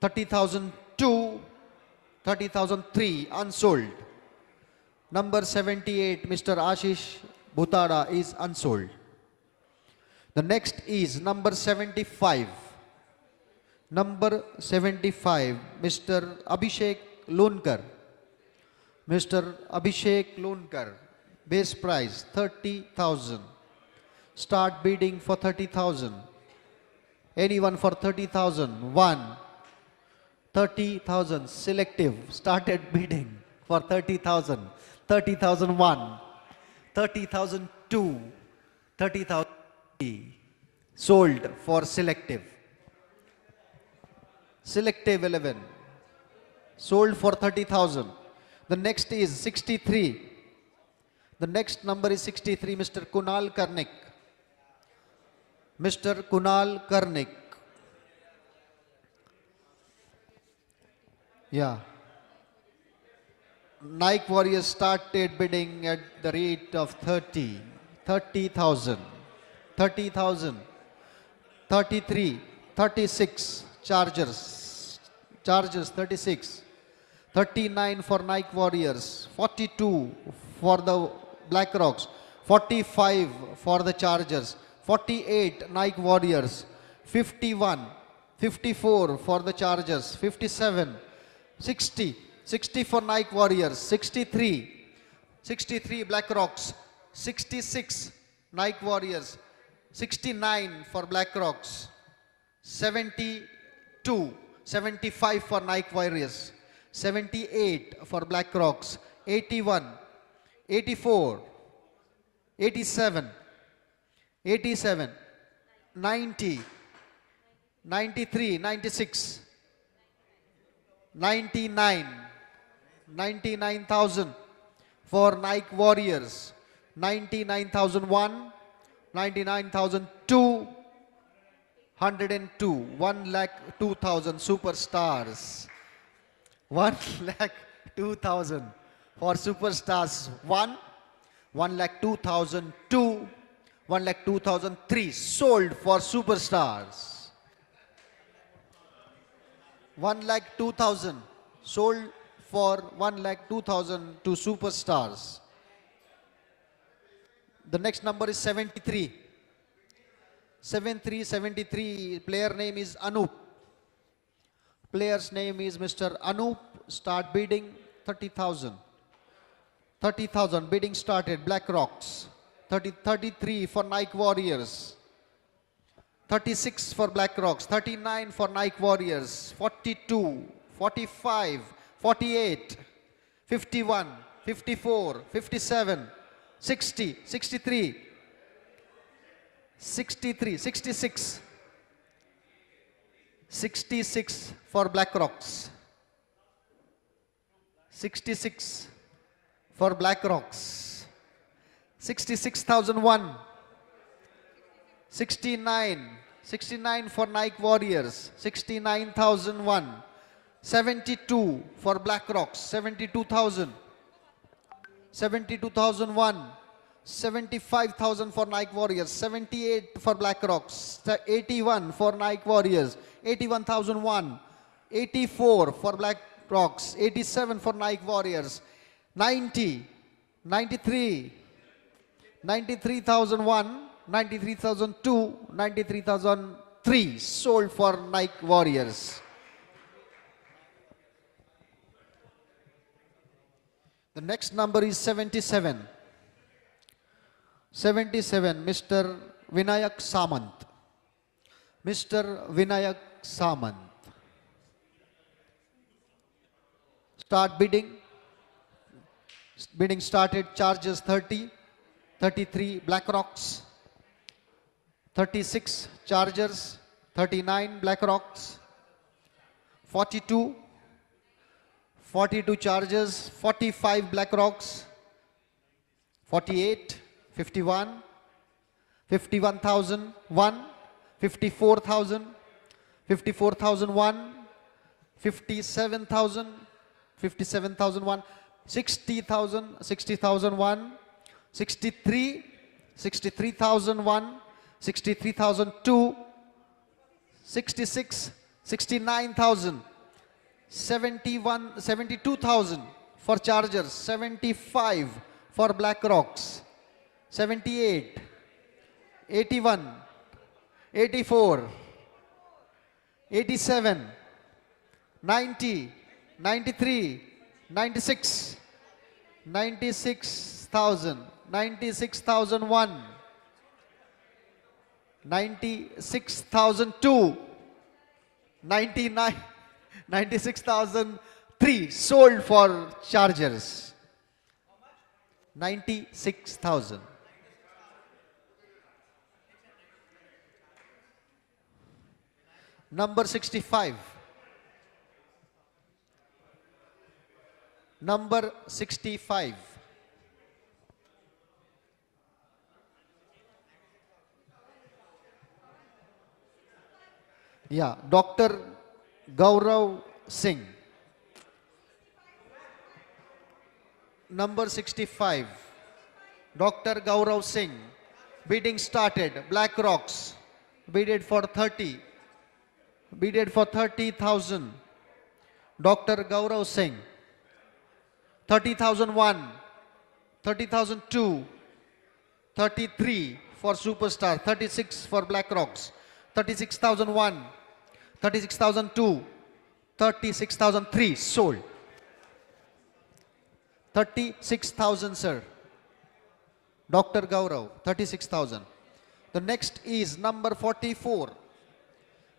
30,002, 30,003 unsold. Number 78, Mr. Ashish Butara is unsold. The next is number 75. Number 75, Mr. Abhishek Lunkar. Mr. Abhishek Lunkar, base price 30,000. Start bidding for 30,000. Anyone for 30,000? 1. 30,000 selective. Started bidding for 30,000. 30,001. 30,002. 30,003. Sold for selective. Selective 11, sold for 30,000. The next is 63. The next number is 63, Mr. Kunal Karnik. Mr. Kunal Karnik. Yeah. Nike Warriors started bidding at the rate of 30,000, 30,000, 33, 36, Chargers, 36, 39 for Nike Warriors, 42 for the BlackRocks, 45 for the Chargers, 48 Nike Warriors, 51, 54 for the Chargers, 57, 60, 60 for Nike Warriors, 63, 63 BlackRocks, 66 Nike Warriors, 69 for BlackRocks, 72, 75 for Nike Warriors, 78 for BlackRocks, 81, 84, 87, 87, 90, 93, 96, 99, 99,000 for Nike Warriors, 99,001, 99,002, 102, 1,02,000 superstars. 1,02,000 for superstars 1, 1,02,002, 1,02,003 sold for superstars. 1,02,000 sold for 1,02,000 to superstars. The next number is 73. 73, player name is Anup. Player's name is Mr. Anup. Start bidding 30,000. 30,000 bidding started. BlackRocks. 33 for Nike Warriors. 36 for BlackRocks. 39 for Nike Warriors. 42, 45, 48, 51, 54, 57, 60, 63, 63, 66. 66 for BlackRocks. 66 for BlackRocks. 66,001. 69. 69 for Nike Warriors. 69,001. 72 for BlackRocks. 72,000. 72,001. 75,000 for Nike Warriors, 78 for BlackRocks, 81 for Nike Warriors, 81,001, 84 for BlackRocks, 87 for Nike Warriors, 90, 93, 93,001, 93,002, 93,003 sold for Nike Warriors. The next number is 77. 77, Mr. Vinayak Samant. Mr. Vinayak Samant. Start bidding. Bidding started. Charges 30, 33 BlackRocks, 36 Chargers, 39 BlackRocks, 42, 42 Chargers, 45 BlackRocks, 48, 51, 51,001, 54,000, 54,001, 57,000, 57,001, 60,000, 60,001, 63, 63,001, 63,002, 66, 69,000, 71, 72,000 for Chargers, 75 for BlackRocks, 78, 81, 84, 87, 90, 93, 96, 96,000, 96,001, 96,002, 99, 96,003 sold for Chargers. 96,000. Number 65. Number 65. Yeah, Dr. Gaurav Singh. Number 65. Dr. Gaurav Singh. Bidding started. Black Rocks. Bidded for 30. Bidded for 30,000. Dr. Gaurav Singh. 30,001. 30,002. 33 for Superstar. 36 for Black Rocks. 36,001. 36,002. 36,003 sold. 36,000, sir. Dr. Gaurav, 36,000. The next is number 44.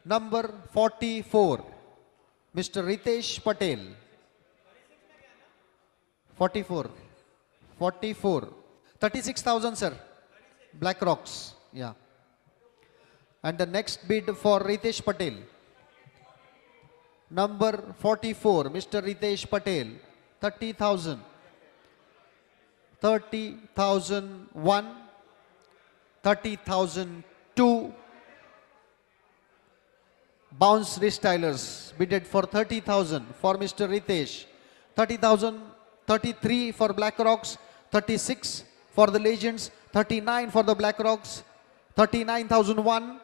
Number 44, Mr. Ritesh Patel. 44. 44. 36,000, sir. Black Rocks. Yeah. And the next bid for Ritesh Patel. Number 44, Mr. Ritesh Patel. 30,000. 30,001. 30,002. Bounce restylers bidded for 30,000 for Mr. Ritesh. 30,000, 33 for Black Rocks, 36 for the Legends, 39 for the Black Rocks, 39,001,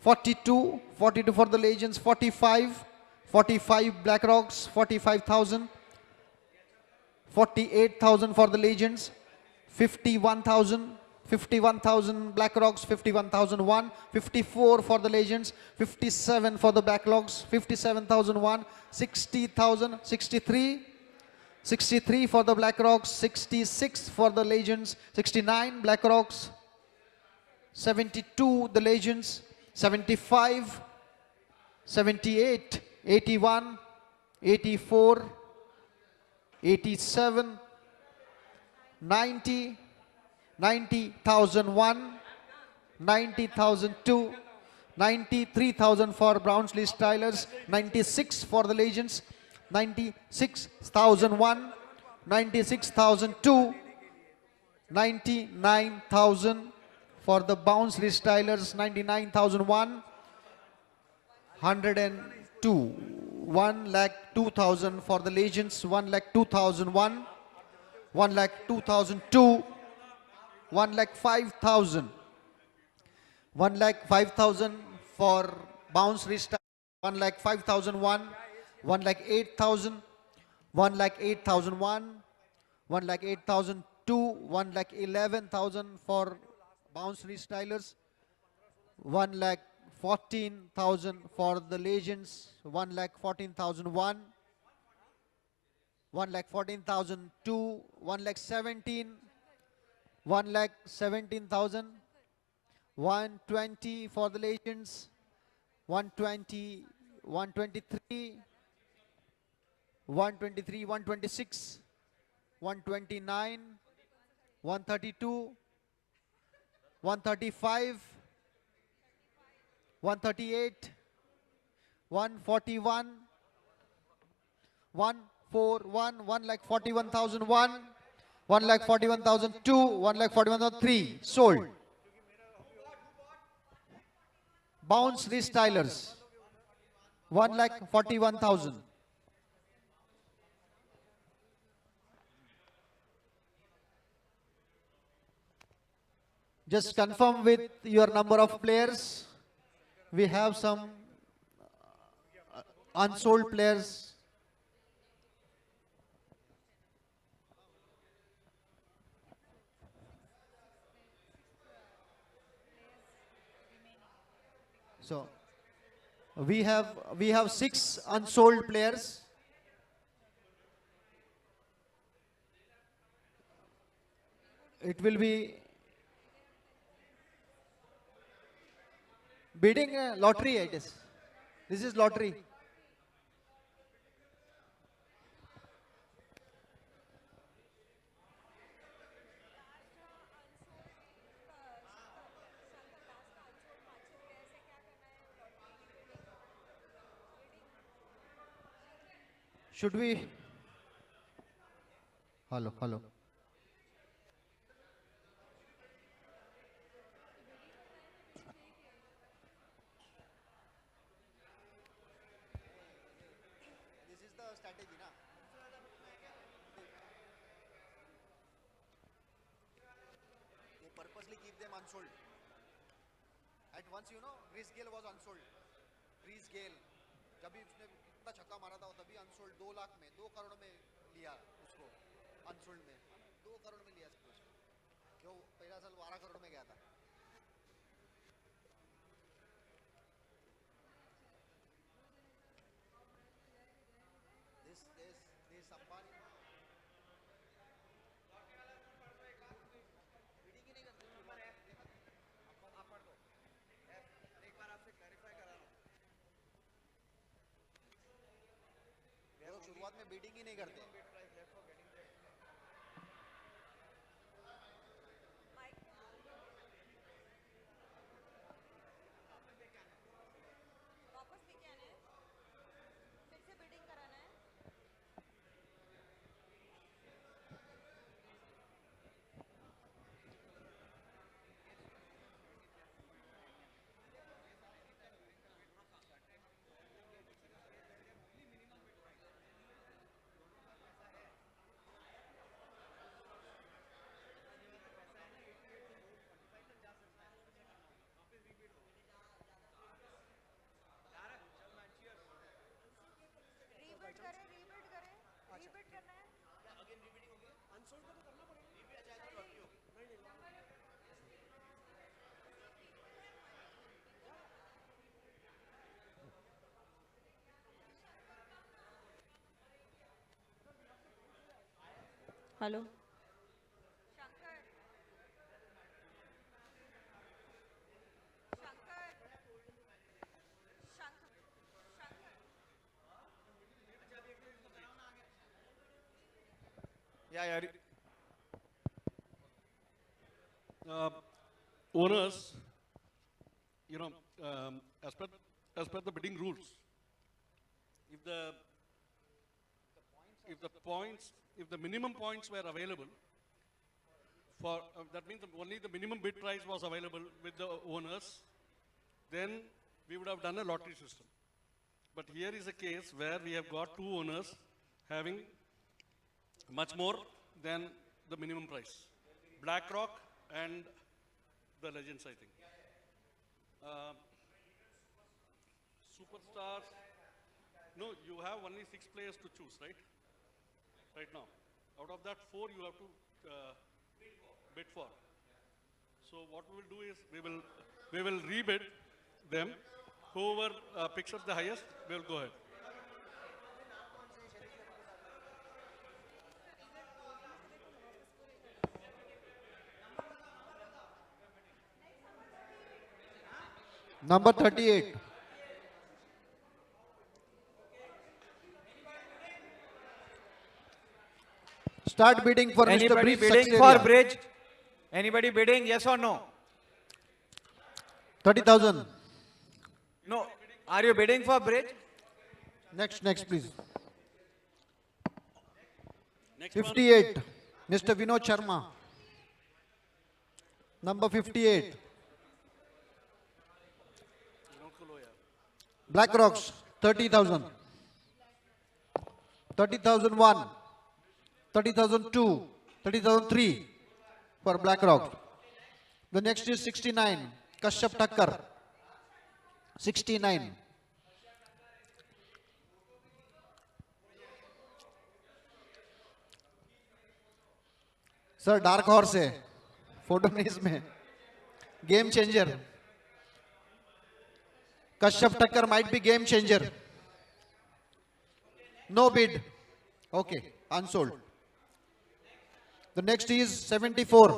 42, 42 for the Legends, 45, 45 Black Rocks, 45,000, 48,000 for the Legends, 51,000, 51,000 Black Rocks, 51,001, 54 for the Legends, 57 for the Black Rocks, 57,001, 60,000, 63, 63 for the Black Rocks, 66 for the Legends, 69 Black Rocks, 72 the Legends, 75, 78, 81, 84, 87, 90, 90,001, 90,002, 93,000 for Brownsley Stylers, 96 for the Legends, 96,001, 96,002, 99,000 for the Bounce Restylers, 99,001, 102, 1,02,000 for the Legends, 1,02,001, 1,02,002, 1,05,000, 1,05,000 for Bounce Restyle, 1,05,001, 1,08,000, 1,08,001, 1,08,002, 1,11,000 for Bounce Restylers, 1,14,000 for the Legends, 1,14,001, 1,14,002, 1,17,000, 1,17,000, 120 for the Legends, 120, 123, 123, 126, 129, 132, 135, 138, 141, 141, 1,41,001, 1,41,002, 1,41,003 sold. Bounce Restylers, 1,41,000. Just confirm with your number of players. We have some unsold players. So we have 6 unsold players. It will be bidding lottery, it is. This is lottery. Should we Hello, hello. This is the strategy, na? They purposely keep them unsold. At once, Chris Gale was unsold. Chris Gale, जब भी उसने इतना छक्का मारा था, तभी unsold 2 lakh में, 2 करोड़ में लिया उसको, अनसोल्ड में 2 करोड़ में लिया उसको, जो पहला साल 12 करोड़ में गया था. This Ambani. एक बार आपसे क्लैरिफाई करा रहा हूँ. ये लोग शुरुआत में बीटिंग ही नहीं करते. वापस लेके आना है फिर से बिडिंग कराना है रीबिड करें रीबिड करना है अनसोल्ड को तो करना पड़ेगा. Hello Yeah. Owners, as per the bidding rules, if the minimum points were available for that means only the minimum bid price was available with the owners, then we would have done a lottery system. But here is a case where we have got 2 owners having much more than the minimum price. BlackRock and the Legends, I think. Superstars. No, you have only 6 players to choose, right? Right now. Out of that, 4 you have to bid for. So what we will do is we will rebid them. Whoever picks up the highest will go ahead. Number 38. Start bidding for Mr. Anybody Bridge bidding Saxeria. for bridge? Anybody bidding? Yes or no? 30,000. No. Are you bidding for bridge? Next, please. Next 58. Mr. Vinod Sharma. Number 58. BlackRocks, 30,000. 30,001. 30,002. 30,003 for BlackRock. The next is 69. Kashyap Thakkar. 69. Sir dark horse है photo में इसमें game changer Kashyap Thakkar might be game changer no bid okay unsold the next is 74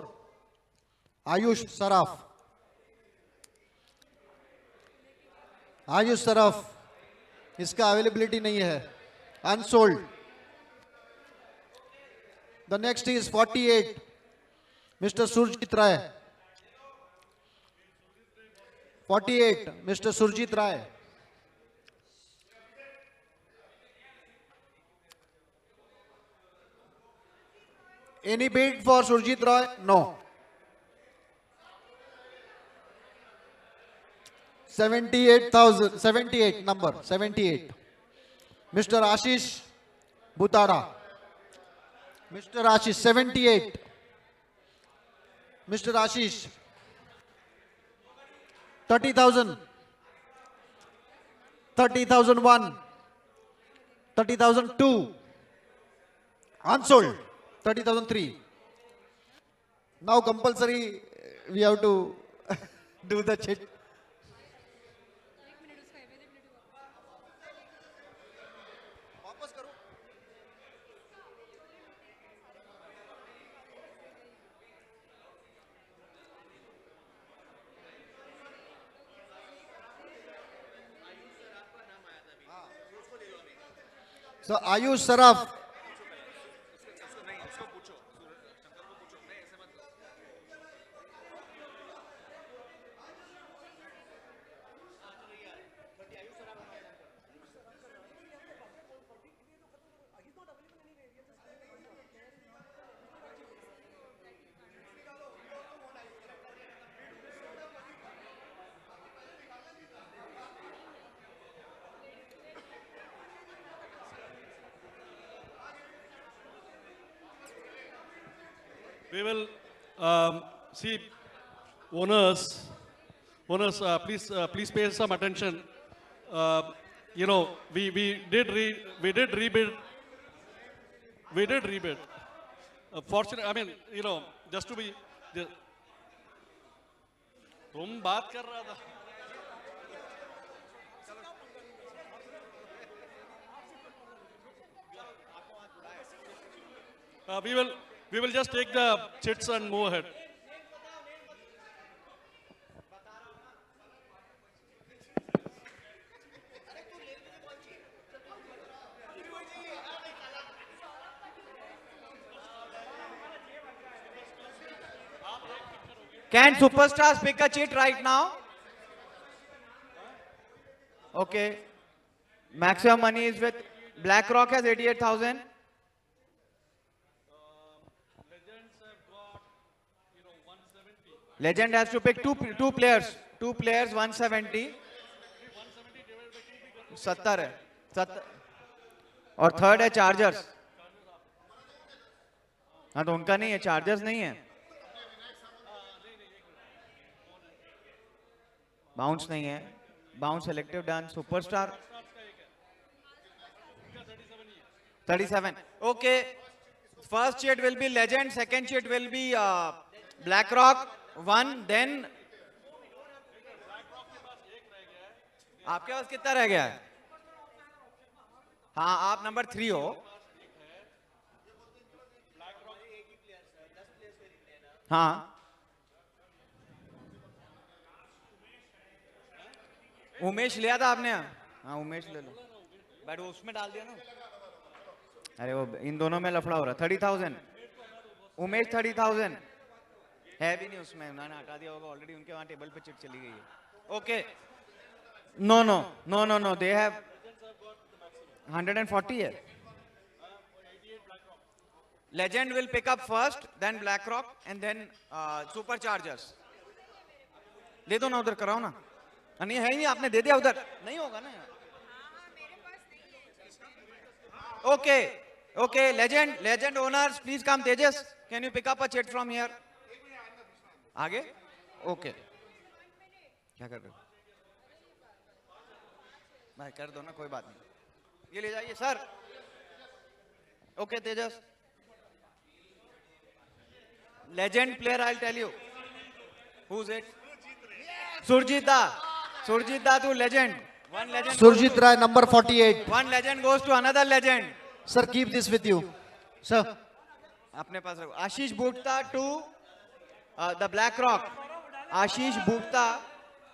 Ayush Saraf इसका availability नहीं है unsold The next is 48, Mr. Surjit Rai. 48, Mr. Surjit Rai. Any bid for Surjit Roy? No. 78,000, 78 number, 78. Mr. Ashish Butara. Mr. Ashish, 78. Mr. Ashish, 30,000. 30,001. 30,002. Unsold. 30,003. Now compulsory we have to do the chit. So Ayush Saraf. We will see owners. Owners, please pay some attention. You know, we did rebid. We did rebid. Fortunately, I mean, you know, just to be. तुम बात कर रहा था. We will just take the chits and move ahead. Can superstars pick a chit right now? Okay. Maximum money is with BlackRock has 88,000. Legend has to pick two players. Two players, 170. 70 है. 70. और third है chargers. हाँ तो उनका नहीं है, chargers नहीं है. बाउंस नहीं है. Bounce selective done. Superstar 37. Okay. First chit will be Legend. Second chit will be BlackRock. One. Then. आपके पास कितना रह गया है? हाँ आप नंबर 3 हो. हाँ. उमेश लिया था आपने? हाँ उमेश ले लो. बट उसमें डाल दिया ना. अरे वो इन दोनों में लफड़ा हो रहा. 30,000. उमेश 30,000 है भी नहीं उसमें. उन्होंने हटा दिया होगा ऑलरेडी. उनके वहाँ टेबल पे चिट चली गई है. ओके. No. They have 140 है. Legend will pick up first, then BlackRock, and then Superchargers. ले दो ना उधर कराओ ना. नहीं है ही नहीं. आपने दे दिया उधर. नहीं होगा ना. Okay. Legend owners, please come. Tejas, can you pick up a chit from here? आगे? Okay. क्या कर रहे हो? भाई कर दो ना, कोई बात नहीं. ये ले जाइए sir. Okay, Tejas. Legend player, I'll tell you. Who's it? Surjit Da to Legend. One legend. Surjit Rai, number 48. One legend goes to another legend. Sir, keep this with you. Sir. अपने पास रखो. Ashish Bhutta to the BlackRock. Ashish Bhutta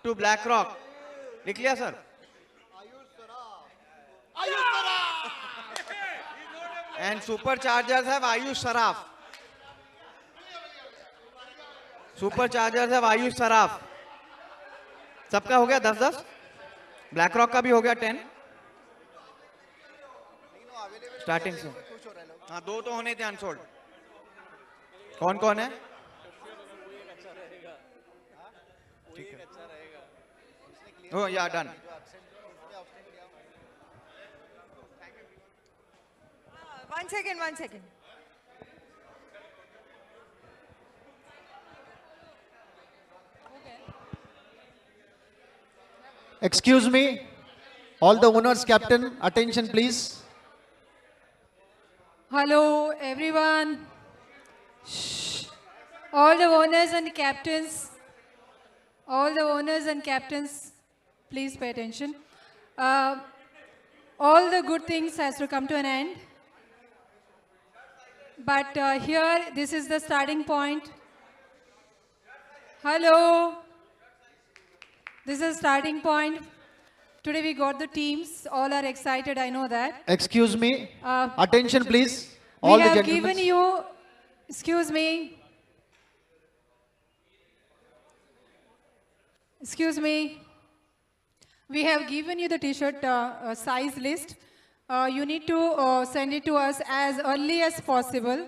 to BlackRock. लिख लिया sir? And Superchargers have Ayush Saraf. Superchargers have Ayush Saraf. सबका हो गया 10-10. BlackRock का भी हो गया 10. स्टार्टिंग से. हाँ 2 तो होने थे अनसोल्ड. कौन कौन है? Oh, yeah, done. One second, one second. Excuse me, all the owners, captain, attention please. Hello, everyone. Shh. All the owners and captains, please pay attention. All the good things has to come to an end. But here, this is the starting point. Hello. This is starting point. Today we got the teams. All are excited, I know that. Excuse me, attention please. We All the have gentlemen. given you, excuse me. Excuse me. We have given you the t-shirt size list. You need to send it to us as early as possible.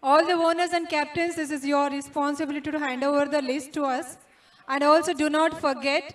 All the owners and captains, this is your responsibility to hand over the list to us. And also do not forget